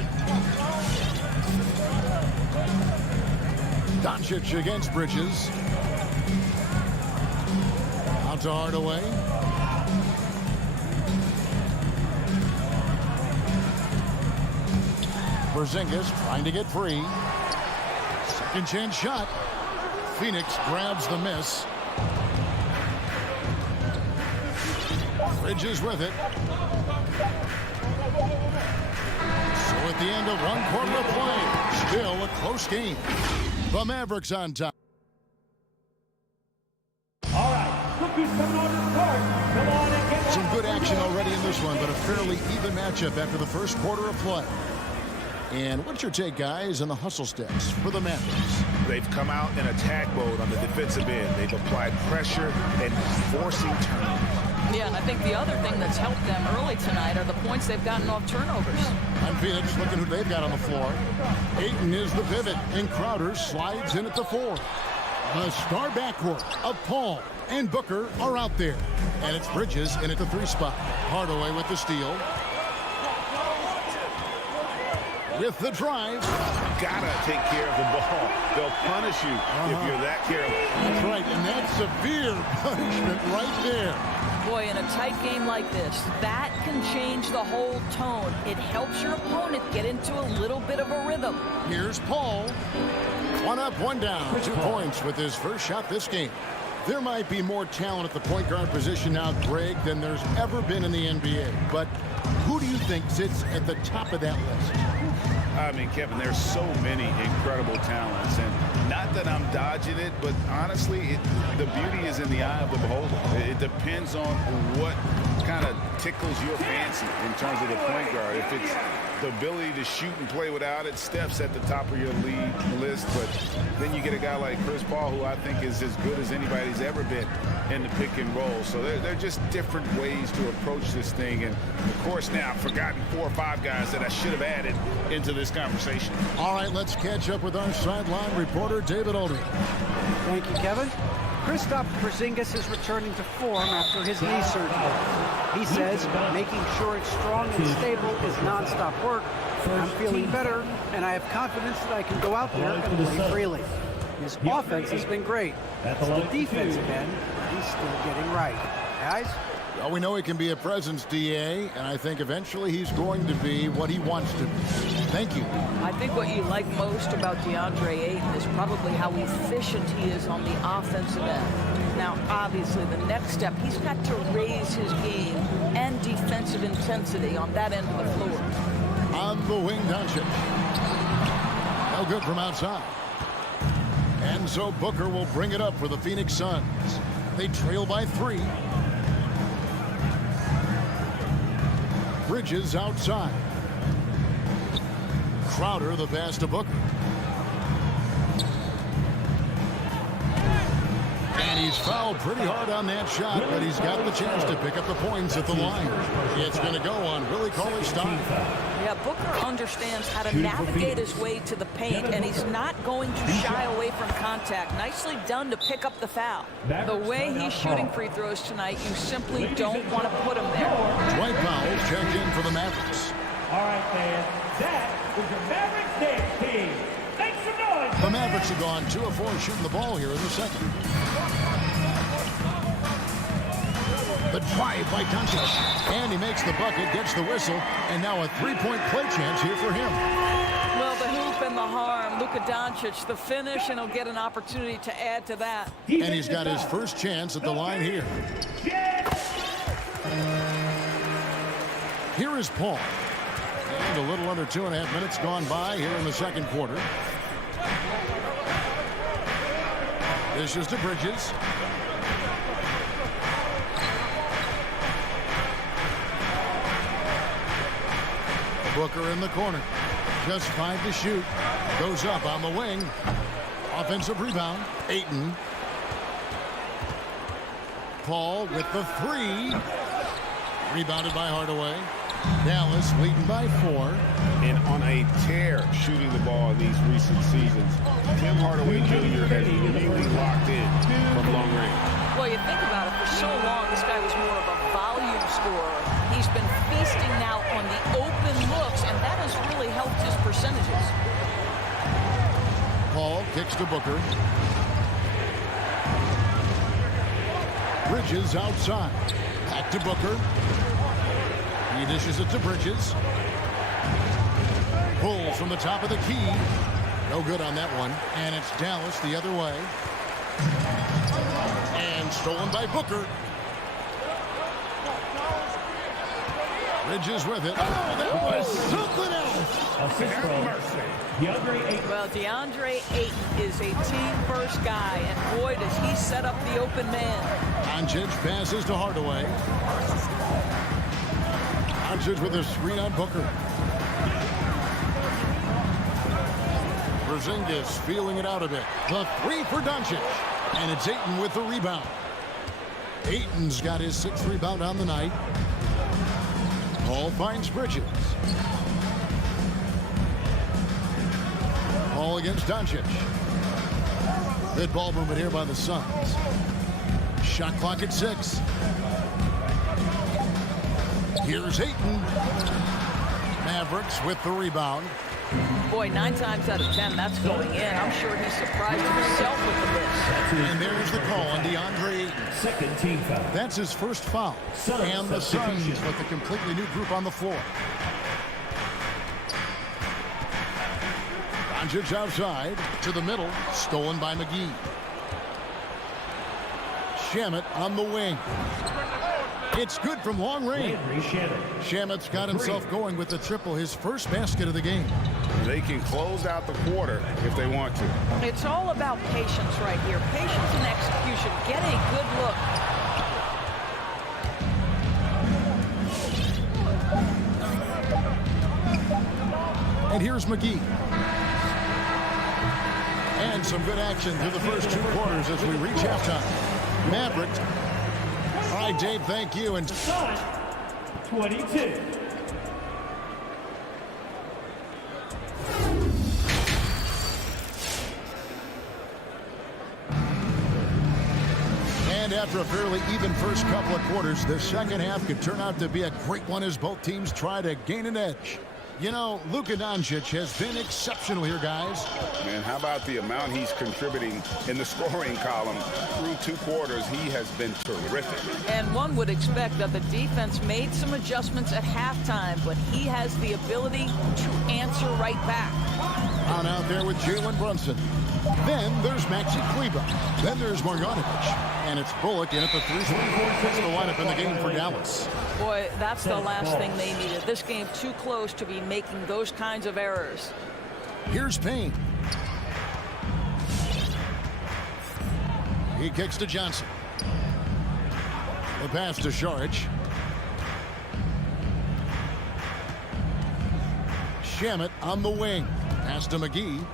Doncic against Bridges. Out to Hardaway. Porzingis trying to get free. Second chance shot. Phoenix grabs the miss. Bridges with it. So at the end of one quarter of play, still a close game. The Mavericks on top. All right, rookies coming on the court. Come on and get Some good action already in this one, but a fairly even matchup after the first quarter of play. And what's your take, guys, on the hustle steps for the Mavericks? They've come out in attack mode on the defensive end. They've applied pressure and forcing turnovers. Yeah, and I think the other thing that's helped them early tonight are the points they've gotten off turnovers. And Phoenix looking who they've got on the floor. Ayton is the pivot, and Crowder slides in at the 4. The star backcourt of Paul and Booker are out there. And it's Bridges in at the 3 spot. Hardaway with the steal. With the drive. Gotta take care of the ball. They'll punish you if you're that careless. That's right, and that's severe punishment right there. Boy, in a tight game like this, that can change the whole tone. It helps your opponent get into a little bit of a rhythm. Here's Paul. 1 up, 1 down. 2 points with his first shot this game. There might be more talent at the point guard position now, Greg, than there's ever been in the NBA. But who do you think sits at the top of that list? I mean, Kevin, there's so many incredible talents, and not that I'm dodging it, but honestly, the beauty is in the eye of the beholder. It depends on what kind of tickles your fancy in terms of the point guard. If it's the ability to shoot and play without it, Steph's at the top of your league list, but then you get a guy like Chris Paul, who I think is as good as anybody's ever been in the pick and roll. So they're just different ways to approach this thing, and of course now I've forgotten 4 or 5 guys that I should have added into this conversation. All right, let's catch up with our sideline reporter, David Aldridge. Thank you, Kevin. Kristaps Porzingis is returning to form after his knee surgery. He says making sure it's strong and stable is nonstop work. I'm feeling better, and I have confidence that I can go out there and play freely. His offense has been great. It's the defensive end he's still getting right. Guys? Well, we know he can be a presence, DA, and I think eventually he's going to be what he wants to be. Thank you. I think what you like most about DeAndre Ayton is probably how efficient he is on the offensive end. Now, obviously, the next step, he's got to raise his game and defensive intensity on that end of the floor. On the wing, Doncic. No good from outside. And so Booker will bring it up for the Phoenix Suns. They trail by 3. Bridges outside. Crowder the pass to Booker. And he's fouled pretty hard on that shot, but he's got the chance to pick up the points at the line. It's going to go on Willie Cauley-Stein. Yeah, Booker understands how to navigate his way to the paint, and he's not going to shy away from contact. Nicely done to pick up the foul. The way he's shooting free throws tonight, you simply don't want to put him there. Dwight Powell checked in for the Mavericks. All right, fans, that was your Mavericks dance team. Make some noise. The Mavericks have gone 2 of 4 shooting the ball here in the second. The drive by Doncic, and he makes the bucket, gets the whistle, and now a 3-point play chance here for him. Well, the hoop and the harm, Luka Doncic, the finish, and he'll get an opportunity to add to that. And he's got his first chance at the line here. Here is Paul. And a little under 2.5 minutes gone by here in the second quarter. This is to Bridges. Booker in the corner. Just 5 to shoot. Goes up on the wing. Offensive rebound. Ayton. Paul with the 3. Rebounded by Hardaway. Dallas leading by 4. And on a tear shooting the ball in these recent seasons, Tim Hardaway Jr. has really locked in from long range. Well, you think about it, for so long, this guy was more of a volume scorer. He's been feasting now on the open looks, and that has really helped his percentages. Paul kicks to Booker. Bridges outside. Back to Booker. He dishes it to Bridges. Pulls from the top of the key. No good on that one. And it's Dallas the other way. And stolen by Booker. Bridges with it. Oh, that was something else. Assist from DeAndre Ayton. Well, DeAndre Ayton is a team-first guy, and boy, does he set up the open man. Doncic passes to Hardaway. Doncic with a screen on Booker. Porzingis feeling it out a bit. The three for Doncic. And it's Ayton with the rebound. Ayton's got his 6th rebound on the night. Paul finds Bridges. Paul against Doncic. Good ball movement here by the Suns. Shot clock at 6. Here's Ayton. Mavericks with the rebound. Boy, 9 times out of 10, that's going in. I'm sure he's surprised himself with the miss. And there's the call on DeAndre Ayton. Second team foul. That's his first foul. And the Suns with a completely new group on the floor. Doncic outside to the middle. Stolen by McGee. Shamet on the wing. It's good from long range. Shamet's got himself going with the triple, his first basket of the game. They can close out the quarter if they want to. It's all about patience right here. Patience and execution. Get a good look. And here's McGee. And some good action through the first 2 quarters as we reach halftime. Mavericks. All right, Dave, thank you. And 22. And after a fairly even first couple of quarters, the second half could turn out to be a great one as both teams try to gain an edge. You know, Luka Doncic has been exceptional here, guys. Man, how about the amount he's contributing in the scoring column? Through 2 quarters, he has been terrific. And one would expect that the defense made some adjustments at halftime, but he has the ability to answer right back. On out there with Jalen Brunson. Then there's Maxi Kleber. Then there's Marjanovic. And it's Bullock in at the 3-point. That's the lineup in the game for Dallas. Boy, that's the last thing they needed. This game too close to be making those kinds of errors. Here's Payne. He kicks to Johnson. The pass to Šarić. Shamet on the wing. Pass to McGee.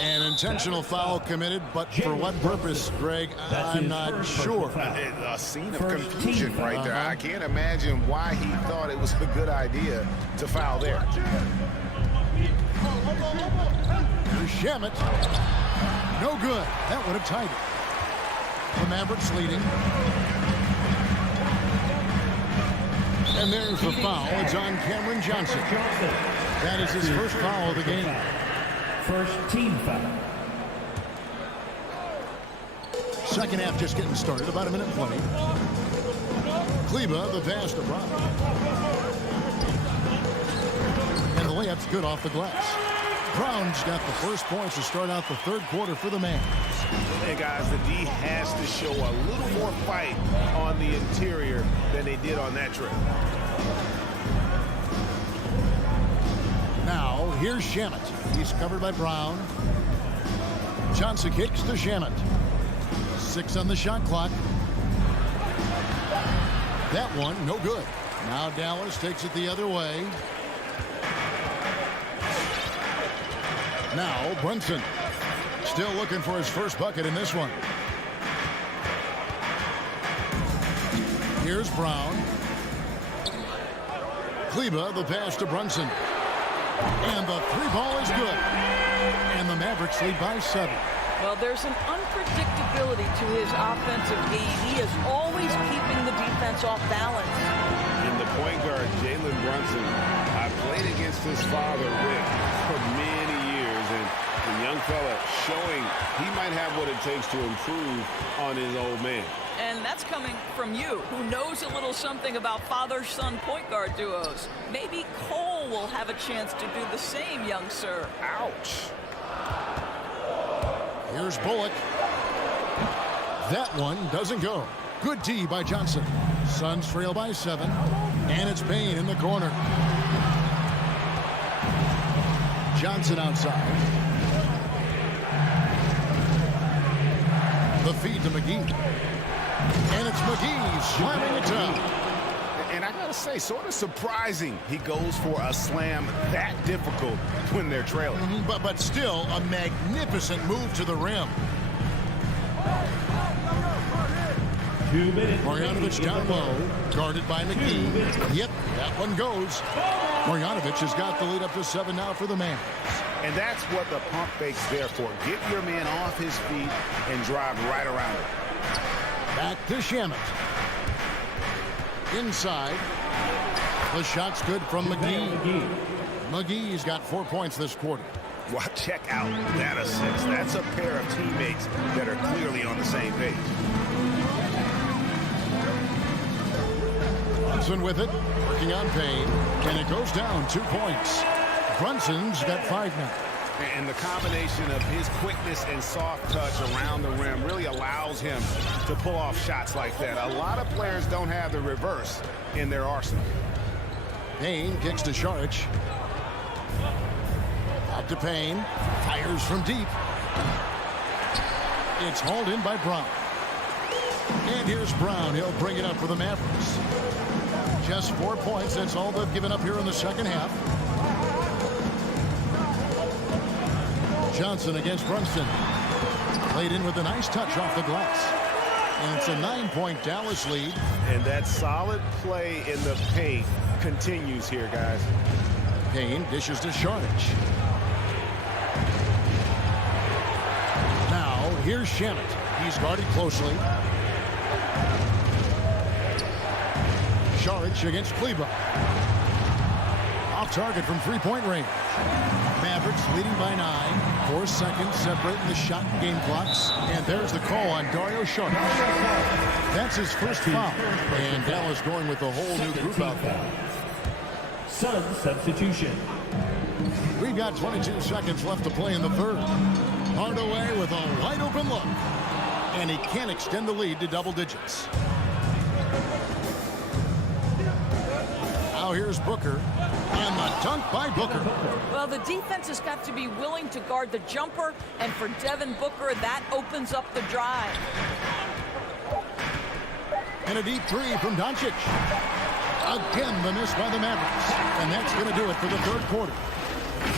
An intentional foul committed, but for what purpose, Greg, I'm not sure. A scene of confusion right there. I can't imagine why he thought it was a good idea to foul there. Here's Shamet. No good. That would have tied it. The Mavericks leading. And there's the foul. It's on Cameron Johnson. That is his first foul of the game. First team foul. Second half just getting started. About a minute and 20. Kleber, the pass to Brown. And the layup's good off the glass. Brown's got the first points to start out the 3rd quarter for the Mavs. Hey, guys, the D has to show a little more fight on the interior than they did on that trip. Now, here's Shamet. He's covered by Brown. Johnson kicks to Shamet. 6 on the shot clock. That one, no good. Now Dallas takes it the other way. Now Brunson. Still looking for his first bucket in this one. Here's Brown. Kleber, the pass to Brunson. And the 3 ball is good. And the Mavericks lead by 7. Well, there's an unpredictability to his offensive game. He is always keeping the defense off balance. In the point guard, Jalen Brunson, I played against his father, Rick, for many years, and the young fella showing he might have what it takes to improve on his old man. And that's coming from you, who knows a little something about father-son point guard duos. Maybe Cole will have a chance to do the same, young sir. Ouch. Here's Bullock. That one doesn't go. Good D by Johnson. Suns trail by 7. And it's Payne in the corner. Johnson outside. The feed to McGee. And it's McGee slamming it down. And I gotta say, sort of surprising he goes for a slam that difficult when they're trailing. But still a magnificent move to the rim. 2 minutes. Marjanovic down low, guarded by McGee. Yep, that one goes. Marjanovic has got the lead up to 7 now for the Mavs. And that's what the pump fake's there for. Get your man off his feet and drive right around it. Back to Shamet. Inside. The shot's good from McGee. McGee's got 4 points this quarter. Well, check out that assist. That's a pair of teammates that are clearly on the same page. Brunson with it, working on Payne, and it goes down 2 points. Brunson's got 5 now. And the combination of his quickness and soft touch around the rim really allows him to pull off shots like that. A lot of players don't have the reverse in their arsenal. Payne kicks to Šarić. Out to Payne. Fires from deep. It's hauled in by Brown. And here's Brown. He'll bring it up for the Mavericks. Just 4 points. That's all they've given up here in the second half. Johnson against Brunson. Played in with a nice touch off the glass. And it's a 9-point Dallas lead. And that solid play in the paint continues here, guys. Payne dishes to Šarić. Now, here's Shamet. He's guarded closely. Šarić against Kleber. Off target from 3-point range. Mavericks leading by 9. 4 seconds separating the shot and game clocks. And there's the call on Dario Šarić. That's his first foul. And Dallas going with a whole new group out there. Sun substitution. We've got 22 seconds left to play in the third. Hardaway with a wide open look. And he can't extend the lead to double digits. Now here's Booker. And the dunk by Booker. Well, the defense has got to be willing to guard the jumper, and for Devin Booker, that opens up the drive. And a deep 3 from Doncic. Again, the miss by the Mavericks. And that's going to do it for the third quarter.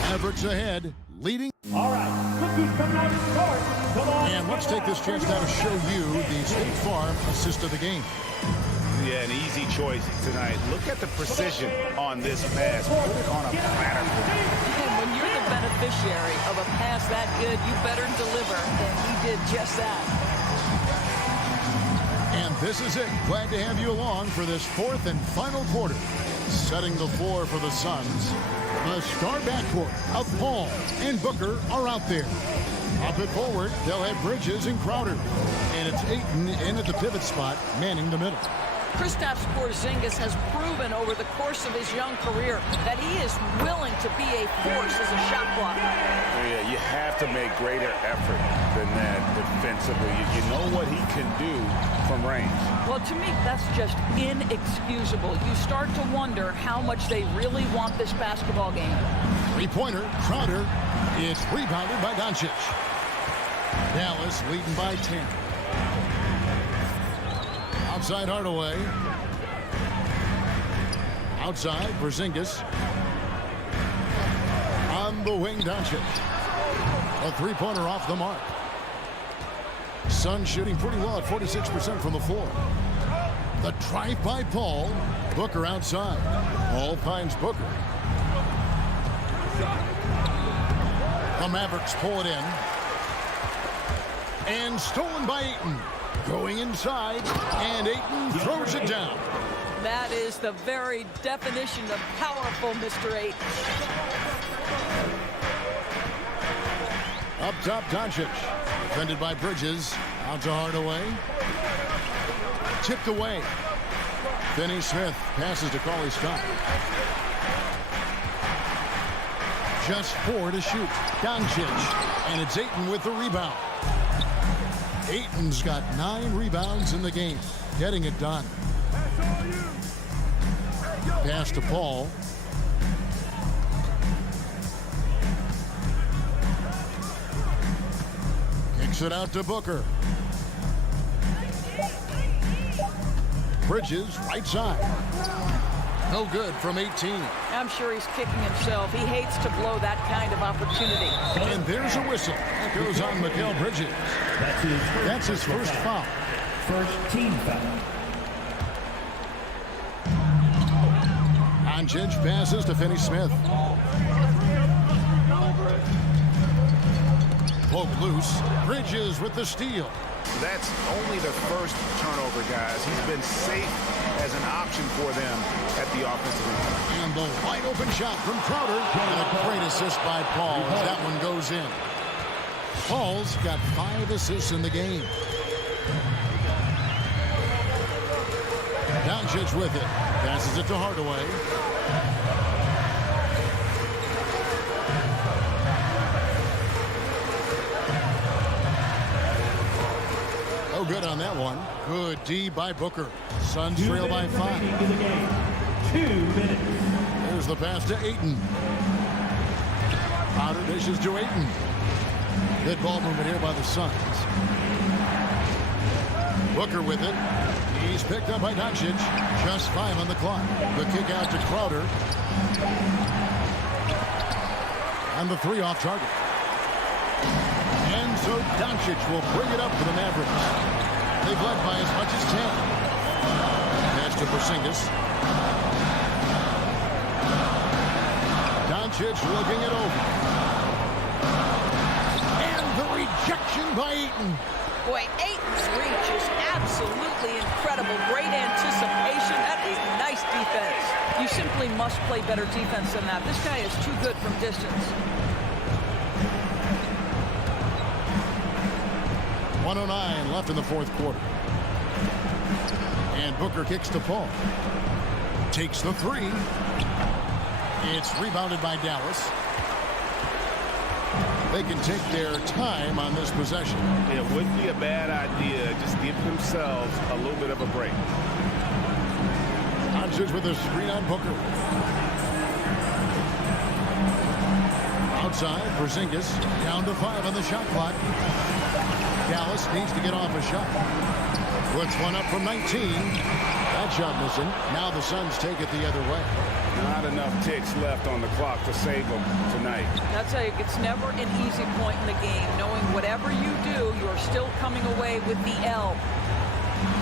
Mavericks ahead, leading. All right, look who's coming out to start. Come on. And let's take this chance now to show you the State Farm assist of the game. Yeah, an easy choice tonight. Look at the precision on this pass. Put it on a platter. And when you're the beneficiary of a pass that good, you better deliver. And he did just that. And this is it. Glad to have you along for this fourth and final quarter. Setting the floor for the Suns. The star backcourt of Paul and Booker are out there. Up it forward, they'll have Bridges and Crowder. And it's Ayton in at the pivot spot, manning the middle. Kristaps Porzingis has proven over the course of his young career that he is willing to be a force as a shot blocker. Yeah, you have to make greater effort than that defensively. You know what he can do from range. Well, to me, that's just inexcusable. You start to wonder how much they really want this basketball game. Three-pointer, Crowder. It's rebounded by Doncic. Dallas leading by 10. Outside Hardaway. Outside Porzingis. On the wing, Doncic. A three-pointer off the mark. Suns shooting pretty well at 46% from the floor. The drive by Paul. Booker outside. Paul finds Booker. The Mavericks pull it in. And stolen by Ayton. Going inside, and Ayton throws it down. That is the very definition of powerful, Mr. 8. Up top, Doncic. Defended by Bridges. Out to Hardaway. Tipped away. Finney-Smith passes to Cauley Scott. Just 4 to shoot. Doncic. And it's Ayton with the rebound. Ayton's got 9 rebounds in the game. Getting it done. Pass to Paul. Kicks it out to Booker. Bridges, right side. No good from 18. I'm sure he's kicking himself. He hates to blow that kind of opportunity. And there's a whistle. That goes on Mikal Bridges. That's his first foul. First team foul. Doncic passes to Finney-Smith. Poke loose. Bridges with the steal. That's only the first turnover, guys. He's been safe as an option for them at the offensive end. And the wide open shot from Crowder. And a great assist by Paul as that one goes in. Paul's got 5 assists in the game. Doncic with it. Passes it to Hardaway. No good on that one. Good D by Booker. Suns trail by 5. 2 minutes. Here's the pass to Ayton. Crowder dishes to Ayton. Good ball movement here by the Suns. Booker with it. He's picked up by Doncic. Just 5 on the clock. The kick out to Crowder. And the 3 off target. And so Doncic will bring it up for the Mavericks. They've led by as much as 10. Pass to Porzingis. Doncic looking it over. And the rejection by Ayton. Boy, Ayton's reach is absolutely incredible. Great anticipation. That is nice defense. You simply must play better defense than that. This guy is too good from distance. 1:09 left in the 4th quarter. And Booker kicks to Paul. Takes the 3. It's rebounded by Dallas. They can take their time on this possession. It wouldn't be a bad idea. Just give themselves a little bit of a break. Doncic with a screen on Booker. Outside, Porzingis down to 5 on the shot clock. Dallas needs to get off a shot. Puts one up from 19. That shot missing. Now the Suns take it the other way. Not enough ticks left on the clock to save them tonight. I'll tell you, it's never an easy point in the game. Knowing whatever you do, you're still coming away with the L.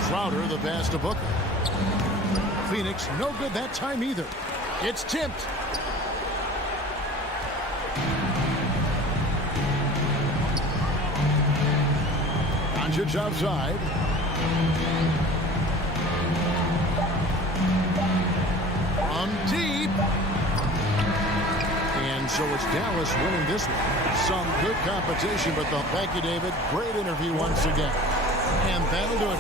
Crowder, the pass to Booker. Phoenix, no good that time either. It's tipped. Doncic outside. From deep. And so it's Dallas winning this one. Some good competition, but thank you, David. Great interview once again. And that'll do it.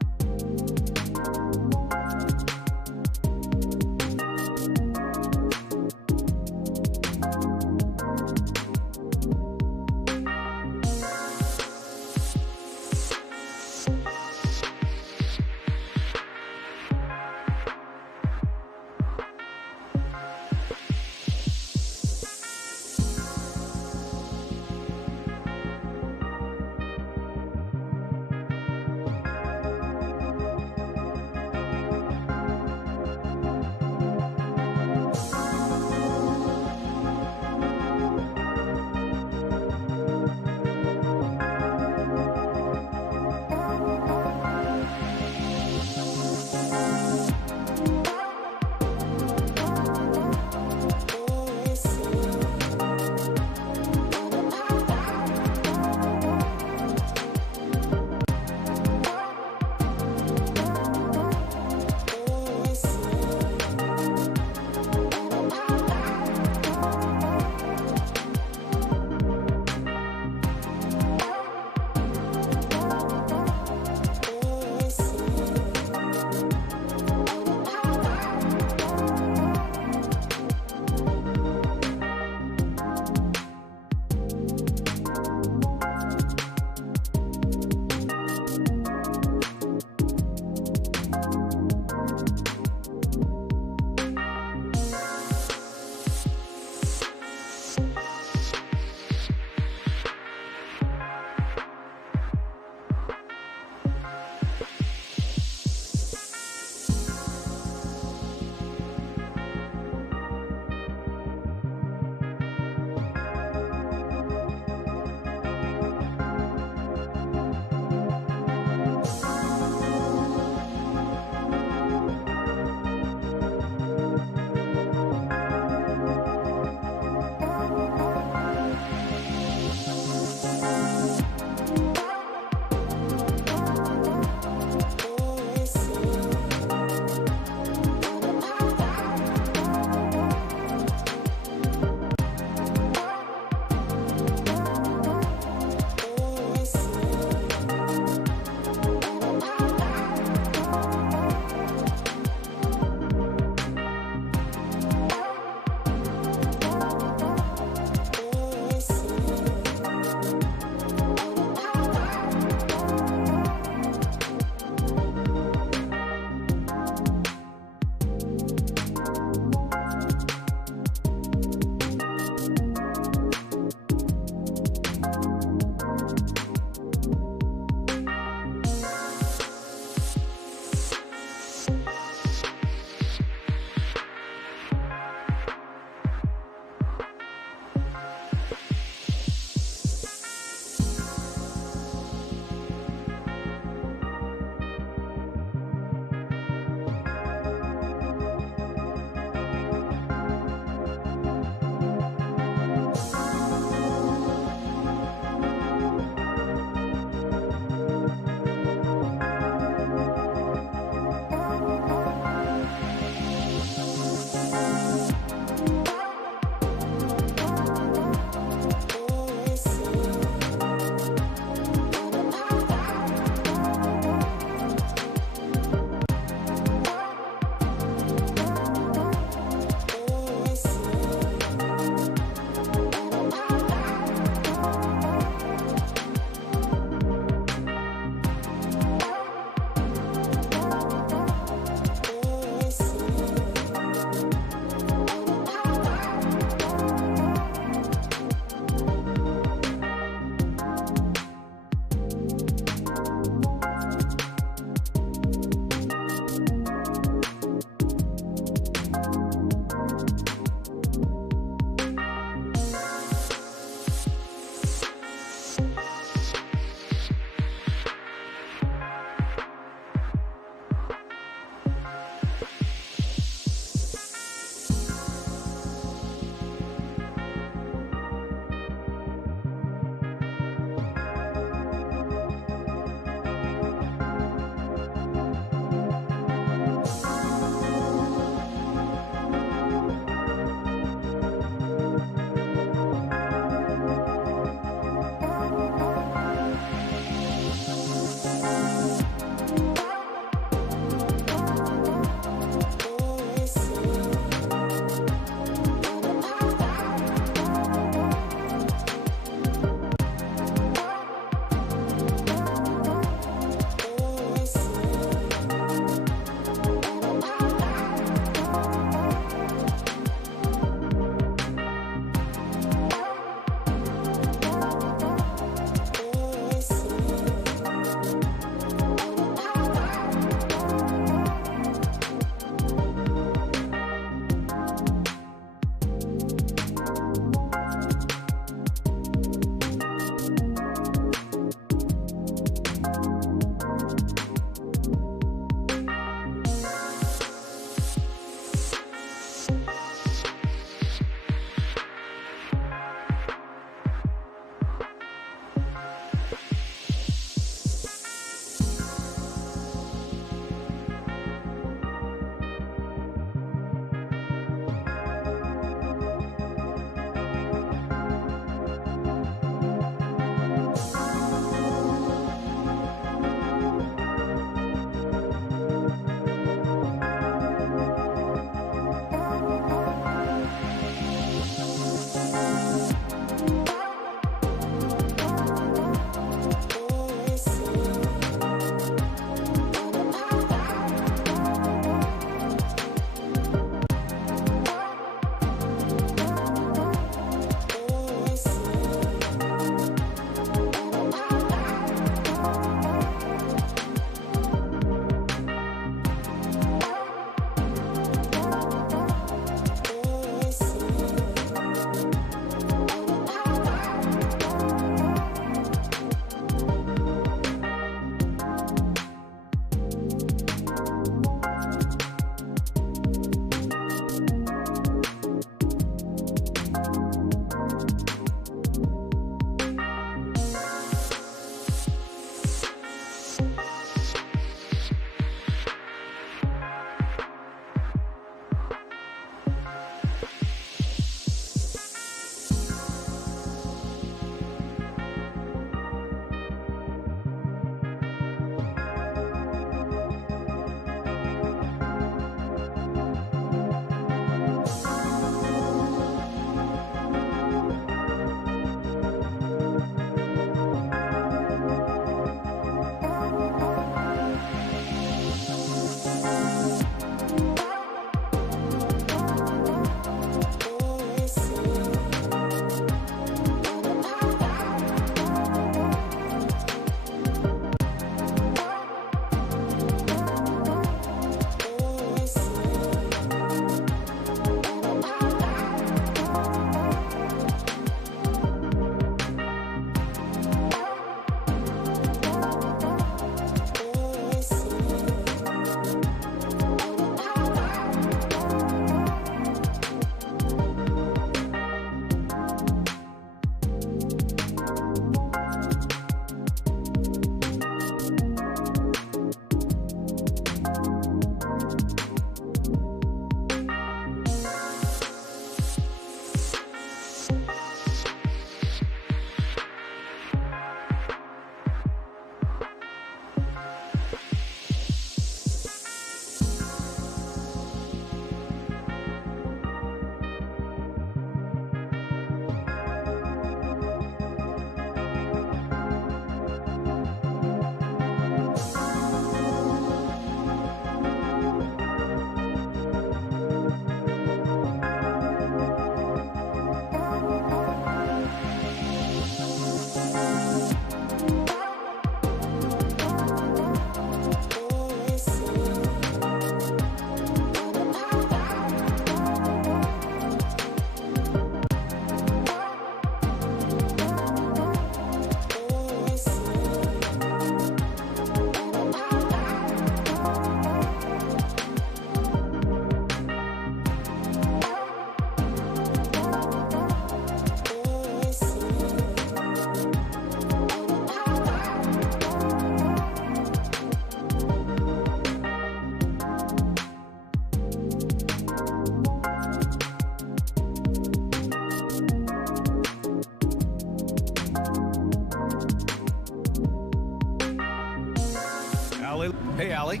Allie. Hey, Allie.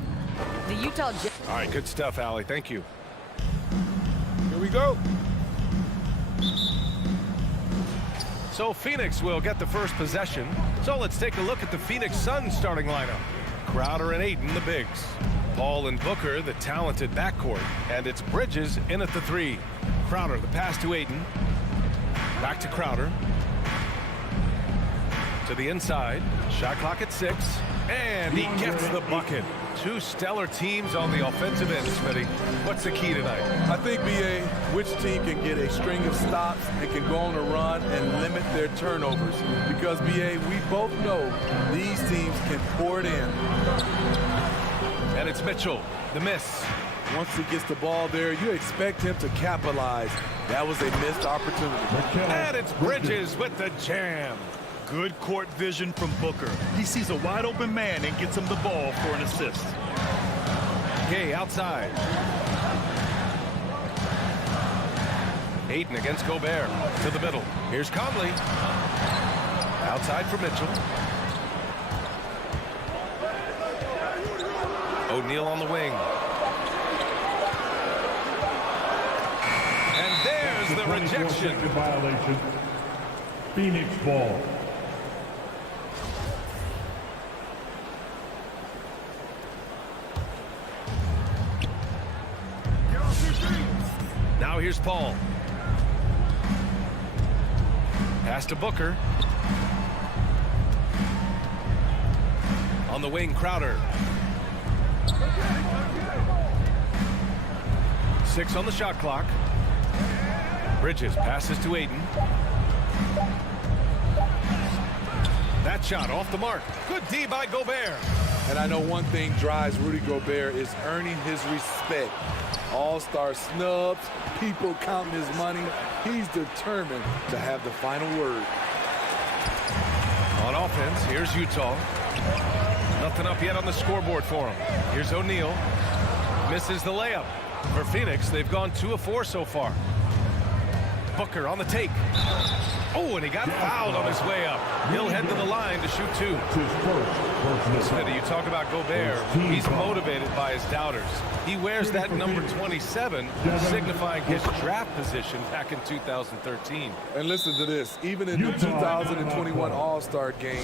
The Utah Jazz. All right, good stuff, Allie. Thank you. Here we go. So Phoenix will get the first possession. So let's take a look at the Phoenix Suns starting lineup. Crowder and Ayton, the bigs. Paul and Booker, the talented backcourt. And it's Bridges in at the 3. Crowder, the pass to Ayton. Back to Crowder. To the inside. Shot clock at 6. And he gets the bucket. Two stellar teams on the offensive end, Smitty. What's the key tonight? I think, B.A., which team can get a string of stops and can go on a run and limit their turnovers. Because, B.A., we both know these teams can pour it in. And it's Mitchell, the miss. Once he gets the ball there, you expect him to capitalize. That was a missed opportunity. And it's Bridges with the jam. Good court vision from Booker. He sees a wide open man and gets him the ball for an assist. Gay outside. Ayton against Gobert to the middle. Here's Conley. Outside for Mitchell. O'Neal on the wing. And there's the rejection. Violation. Phoenix ball. Now here's Paul. Pass to Booker. On the wing, Crowder. 6 on the shot clock. Bridges passes to Ayton. That shot off the mark. Good D by Gobert. And I know one thing drives Rudy Gobert is earning his respect. All-star snubs, people counting his money. He's determined to have the final word. On offense, here's Utah. Nothing up yet on the scoreboard for him. Here's O'Neal. Misses the layup. For Phoenix, they've gone 2 of 4 so far. Booker on the take. Oh, and he got fouled on his way up. He'll head to the line to shoot 2. Smitty, you talk about Gobert. He's motivated by his doubters. He wears that number 27, signifying his draft position back in 2013. And listen to this. Even in the 2021 All-Star game,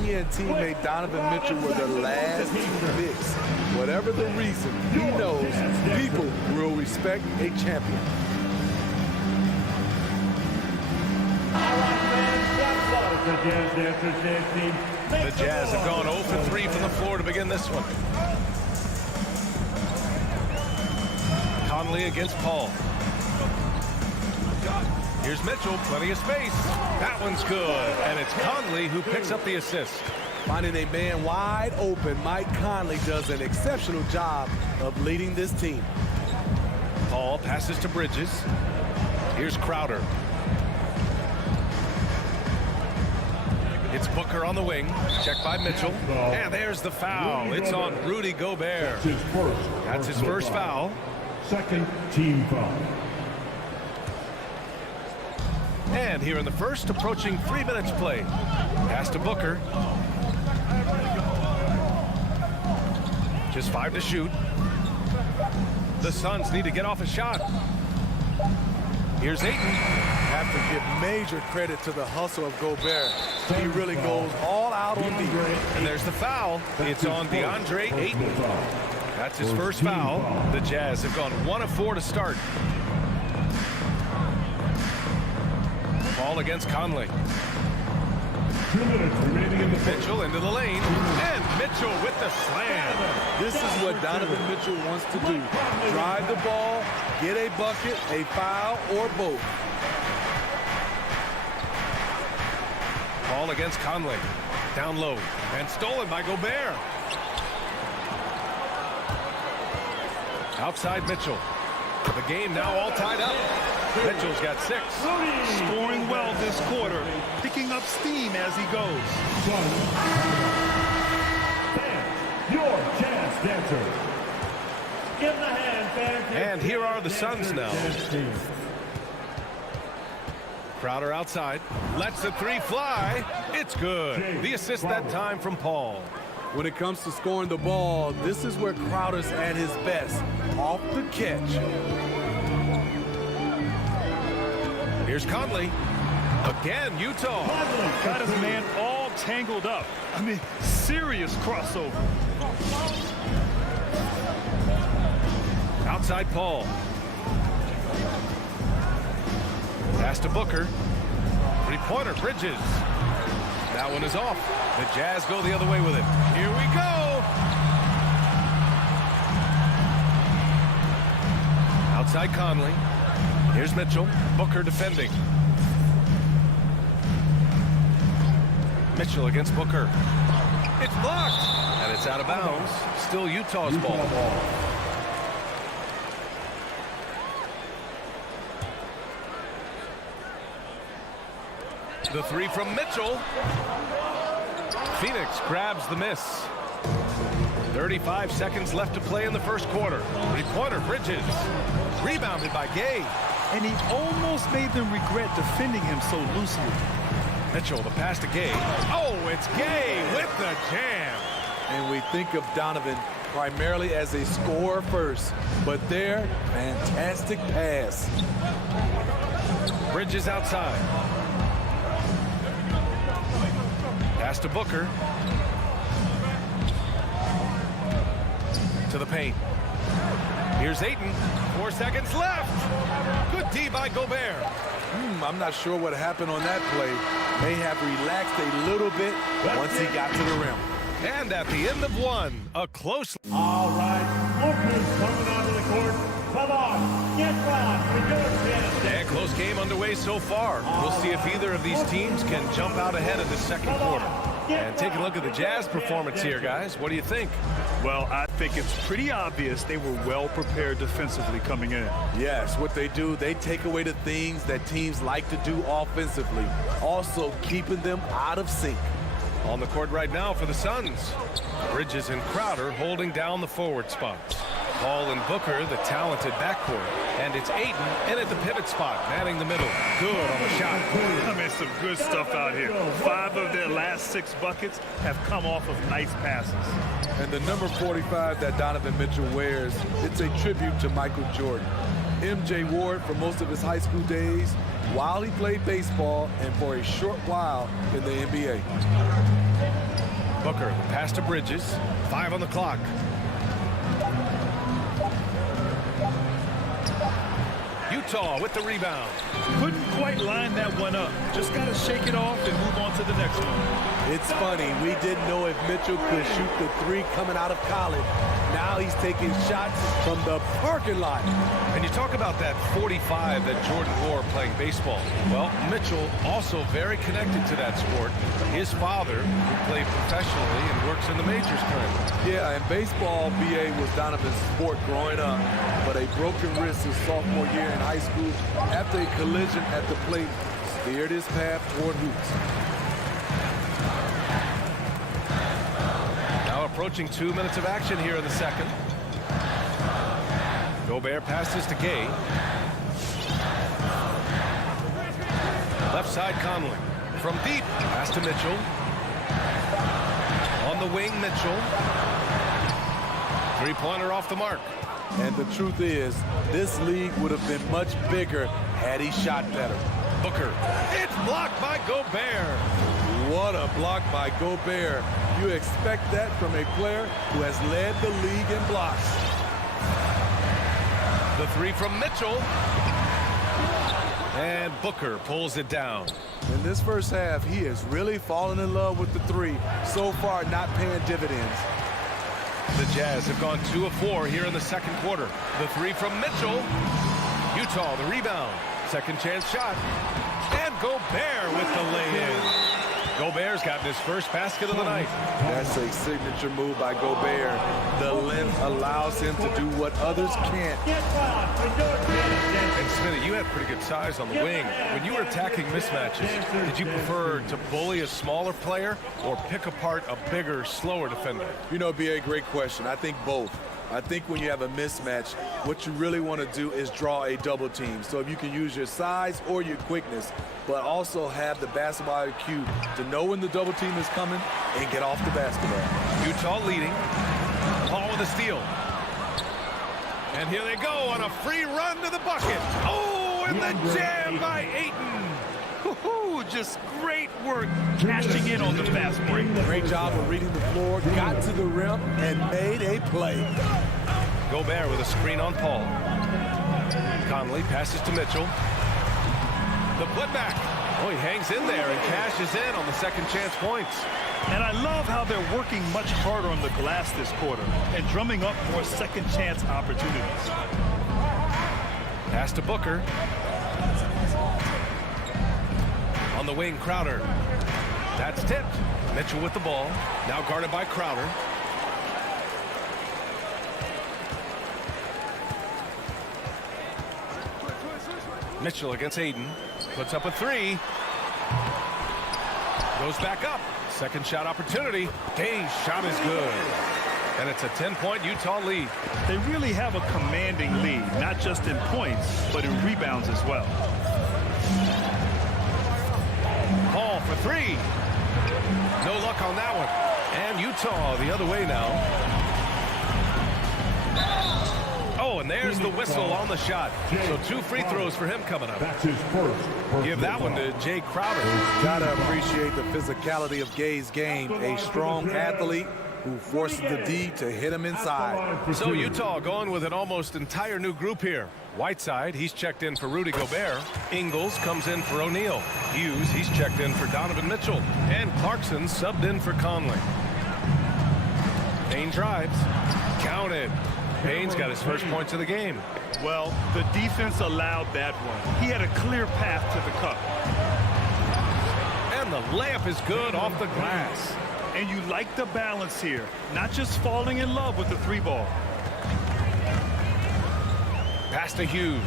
he and teammate Donovan Mitchell were the last 2 picks. Whatever the reason, he knows people will respect a champion. The Jazz have gone 0 for 3 from the floor to begin this one. Conley against Paul. Here's Mitchell, plenty of space. That one's good, and it's Conley who picks up the assist. Finding a man wide open, Mike Conley does an exceptional job of leading this team. Paul passes to Bridges. Here's Crowder. It's Booker on the wing. Checked by Mitchell. And there's the foul. It's on Rudy Gobert. That's his first foul. Second team foul. And here in the first, approaching 3 minutes play. Pass to Booker. Just 5 to shoot. The Suns need to get off a shot. Here's Ayton. Have to give major credit to the hustle of Gobert. He really goes all out on D. And there's the foul. It's on DeAndre Ayton. That's his first foul. The Jazz have gone 1 of 4 to start. Paul against Conley. 2 minutes remaining in the Mitchell into the lane. And Mitchell with the slam. This is what Donovan Mitchell wants to do. Drive the ball, get a bucket, a foul, or both. Paul against Conley. Down low. And stolen by Gobert. Outside Mitchell. The game now all tied up. Mitchell's got 6. Scoring well this quarter, picking up steam as he goes. Your Jazz dancer. Give the hand, fans. And here are the Suns now. Crowder outside. Lets the 3 fly. It's good. The assist that time from Paul. When it comes to scoring the ball, this is where Crowder's at his best. Off the catch. Here's Conley. Again, Utah. Got his man all tangled up. I mean, serious crossover. Outside Paul. Pass to Booker. Three-pointer, Bridges. That one is off. The Jazz go the other way with it. Here we go. Outside Conley. Here's Mitchell. Booker defending. Mitchell against Booker. It's blocked. And it's out of bounds. Still Utah's ball. The three from Mitchell. Phoenix grabs the miss. 35 seconds left to play in the first quarter. Three-pointer, Bridges. Rebounded by Gay. And he almost made them regret defending him so loosely. Mitchell, the pass to Gay. Oh, it's Gay with the jam. And we think of Donovan primarily as a scorer first, but there, fantastic pass. Bridges outside. Pass to Booker. To the paint. Here's Ayton. 4 seconds left. Good D by Gobert. I'm not sure what happened on that play. May have relaxed a little bit once he got to the rim. And at the end of one, a close. All right, Lucas coming onto the court. Come on, get back with your chance. And close game underway so far. We'll see if either of these teams can jump out ahead of the second quarter. And take a look at the Jazz performance here, guys. What do you think? Well, I think it's pretty obvious they were well prepared defensively coming in. Yes, what they do, they take away the things that teams like to do offensively, also keeping them out of sync. On the court right now for the Suns. Bridges and Crowder holding down the forward spots. Paul and Booker, the talented backcourt. And it's Ayton in at the pivot spot, manning the middle. Good on the shot. I mean, some good stuff out here. 5 of their last 6 buckets have come off of nice passes. And the number 45 that Donovan Mitchell wears, it's a tribute to Michael Jordan. MJ wore it for most of his high school days while he played baseball and for a short while in the NBA. Booker, the pass to Bridges. 5 on the clock. Utah with the rebound. Couldn't quite line that one up. Just got to shake it off and move on to the next one. It's funny, we didn't know if Mitchell could shoot the 3 coming out of college. Now he's taking shots from the parking lot. And you talk about that 45 that Jordan wore playing baseball. Well, Mitchell also very connected to that sport. His father, who played professionally and works in the majors currently. Yeah, and baseball, BA, was Donovan's sport growing up. But a broken wrist his sophomore year in high school after a collision at the plate steered his path toward hoops. Now approaching 2 minutes of action here in the second. Gobert passes to Gay. Left side Conley. From deep, pass to Mitchell. On the wing, Mitchell. Three-pointer off the mark. And the truth is, this league would have been much bigger had he shot better. Booker. It's blocked by Gobert. What a block by Gobert. You expect that from a player who has led the league in blocks. The 3 from Mitchell. And Booker pulls it down. In this first half, he has really fallen in love with the 3. So far, not paying dividends. The Jazz have gone 2 of 4 here in the second quarter. The 3 from Mitchell. Utah, the rebound. Second chance shot. And Gobert with the lay-in. Gobert's gotten his first basket of the night. That's a signature move by Gobert. The length allows him to do what others can't. And Smitty, you had pretty good size on the wing. When you were attacking mismatches, did you prefer to bully a smaller player or pick apart a bigger, slower defender? You know, BA, great question. I think both. I think when you have a mismatch, what you really want to do is draw a double team. So if you can use your size or your quickness, but also have the basketball IQ to know when the double team is coming and get off the basketball. Utah leading. Paul with a steal. And here they go on a free run to the bucket. Oh, and the jam by Ayton. Just great work cashing in on the fast break. Great job of reading the floor, got to the rim, and made a play. Gobert with a screen on Paul. Conley passes to Mitchell. The putback. Oh, he hangs in there and cashes in on the second chance points. And I love how they're working much harder on the glass this quarter and drumming up more second chance opportunities. Pass to Booker. On the wing, Crowder. That's tipped. Mitchell with the ball. Now guarded by Crowder. Mitchell against Ayton. Puts up a three. Goes back up. Second shot opportunity. Gay's shot is good. And it's a 10-point Utah lead. They really have a commanding lead, not just in points, but in rebounds as well. Paul for three. No luck on that one. And Utah the other way now. Oh, and there's the whistle on the shot. So 2 free throws for him coming up. That's his first. Give that one to Jay Crowder. Gotta appreciate the physicality of Gay's game. A strong athlete who forces the D to hit him inside. So Utah going with an almost entire new group here. Whiteside, he's checked in for Rudy Gobert. Ingles comes in for O'Neal. Hughes, he's checked in for Donovan Mitchell. And Clarkson subbed in for Conley. Payne drives. Counted. Payne's got his first points of the game. Well, the defense allowed that one. He had a clear path to the cup. And the layup is good off the glass. And you like the balance here, not just falling in love with the 3-ball. Pass to Hughes.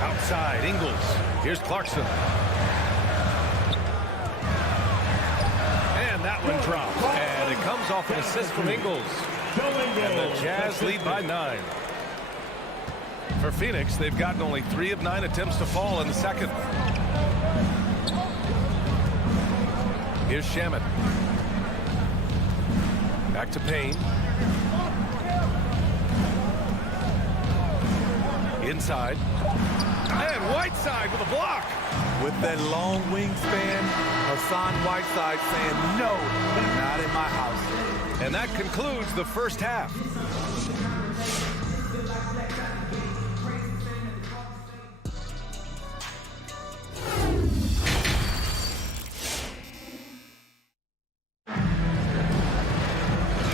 Outside, Ingles. Here's Clarkson. And that one drops. And it comes off an assist from Ingles. And the Jazz lead by 9. For Phoenix, they've gotten only 3 of 9 attempts to fall in the second. Here's Shamet. Back to Payne. Inside. And Whiteside with a block. With that long wingspan, Hassan Whiteside saying, no, not in my house. And that concludes the first half.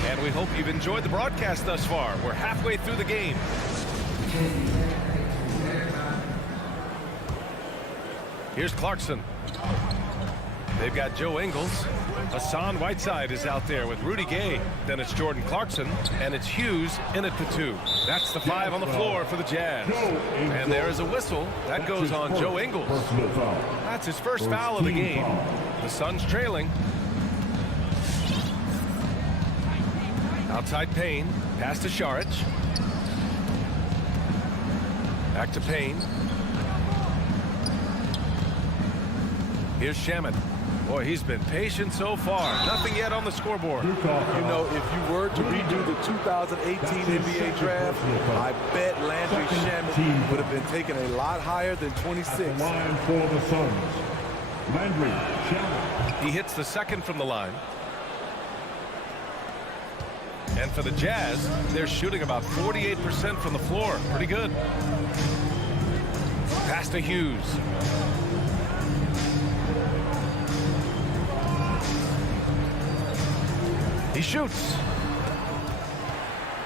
And we hope you've enjoyed the broadcast thus far. We're halfway through the game. Here's Clarkson. They've got Joe Ingles. Hassan Whiteside is out there with Rudy Gay. Then it's Jordan Clarkson, and it's Hughes in it for 2. That's the 5 on the floor for the Jazz. And there is a whistle. That goes on Joe Ingles. That's his first foul of the game. The Suns trailing. Outside Payne. Pass to Šarić. Back to Payne. Here's Shamet. Boy, he's been patient so far. Nothing yet on the scoreboard. You know, if you were to redo the 2018 NBA draft, I bet Landry Shamet would have been taken a lot higher than 26. Line for the Suns. Landry Shamet. He hits the second from the line. And for the Jazz, they're shooting about 48% from the floor. Pretty good. Pass to Hughes. He shoots.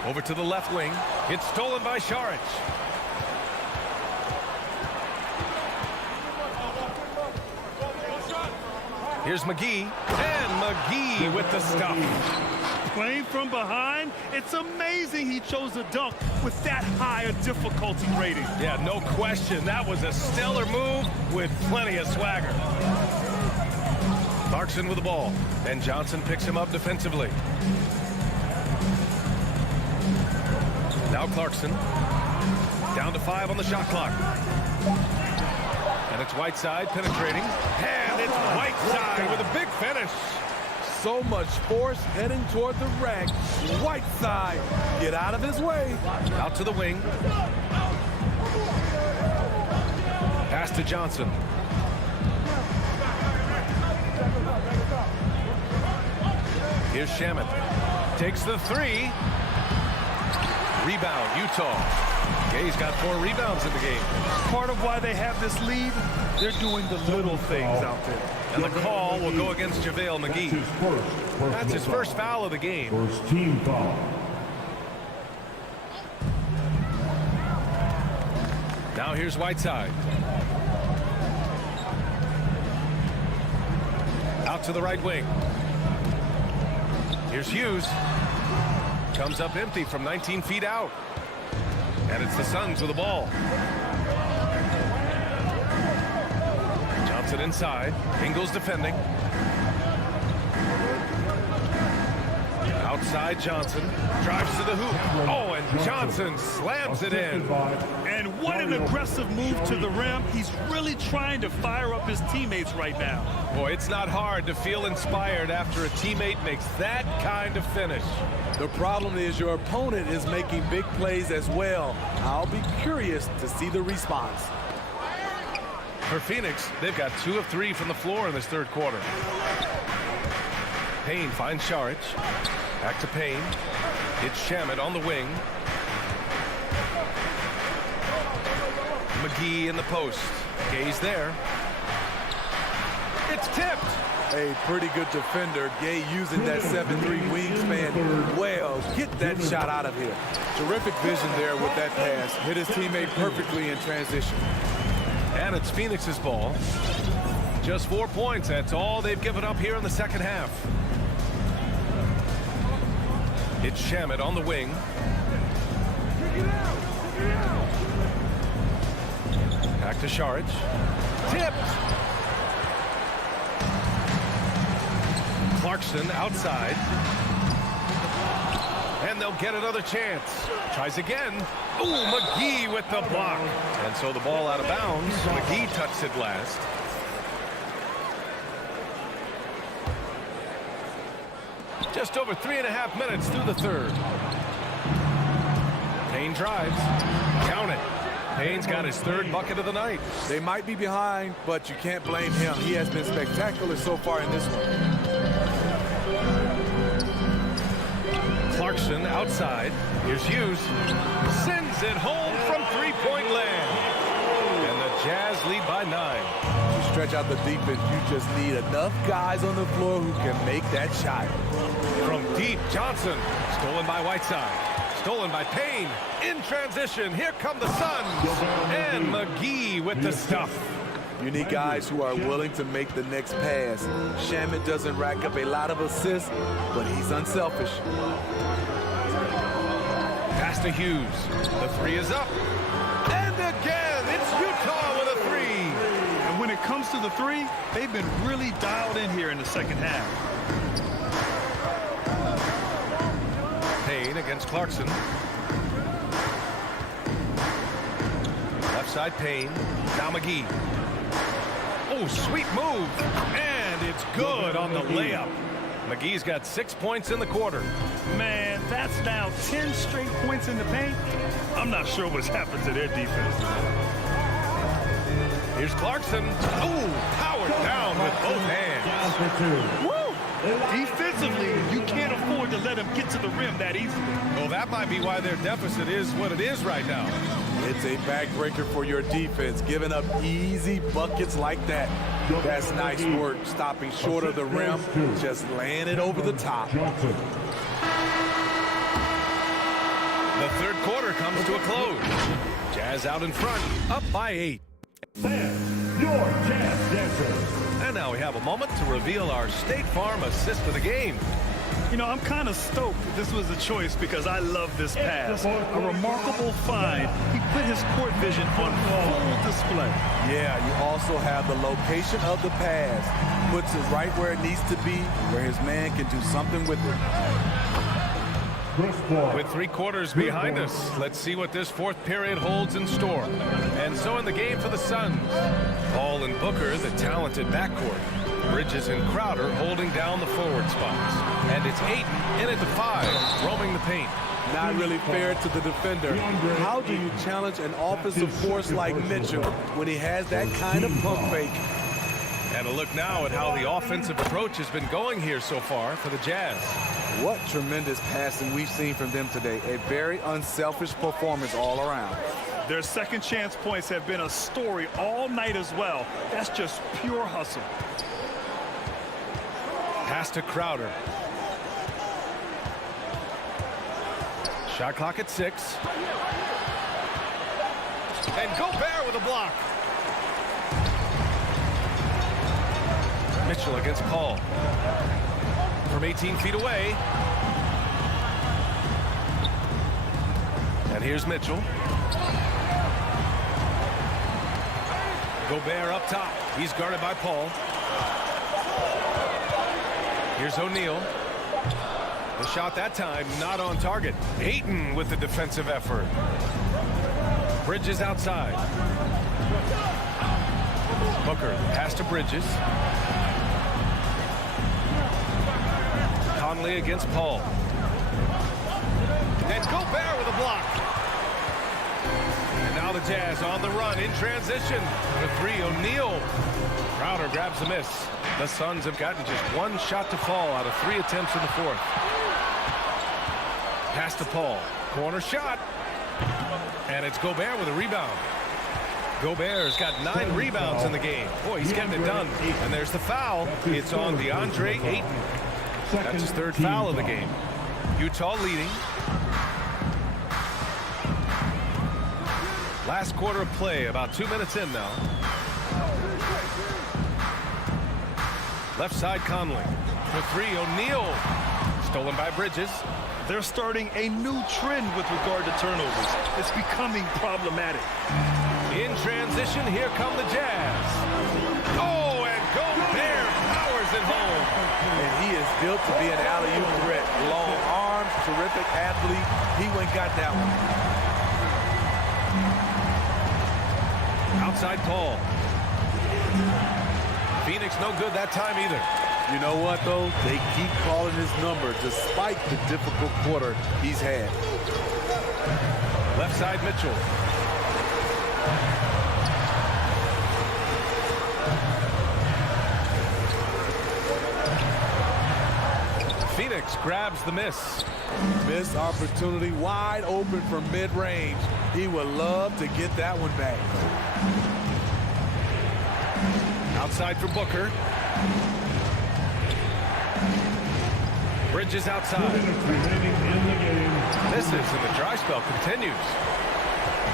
Over to the left wing. It's stolen by Šarić. Here's McGee. And McGee with the stop. Playing from behind, it's amazing he chose a dunk with that high a difficulty rating. Yeah, no question. That was a stellar move with plenty of swagger. Clarkson with the ball, and Johnson picks him up defensively. Now Clarkson, down to 5 on the shot clock. And it's Whiteside penetrating, and it's Whiteside with a big finish. So much force heading toward the rack. Whiteside, get out of his way. Out to the wing. Pass to Johnson. Here's Shamet. Takes the 3. Rebound, Utah. Gay's got 4 rebounds in the game. Part of why they have this lead, they're doing the little things out there. And the call will go against JaVale McGee. That's his first foul of the game. First team foul. Now here's Whiteside. Out to the right wing. Here's Hughes. Comes up empty from 19 feet out. And it's the Suns with the ball. Johnson inside. Ingles defending. Outside Johnson. Drives to the hoop. Oh, and Johnson slams it in. And what an aggressive move to the rim. He's really trying to fire up his teammates right now. Boy, it's not hard to feel inspired after a teammate makes that kind of finish. The problem is your opponent is making big plays as well. I'll be curious to see the response. For Phoenix, they've got 2 of 3 from the floor in this third quarter. Payne finds Šarić. Back to Payne. It's Shamet on the wing. McGee in the post. Gay's there. It's tipped. A pretty good defender. Gay using that 7'3" wingspan well. Get that shot out of here. Terrific vision there with that pass. Hit his teammate perfectly in transition. And it's Phoenix's ball. Just 4 points. That's all they've given up here in the second half. It's Shamet on the wing. Back to Šarić. Tipped. Clarkson outside. And they'll get another chance. Tries again. Ooh, McGee with the block. And so the ball out of bounds. McGee touched it last. Just over 3.5 minutes through the third. Payne drives. Count it. Payne's got his 3rd bucket of the night. They might be behind, but you can't blame him. He has been spectacular so far in this one. Clarkson outside. Here's Hughes. Sends it home from 3-point land. And the Jazz lead by 9. To stretch out the defense, you just need enough guys on the floor who can make that shot. From deep, Johnson. Stolen by Whiteside. Stolen by Payne. In transition, here come the Suns. And McGee with the stuff. You need guys who are willing to make the next pass. Shamet doesn't rack up a lot of assists, but he's unselfish. Pass to Hughes. The 3 is up. And again, it's Utah with a 3. And when it comes to the 3, they've been really dialed in here in the second half. Payne against Clarkson. Left side Payne. Now McGee. Oh, sweet move. And it's good on the layup. McGee's got 6 points in the quarter. Man, that's now 10 straight points in the paint. I'm not sure what's happened to their defense. Here's Clarkson. Oh, powered down with both hands. Woo! Defensively, you can't afford to let him get to the rim that easily. Well, that might be why their deficit is what it is right now. It's a backbreaker for your defense, giving up easy buckets like that. That's nice work, stopping short of the rim, just laying it over the top. The third quarter comes to a close. Jazz out in front, up by 8. Your Jazz Dancers. And now we have a moment to reveal our State Farm assist of the game. You know, I'm kind of stoked that this was a choice because I love this pass. A remarkable find. He put his court vision on full display. Yeah, you also have the location of the pass. Puts it right where it needs to be, where his man can do something with it. With 3 quarters behind us, let's see what this fourth period holds in store. And so in the game for the Suns, Paul and Booker, the talented backcourt. Bridges and Crowder holding down the forward spots. And it's Ayton in at the 5, roaming the paint. Not really fair to the defender. How do you challenge an offensive force like Mitchell when he has that kind of pump fake? And a look now at how the offensive approach has been going here so far for the Jazz. What tremendous passing we've seen from them today. A very unselfish performance all around. Their second chance points have been a story all night as well. That's just pure hustle. Pass to Crowder. Shot clock at 6. And Gobert with a block. Mitchell against Paul. From 18 feet away. And here's Mitchell. Gobert up top. He's guarded by Paul. Here's O'Neal. The shot that time not on target. Ayton with the defensive effort. Bridges outside. Booker pass to Bridges. Conley against Paul. And Gobert with a block. And now the Jazz on the run in transition. The 3, O'Neal. Crowder grabs the miss. The Suns have gotten just 1 shot to fall out of 3 attempts in the fourth. Pass to Paul. Corner shot. And it's Gobert with a rebound. Gobert's got 9 rebounds in the game. Boy, he's getting it done. And there's the foul. It's on DeAndre Ayton. That's his 3rd foul of the game. Utah leading. Last quarter of play, about 2 minutes in now. Left side, Conley. For 3, O'Neal. Stolen by Bridges. They're starting a new trend with regard to turnovers. It's becoming problematic. In transition, here come the Jazz. Oh, and Gobert powers it home. And he is built to be an alley-oop threat. Long arms, terrific athlete. He went and got that one. Outside Paul. Phoenix no good that time either. You know what, though? They keep calling his number despite the difficult quarter he's had. Left side, Mitchell. Phoenix grabs the miss. Missed opportunity, wide open from mid-range. He would love to get that one back. Outside for Booker. Bridges outside. This is, and the dry spell continues.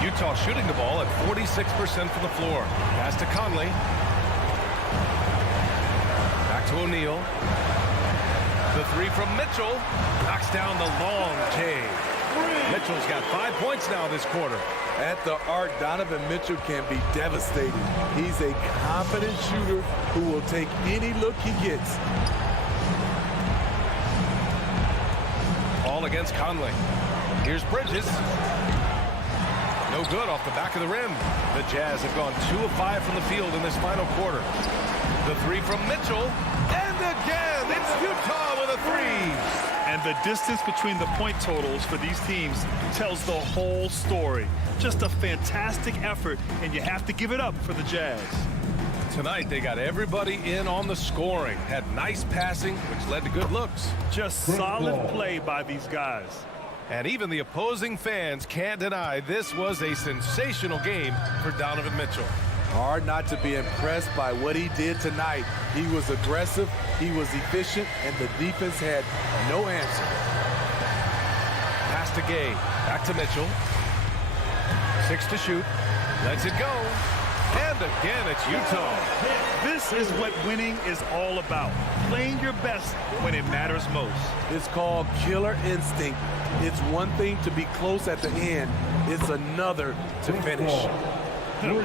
Utah shooting the ball at 46% from the floor. Pass to Conley. Back to O'Neal. The 3 from Mitchell. Knocks down the long J. Mitchell's got 5 points now this quarter. At the arc, Donovan Mitchell can be devastating. He's a confident shooter who will take any look he gets. Ball against Conley. Here's Bridges. No good off the back of the rim. The Jazz have gone 2 of 5 from the field in this final quarter. The 3 from Mitchell. And again, it's Utah with a 3. And the distance between the point totals for these teams tells the whole story. Just a fantastic effort, and you have to give it up for the Jazz. Tonight, they got everybody in on the scoring. Had nice passing, which led to good looks. Just solid play by these guys. And even the opposing fans can't deny this was a sensational game for Donovan Mitchell. Hard not to be impressed by what he did tonight. He was aggressive, he was efficient, and the defense had no answer. Pass to Gay. Back to Mitchell. 6 to shoot. Lets it go. And again, it's Utah. This is what winning is all about. Playing your best when it matters most. It's called killer instinct. It's one thing to be close at the end. It's another to finish.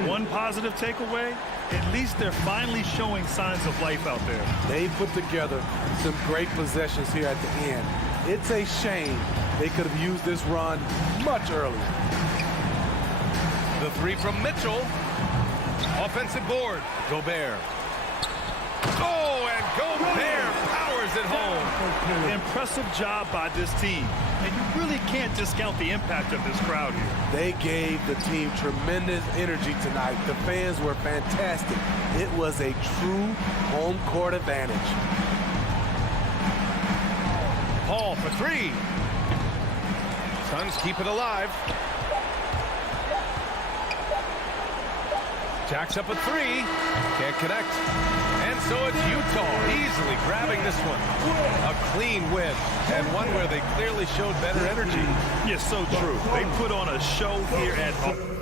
One positive takeaway, at least they're finally showing signs of life out there. They put together some great possessions here at the end. It's a shame they could have used this run much earlier. The three from Mitchell. Offensive board. Gobert. Oh, and Gobert powers it home. Impressive job by this team. And you really can't discount the impact of this crowd here. They gave the team tremendous energy tonight. The fans were fantastic. It was a true home court advantage. Paul for three. Suns keep it alive. Jacks up a three. Can't connect. And so it's Utah easily grabbing this one. A clean win, and one where they clearly showed better energy. Yes, so true. They put on a show here at home.